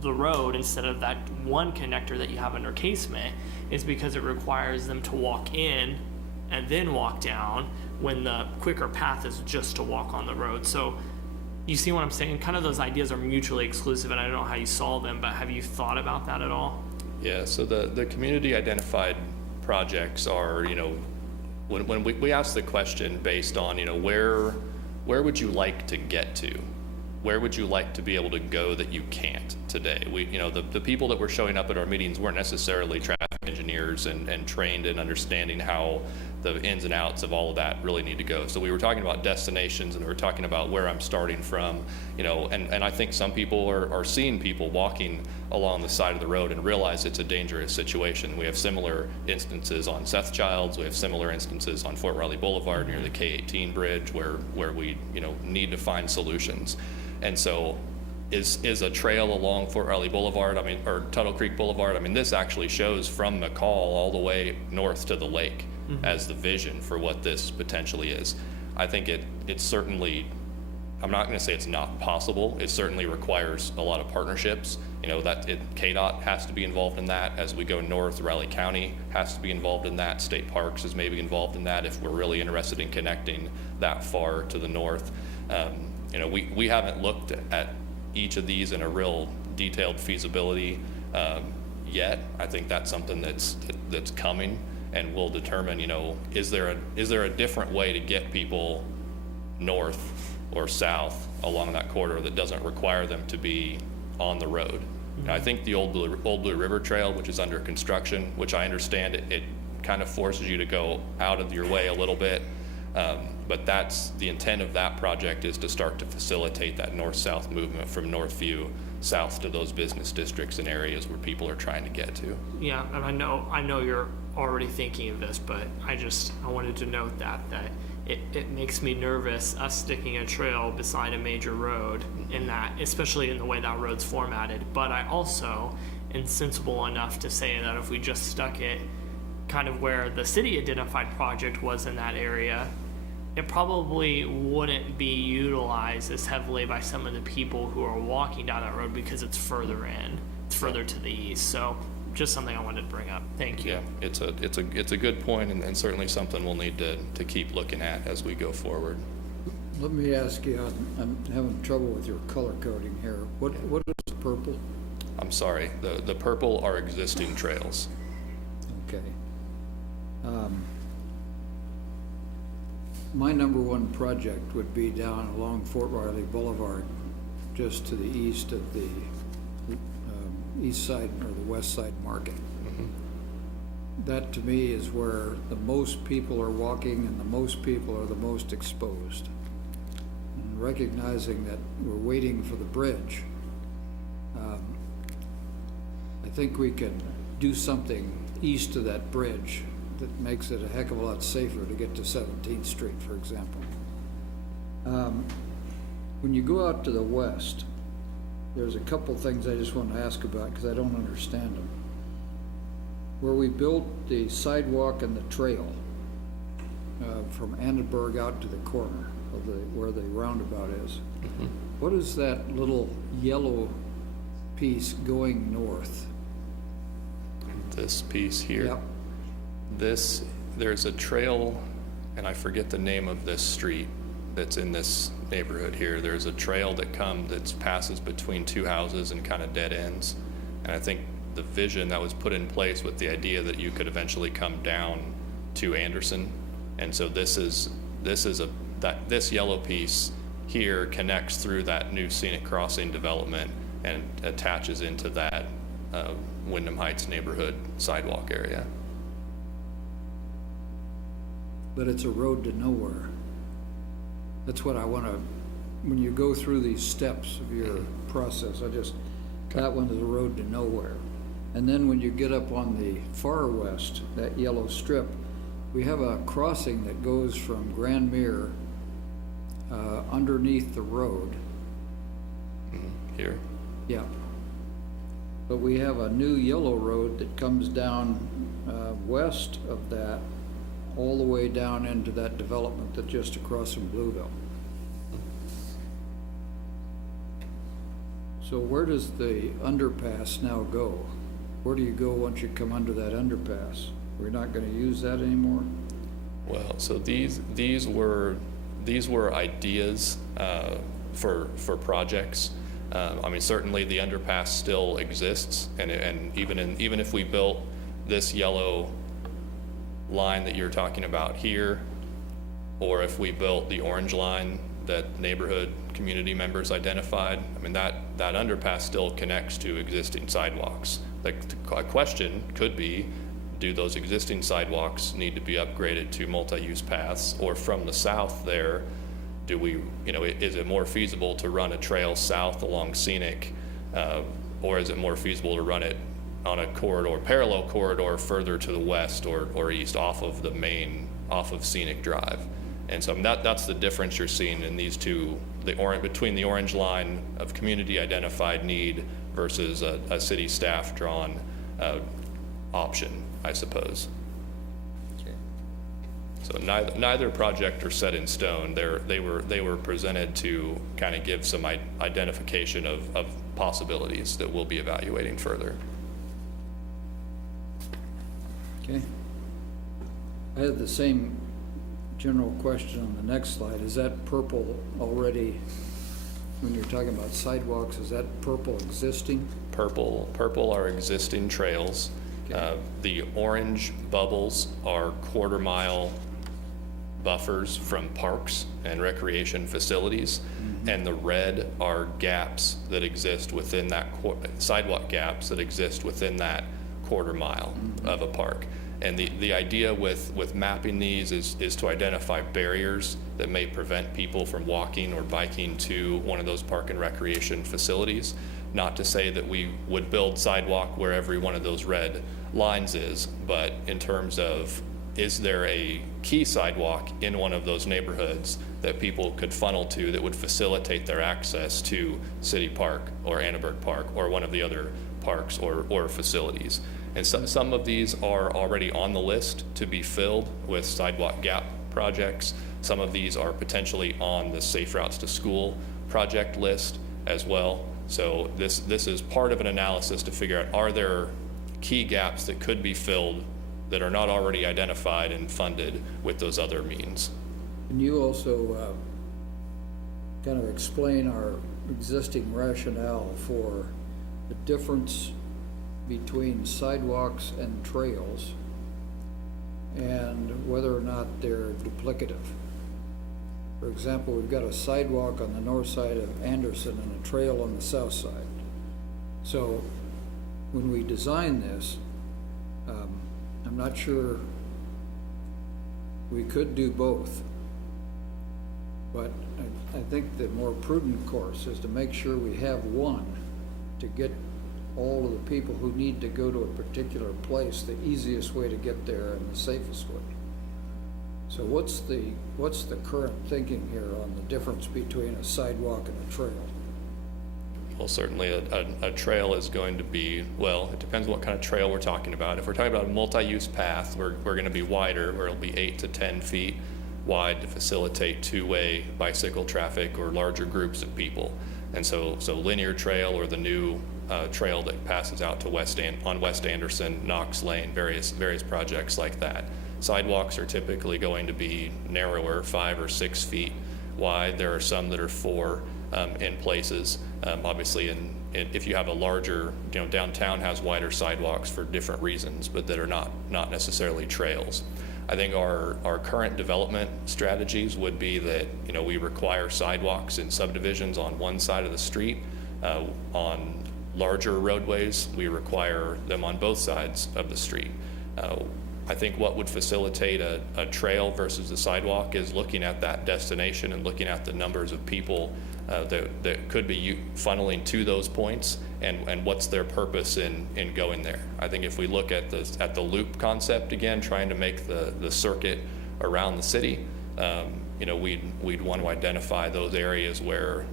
the road, instead of that one connector that you have under Casement, is because it requires them to walk in and then walk down, when the quicker path is just to walk on the road. So you see what I'm saying? Kind of those ideas are mutually exclusive, and I don't know how you solve them, but have you thought about that at all? Yeah, so the community identified projects are, when we ask the question based on, where would you like to get to? Where would you like to be able to go that you can't today? The people that were showing up at our meetings weren't necessarily traffic engineers and trained in understanding how the ins and outs of all of that really need to go. So we were talking about destinations, and we were talking about where I'm starting from, and I think some people are seeing people walking along the side of the road and realize it's a dangerous situation. We have similar instances on Seth Childs. We have similar instances on Fort Riley Boulevard near the K-18 bridge where we, need to find solutions. And so is a trail along Fort Riley Boulevard, or Tuttle Creek Boulevard, this actually shows from McCall all the way north to the lake as the vision for what this potentially is. I think it's certainly I'm not going to say it's not possible. It certainly requires a lot of partnerships. You know, KDOT has to be involved in that. As we go north, Raleigh County has to be involved in that. State Parks is maybe involved in that if we're really interested in connecting that far to the north. You know, we haven't looked at each of these in a real detailed feasibility yet. I think that's something that's coming, and we'll determine, you know, is there a different way to get people north or south along that corridor that doesn't require them to be on the road. And I think the Old Blue River Trail, which is under construction, which I understand it kind of forces you to go out of your way a little bit, but that's the intent of that project, is to start to facilitate that north-south movement from Northview south to those business districts and areas where people are trying to get to. Yeah, and I know you're already thinking of this, but I wanted to note that it makes me nervous, us sticking a trail beside a major road, in that, especially in the way that road's formatted. But I also am sensible enough to say that if we just stuck it kind of where the city identified project was in that area, it probably wouldn't be utilized as heavily by some of the people who are walking down that road because it's further in, it's further to the east. So just something I wanted to bring up. Thank you. Yeah, it's a good point, and certainly something we'll need to keep looking at as we go forward. Let me ask you, I'm having trouble with your color coding here. What is purple? I'm sorry, the purple are existing trails. Okay. My number one project would be down along Fort Riley Boulevard, just to the east of the east side or the west side market. That to me is where the most people are walking and the most people are the most exposed. And recognizing that we're waiting for the bridge, I think we can do something east of that bridge that makes it a heck of a lot safer to get to 17th Street, for example. When you go out to the west, there's a couple things I just want to ask about because I don't understand them. Where we built the sidewalk and the trail from Annenberg out to the corner of where the roundabout is, what is that little yellow piece going north? This piece here. Yep. There's a trail, and I forget the name of this street that's in this neighborhood here. There's a trail that passes between two houses and kind of dead ends. And I think the vision that was put in place with the idea that you could eventually come down to Anderson. And so this yellow piece here connects through that new scenic crossing development and attaches into that Wyndham Heights neighborhood sidewalk area. But it's a road to nowhere. That's what I want to, when you go through these steps of your process, that one is a road to nowhere. And then when you get up on the far west, that yellow strip, we have a crossing that goes from Grand Mere underneath the road. Here? Yeah. But we have a new yellow road that comes down west of that, all the way down into that development that's just across from Blueville. So where does the underpass now go? Where do you go once you come under that underpass? We're not going to use that anymore? Well, so these were ideas for projects. I mean, certainly the underpass still exists, and even if we built this yellow line that you're talking about here, or if we built the orange line that neighborhood community members identified, I mean, that underpass still connects to existing sidewalks. The question could be, do those existing sidewalks need to be upgraded to multi-use paths? Or from the south there, do we, is it more feasible to run a trail south along Scenic, or is it more feasible to run it on a parallel corridor further to the west or east off of Scenic Drive? And so that's the difference you're seeing in these two, between the orange line of community identified need versus a city staff drawn option, I suppose. So neither project are set in stone. They were presented to kind of give some identification of possibilities that we'll be evaluating further. Okay. I had the same general question on the next slide. Is that purple already, when you're talking about sidewalks, is that purple existing? Purple are existing trails. The orange bubbles are quarter-mile buffers from parks and recreation facilities, and the red are gaps that exist within that sidewalk gaps that exist within that quarter mile of a park. And the idea with mapping these is to identify barriers that may prevent people from walking or biking to one of those park and recreation facilities. Not to say that we would build sidewalk where every one of those red lines is, but in terms of, is there a key sidewalk in one of those neighborhoods that people could funnel to that would facilitate their access to City Park or Annenberg Park or one of the other parks or facilities? And some of these are already on the list to be filled with sidewalk gap projects. Some of these are potentially on the Safe Routes to School project list as well. So this is part of an analysis to figure out, are there key gaps that could be filled that are not already identified and funded with those other means? Can you also kind of explain our existing rationale for the difference between sidewalks and trails and whether or not they're duplicative? For example, we've got a sidewalk on the north side of Anderson and a trail on the south side. So when we design this, I'm not sure we could do both, but I think the more prudent course is to make sure we have one to get all of the people who need to go to a particular place the easiest way to get there and the safest way. So what's the current thinking here on the difference between a sidewalk and a trail? Well, certainly a trail is going to be, well, it depends what kind of trail we're talking about. If we're talking about a multi-use path, we're going to be wider, where it'll be 8 to 10 feet wide to facilitate two-way bicycle traffic or larger groups of people. And so linear trail, or the new trail that passes out to on West Anderson, Knox Lane, various projects like that. Sidewalks are typically going to be narrower, 5 or 6 feet wide. There are some that are 4 in places. Obviously, if you have a larger, downtown has wider sidewalks for different reasons, but that are not necessarily trails. I think our current development strategies would be that, we require sidewalks in subdivisions on one side of the street. On larger roadways, we require them on both sides of the street. I think what would facilitate a trail versus a sidewalk is looking at that destination and looking at the numbers of people that could be funneling to those points, and what's their purpose in going there. I think if we look at the loop concept again, trying to make the circuit around the city, we'd want to identify those areas where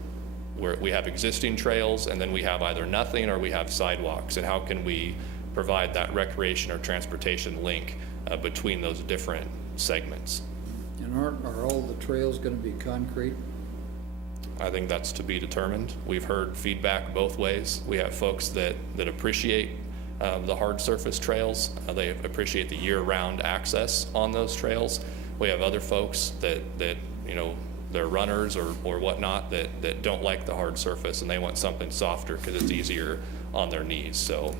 we have existing trails, and then we have either nothing or we have sidewalks, and how can we provide that recreation or transportation link between those different segments. And are all the trails going to be concrete? I think that's to be determined. We've heard feedback both ways. We have folks that appreciate the hard surface trails. They appreciate the year-round access on those trails. We have other folks that they're runners or whatnot that don't like the hard surface, and they want something softer because it's easier on their knees. So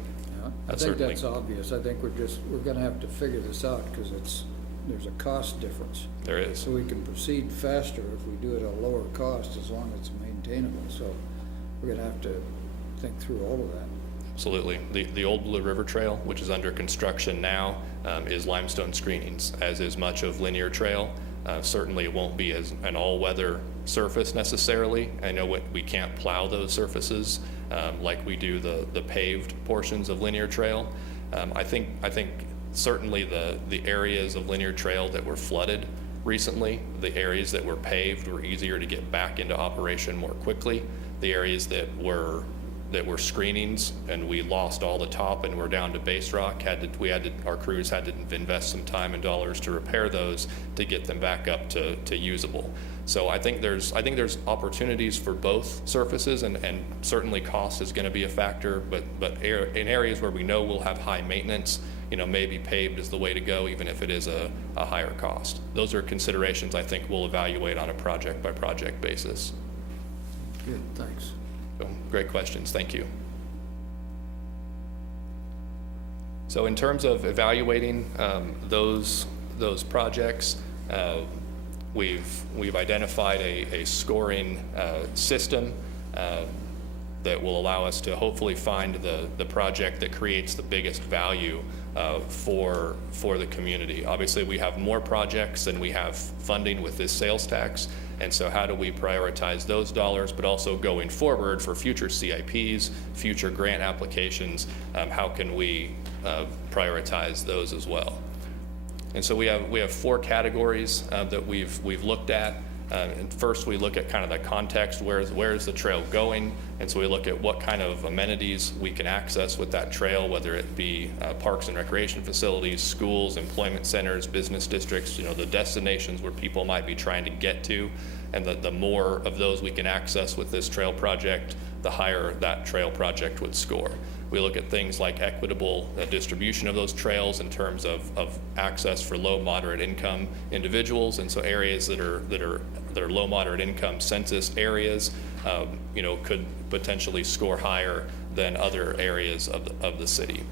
I think that's obvious. I think we're going to have to figure this out because there's a cost difference. There is. So we can proceed faster if we do it at a lower cost as long as it's maintainable. So we're going to have to think through all of that. Absolutely. The Old Blue River Trail, which is under construction now, is limestone screenings, as is much of Linear Trail. Certainly it won't be as an all-weather surface necessarily. I know we can't plow those surfaces like we do the paved portions of Linear Trail. I think certainly the areas of Linear Trail that were flooded recently, the areas that were paved were easier to get back into operation more quickly. The areas that were that were screenings, and we lost all the top and we're down to base rock. Our crews had to invest some time and dollars to repair those to get them back up to usable. So I think there's opportunities for both surfaces, and certainly cost is going to be a factor, but in areas where we know we'll have high maintenance, maybe paved is the way to go, even if it is a higher cost. Those are considerations I think we'll evaluate on a project by project basis. Good, thanks. So, great questions, thank you. So in terms of evaluating those projects, we've identified a scoring system that will allow us to hopefully find the project that creates the biggest value for the community. Obviously, we have more projects than we have funding with this sales tax, and so how do we prioritize those dollars, but also going forward for future CIPs, future grant applications, how can we prioritize those as well? And so we have 4 categories that we've looked at. And first, we look at kind of the context, where is the trail going? And so we look at what kind of amenities we can access with that trail, whether it be parks and recreation facilities, schools, employment centers, business districts, the destinations where people might be trying to get to. And the more of those we can access with this trail project, the higher that trail project would score. We look at things like equitable distribution of those trails in terms of access for low, moderate income individuals, and so areas that are low, moderate income census areas, could potentially score higher than other areas of the city.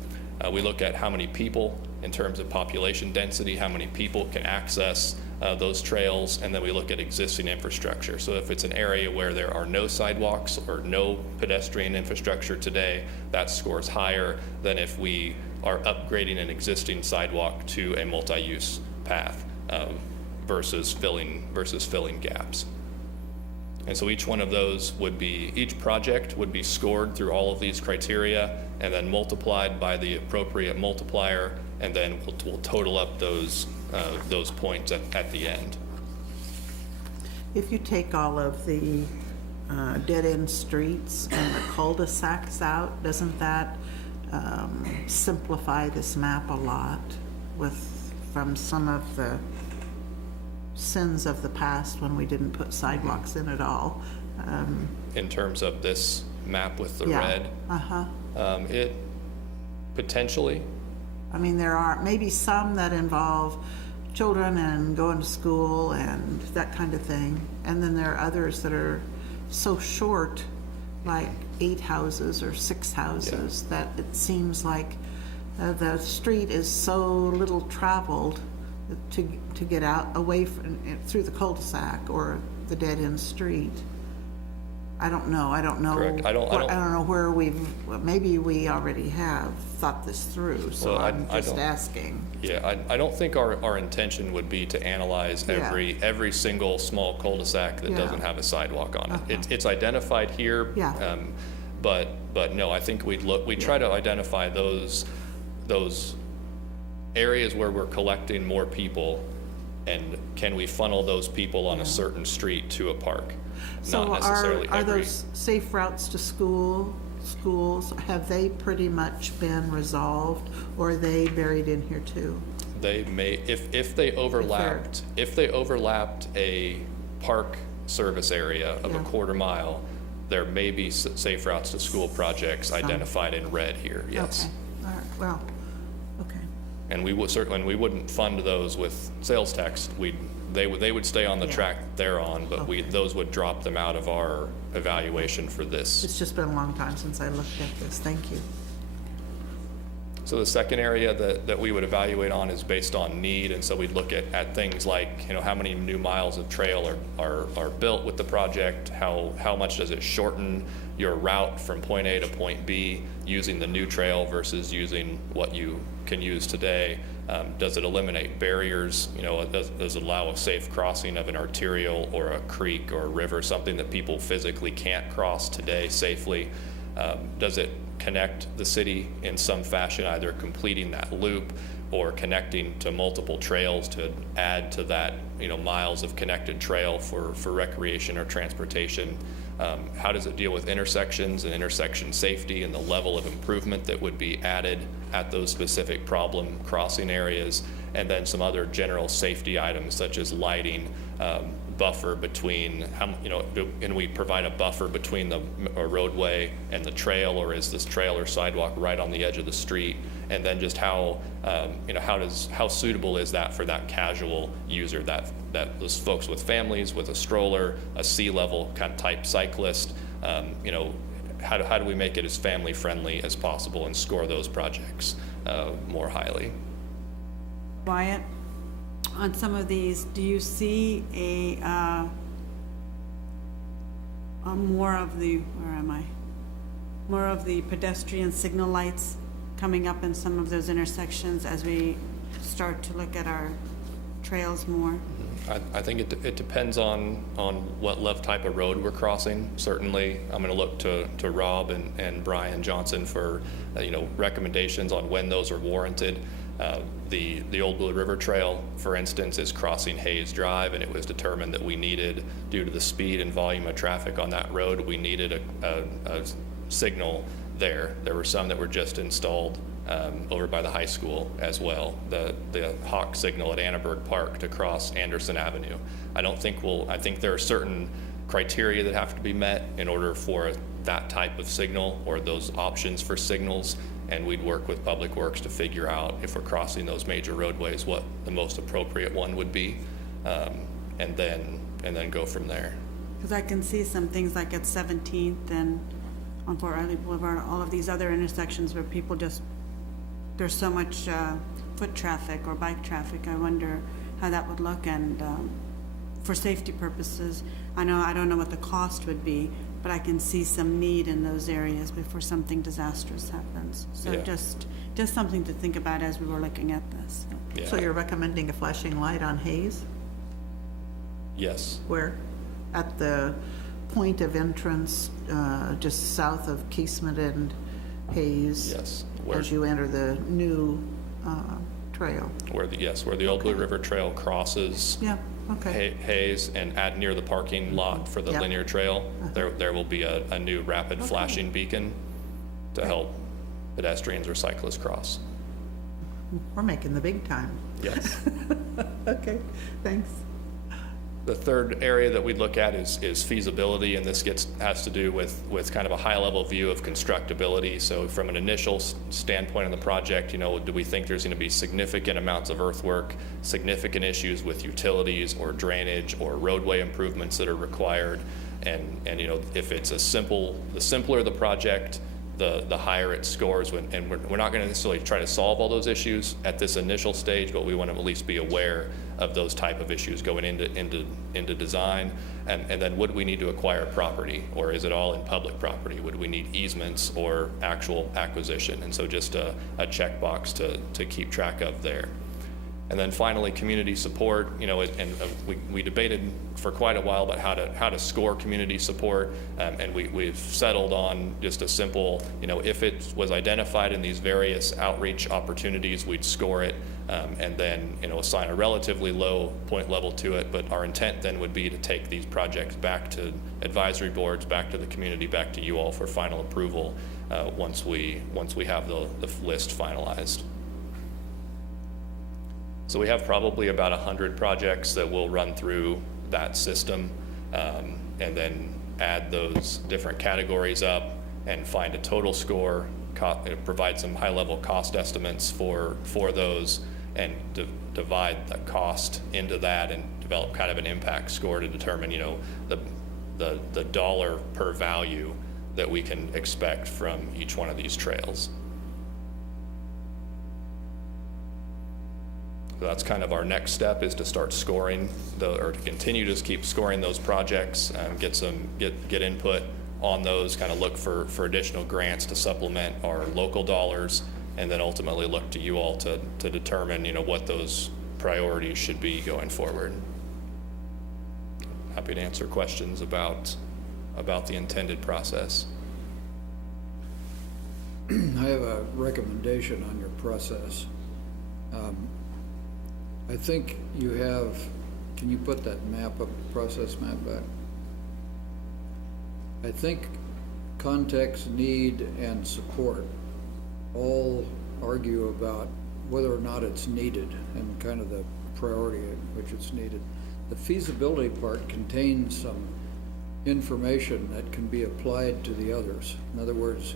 We look at how many people, in terms of population density, how many people can access those trails, and then we look at existing infrastructure. So if it's an area where there are no sidewalks or no pedestrian infrastructure today, that scores higher than if we are upgrading an existing sidewalk to a multi-use path versus filling gaps. And so each one of those each project would be scored through all of these criteria and then multiplied by the appropriate multiplier, and then we'll total up those points at the end. If you take all of the dead-end streets and the cul-de-sacs out, doesn't that simplify this map a lot from some of the sins of the past when we didn't put sidewalks in at all? In terms of this map with the Yeah. red, it potentially. I mean, there are maybe some that involve children and going to school and that kind of thing. And then there are others that are so short, like 8 houses or 6 houses, that it seems like the street is so little traveled to get out away from through the cul-de-sac or the dead-end street. I don't know. Correct. I don't know where maybe we already have thought this through, so I'm just asking. Yeah, I don't think our intention would be to analyze every single small cul-de-sac that doesn't have a sidewalk on it. It's identified here, but no, I think we try to identify those areas where we're collecting more people, and can we funnel those people on a certain street to a park? Not necessarily are every. those safe routes to schools, have they pretty much been resolved, or are they buried in here too? They may, if they overlapped a park service area of a quarter mile, there may be safe routes to school projects identified in red here, yes. Okay, all right, well, okay. And we wouldn't fund those with sales tax. They would stay on the track they're on, but those would drop them out of our evaluation for this. It's just been a long time since I looked at this, thank you. So the second area that we would evaluate on is based on need, and so we'd look at things like, how many new miles of trail are built with the project, how much does it shorten your route from point A to point B using the new trail versus using what you can use today. Does it eliminate barriers? Does it allow a safe crossing of an arterial or a creek or a river, something that people physically can't cross today safely? Does it connect the city in some fashion, either completing that loop or connecting to multiple trails to add to that, miles of connected trail for recreation or transportation. How does it deal with intersections and intersection safety and the level of improvement that would be added at those specific problem crossing areas? And then some other general safety items such as lighting, buffer between, can we provide a buffer between the roadway and the trail, or is this trail or sidewalk right on the edge of the street? And then just how suitable is that for that casual user, that those folks with families, with a stroller, a C-level kind of type cyclist, how do we make it as family friendly as possible and score those projects more highly? Wyatt, on some of these, do you see a more of the, more of the pedestrian signal lights coming up in some of those intersections as we start to look at our trails more? I think it depends on what type of road we're crossing. Certainly, I'm going to look to Rob and Brian Johnson for recommendations on when those are warranted. The Old Blue River Trail, for instance, is crossing Hayes Drive, and it was determined that we needed, due to the speed and volume of traffic on that road, we needed a signal there. There were some that were just installed over by the high school as well. The Hawk signal at Annenberg Park to cross Anderson Avenue. I think there are certain criteria that have to be met in order for that type of signal or those options for signals. And we'd work with Public Works to figure out, if we're crossing those major roadways, what the most appropriate one would be, and then go from there. Because I can see some things like at 17th and on Fort Riley Boulevard, all of these other intersections where people there's so much foot traffic or bike traffic. I wonder how that would look, and for safety purposes, I don't know what the cost would be, but I can see some need in those areas before something disastrous happens. So Yeah. just something to think about as we were looking at this. Yeah. So you're recommending a flashing light on Hayes? Yes. Where? At the point of entrance, just south of Keesman and Hayes? Yes. As you enter the new trail? Where the Old Blue River Trail crosses Yeah, okay. Hayes and near the parking lot for the Yep. linear trail, there will be a new rapid flashing beacon to help pedestrians or cyclists cross. We're making the big time. Yes. Okay, thanks. The third area that we look at is feasibility, and this has to do with kind of a high-level view of constructability. So from an initial standpoint of the project, do we think there's going to be significant amounts of earthwork, significant issues with utilities or drainage or roadway improvements that are required? And if it's the simpler the project, the higher it scores. And we're not going to necessarily try to solve all those issues at this initial stage, but we want to at least be aware of those type of issues going into design. And then would we need to acquire property, or is it all in public property? Would we need easements or actual acquisition? And so just a checkbox to keep track of there. And then finally, community support. We debated for quite a while about how to score community support, and we've settled on just a simple, if it was identified in these various outreach opportunities, we'd score it, and then assign a relatively low point level to it. But our intent then would be to take these projects back to advisory boards, back to the community, back to you all for final approval once we have the list finalized. So we have probably about 100 projects that will run through that system, and then add those different categories up and find a total score, provide some high-level cost estimates for those, and divide the cost into that and develop kind of an impact score to determine, the dollar per value that we can expect from each one of these trails. So that's kind of our next step, is to start scoring or to continue to keep scoring those projects, get input on those, kind of look for additional grants to supplement our local dollars, and then ultimately look to you all to determine, what those priorities should be going forward. Happy to answer questions about the intended process. I have a recommendation on your process. I think you have, can you put that map up, process map back? I think context, need, and support all argue about whether or not it's needed and kind of the priority at which it's needed. The feasibility part contains some information that can be applied to the others. In other words,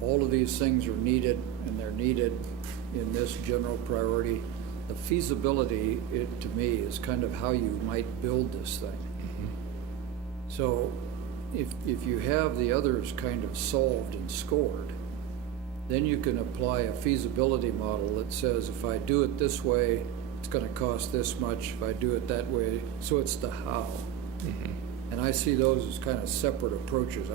all of these things are needed, and they're needed in this general priority. The feasibility, to me, is kind of how you might build this thing. So if you have the others kind of solved and scored, then you can apply a feasibility model that says, if I do it this way, it's going to cost this much. If I do it that way, so it's the how. And I see those as kind of separate approaches.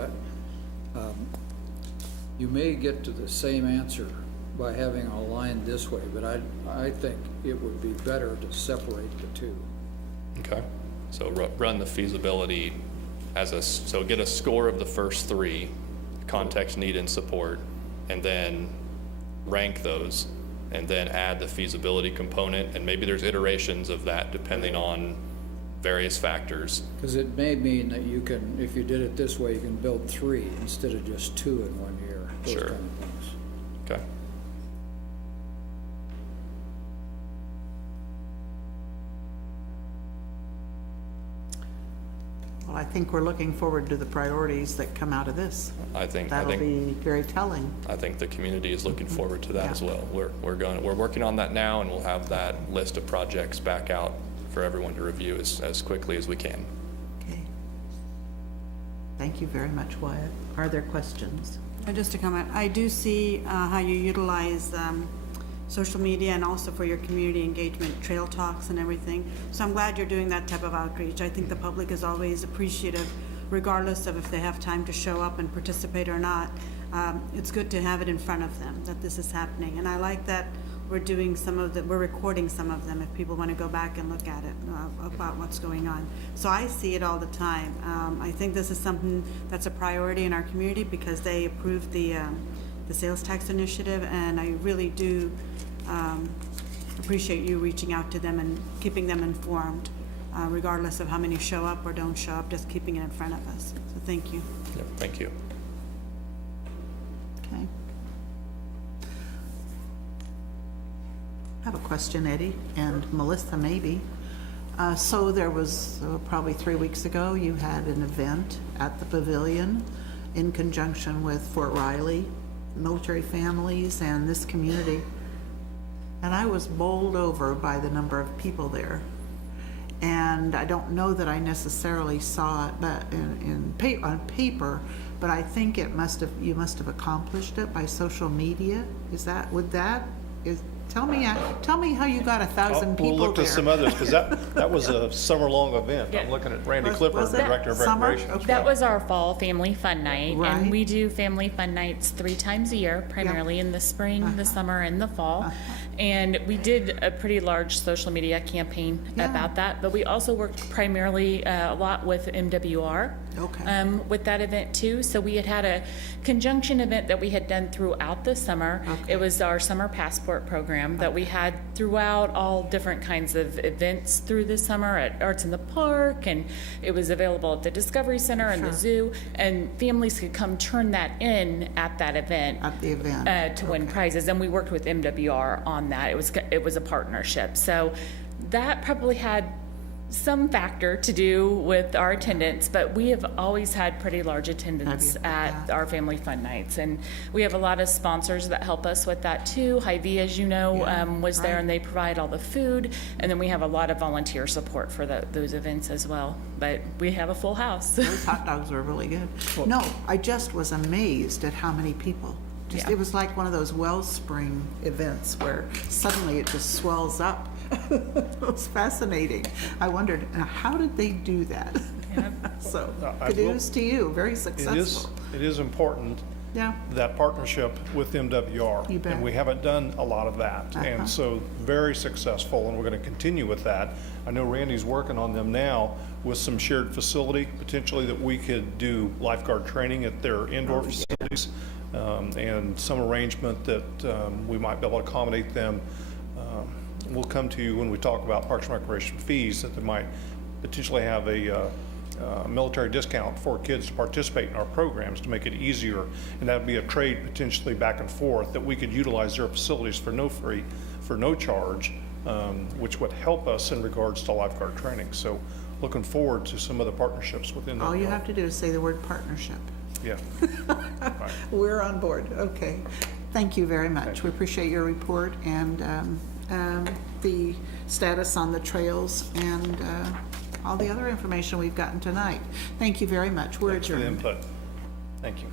You may get to the same answer by having a line this way, but I think it would be better to separate the two. Okay, so run the feasibility so get a score of the first three, context, need, and support, and then rank those, and then add the feasibility component, and maybe there's iterations of that depending on various factors. Because it may mean that you can, if you did it this way, you can build 3 instead of just 2 in 1 year. Those Sure. kind of things. Okay. Well, I think we're looking forward to the priorities that come out of this. I think That'll be very telling. I think the community is looking forward to that Yeah. as well. We're working on that now, and we'll have that list of projects back out for everyone to review as quickly as we can. Okay. Thank you very much, Wyatt. Are there questions? Just to comment, I do see how you utilize social media and also for your community engagement, trail talks and everything. So I'm glad you're doing that type of outreach. I think the public is always appreciative, regardless of if they have time to show up and participate or not. It's good to have it in front of them, that this is happening. And I like that we're doing we're recording some of them if people want to go back and look at it, about what's going on. So I see it all the time. I think this is something that's a priority in our community because they approved the sales tax initiative, and I really do appreciate you reaching out to them and keeping them informed, regardless of how many show up or don't show up, just keeping it in front of us. So thank you. Yep, thank you. Okay. I have a question, Eddie, and Melissa maybe. So there was probably 3 weeks ago, you had an event at the pavilion in conjunction with Fort Riley, military families, and this community. And I was bowled over by the number of people there. And I don't know that I necessarily saw it but on paper, but I think you must have accomplished it by social media. Tell me how you got 1,000 people there. We'll look to some others, because that was a summer-long event. I'm looking at Randy Clifford, Was the it Director of summer? Recreation. Okay. That was our fall family fun night, Right. and we do family fun nights 3 times a year, primarily in the spring, the summer, and the fall. And we did a pretty large social media campaign about that, but we also worked primarily a lot with MWR with that event too. So we had a conjunction event that we had done throughout the summer. It was our summer passport program that we had throughout all different kinds of events through the summer at Arts in the Park, and it was available at the Discovery Center and the zoo, and families could come turn that in at that event. At the event. To win prizes, and we worked with MWR on that. It was a partnership, so that probably had some factor to do with our attendance, but we have always had pretty large attendance at our family fun nights, and we have a lot of sponsors that help us with that too. Hy-Vee, as you know, was there, and they provide all the food, and then we have a lot of volunteer support for those events as well, but we have a full house. Those hot dogs were really good. No, I just was amazed at how many people. It was like one of those wellspring events where suddenly it just swells up. It was fascinating. I wondered, how did they do that? So, kudos to you, very successful. It is important, that partnership with MWR. You bet. And we haven't done a lot of that. And so, very successful, and we're going to continue with that. I know Randy's working on them now with some shared facility, potentially that we could do lifeguard training at their indoor facilities. and some arrangement that we might be able to accommodate them. We'll come to you when we talk about Parks and Recreation fees, that they might potentially have a military discount for kids to participate in our programs to make it easier, and that'd be a trade potentially back and forth, that we could utilize their facilities for no charge, which would help us in regards to lifeguard training. So looking forward to some of the partnerships within that. All you have to do is say the word partnership. Yeah. We're on board, okay. Thank you very much. We appreciate your report and the status on the trails and all the other information we've gotten tonight. Thank you very much. We're Thanks for the adjourned. input. Thank you.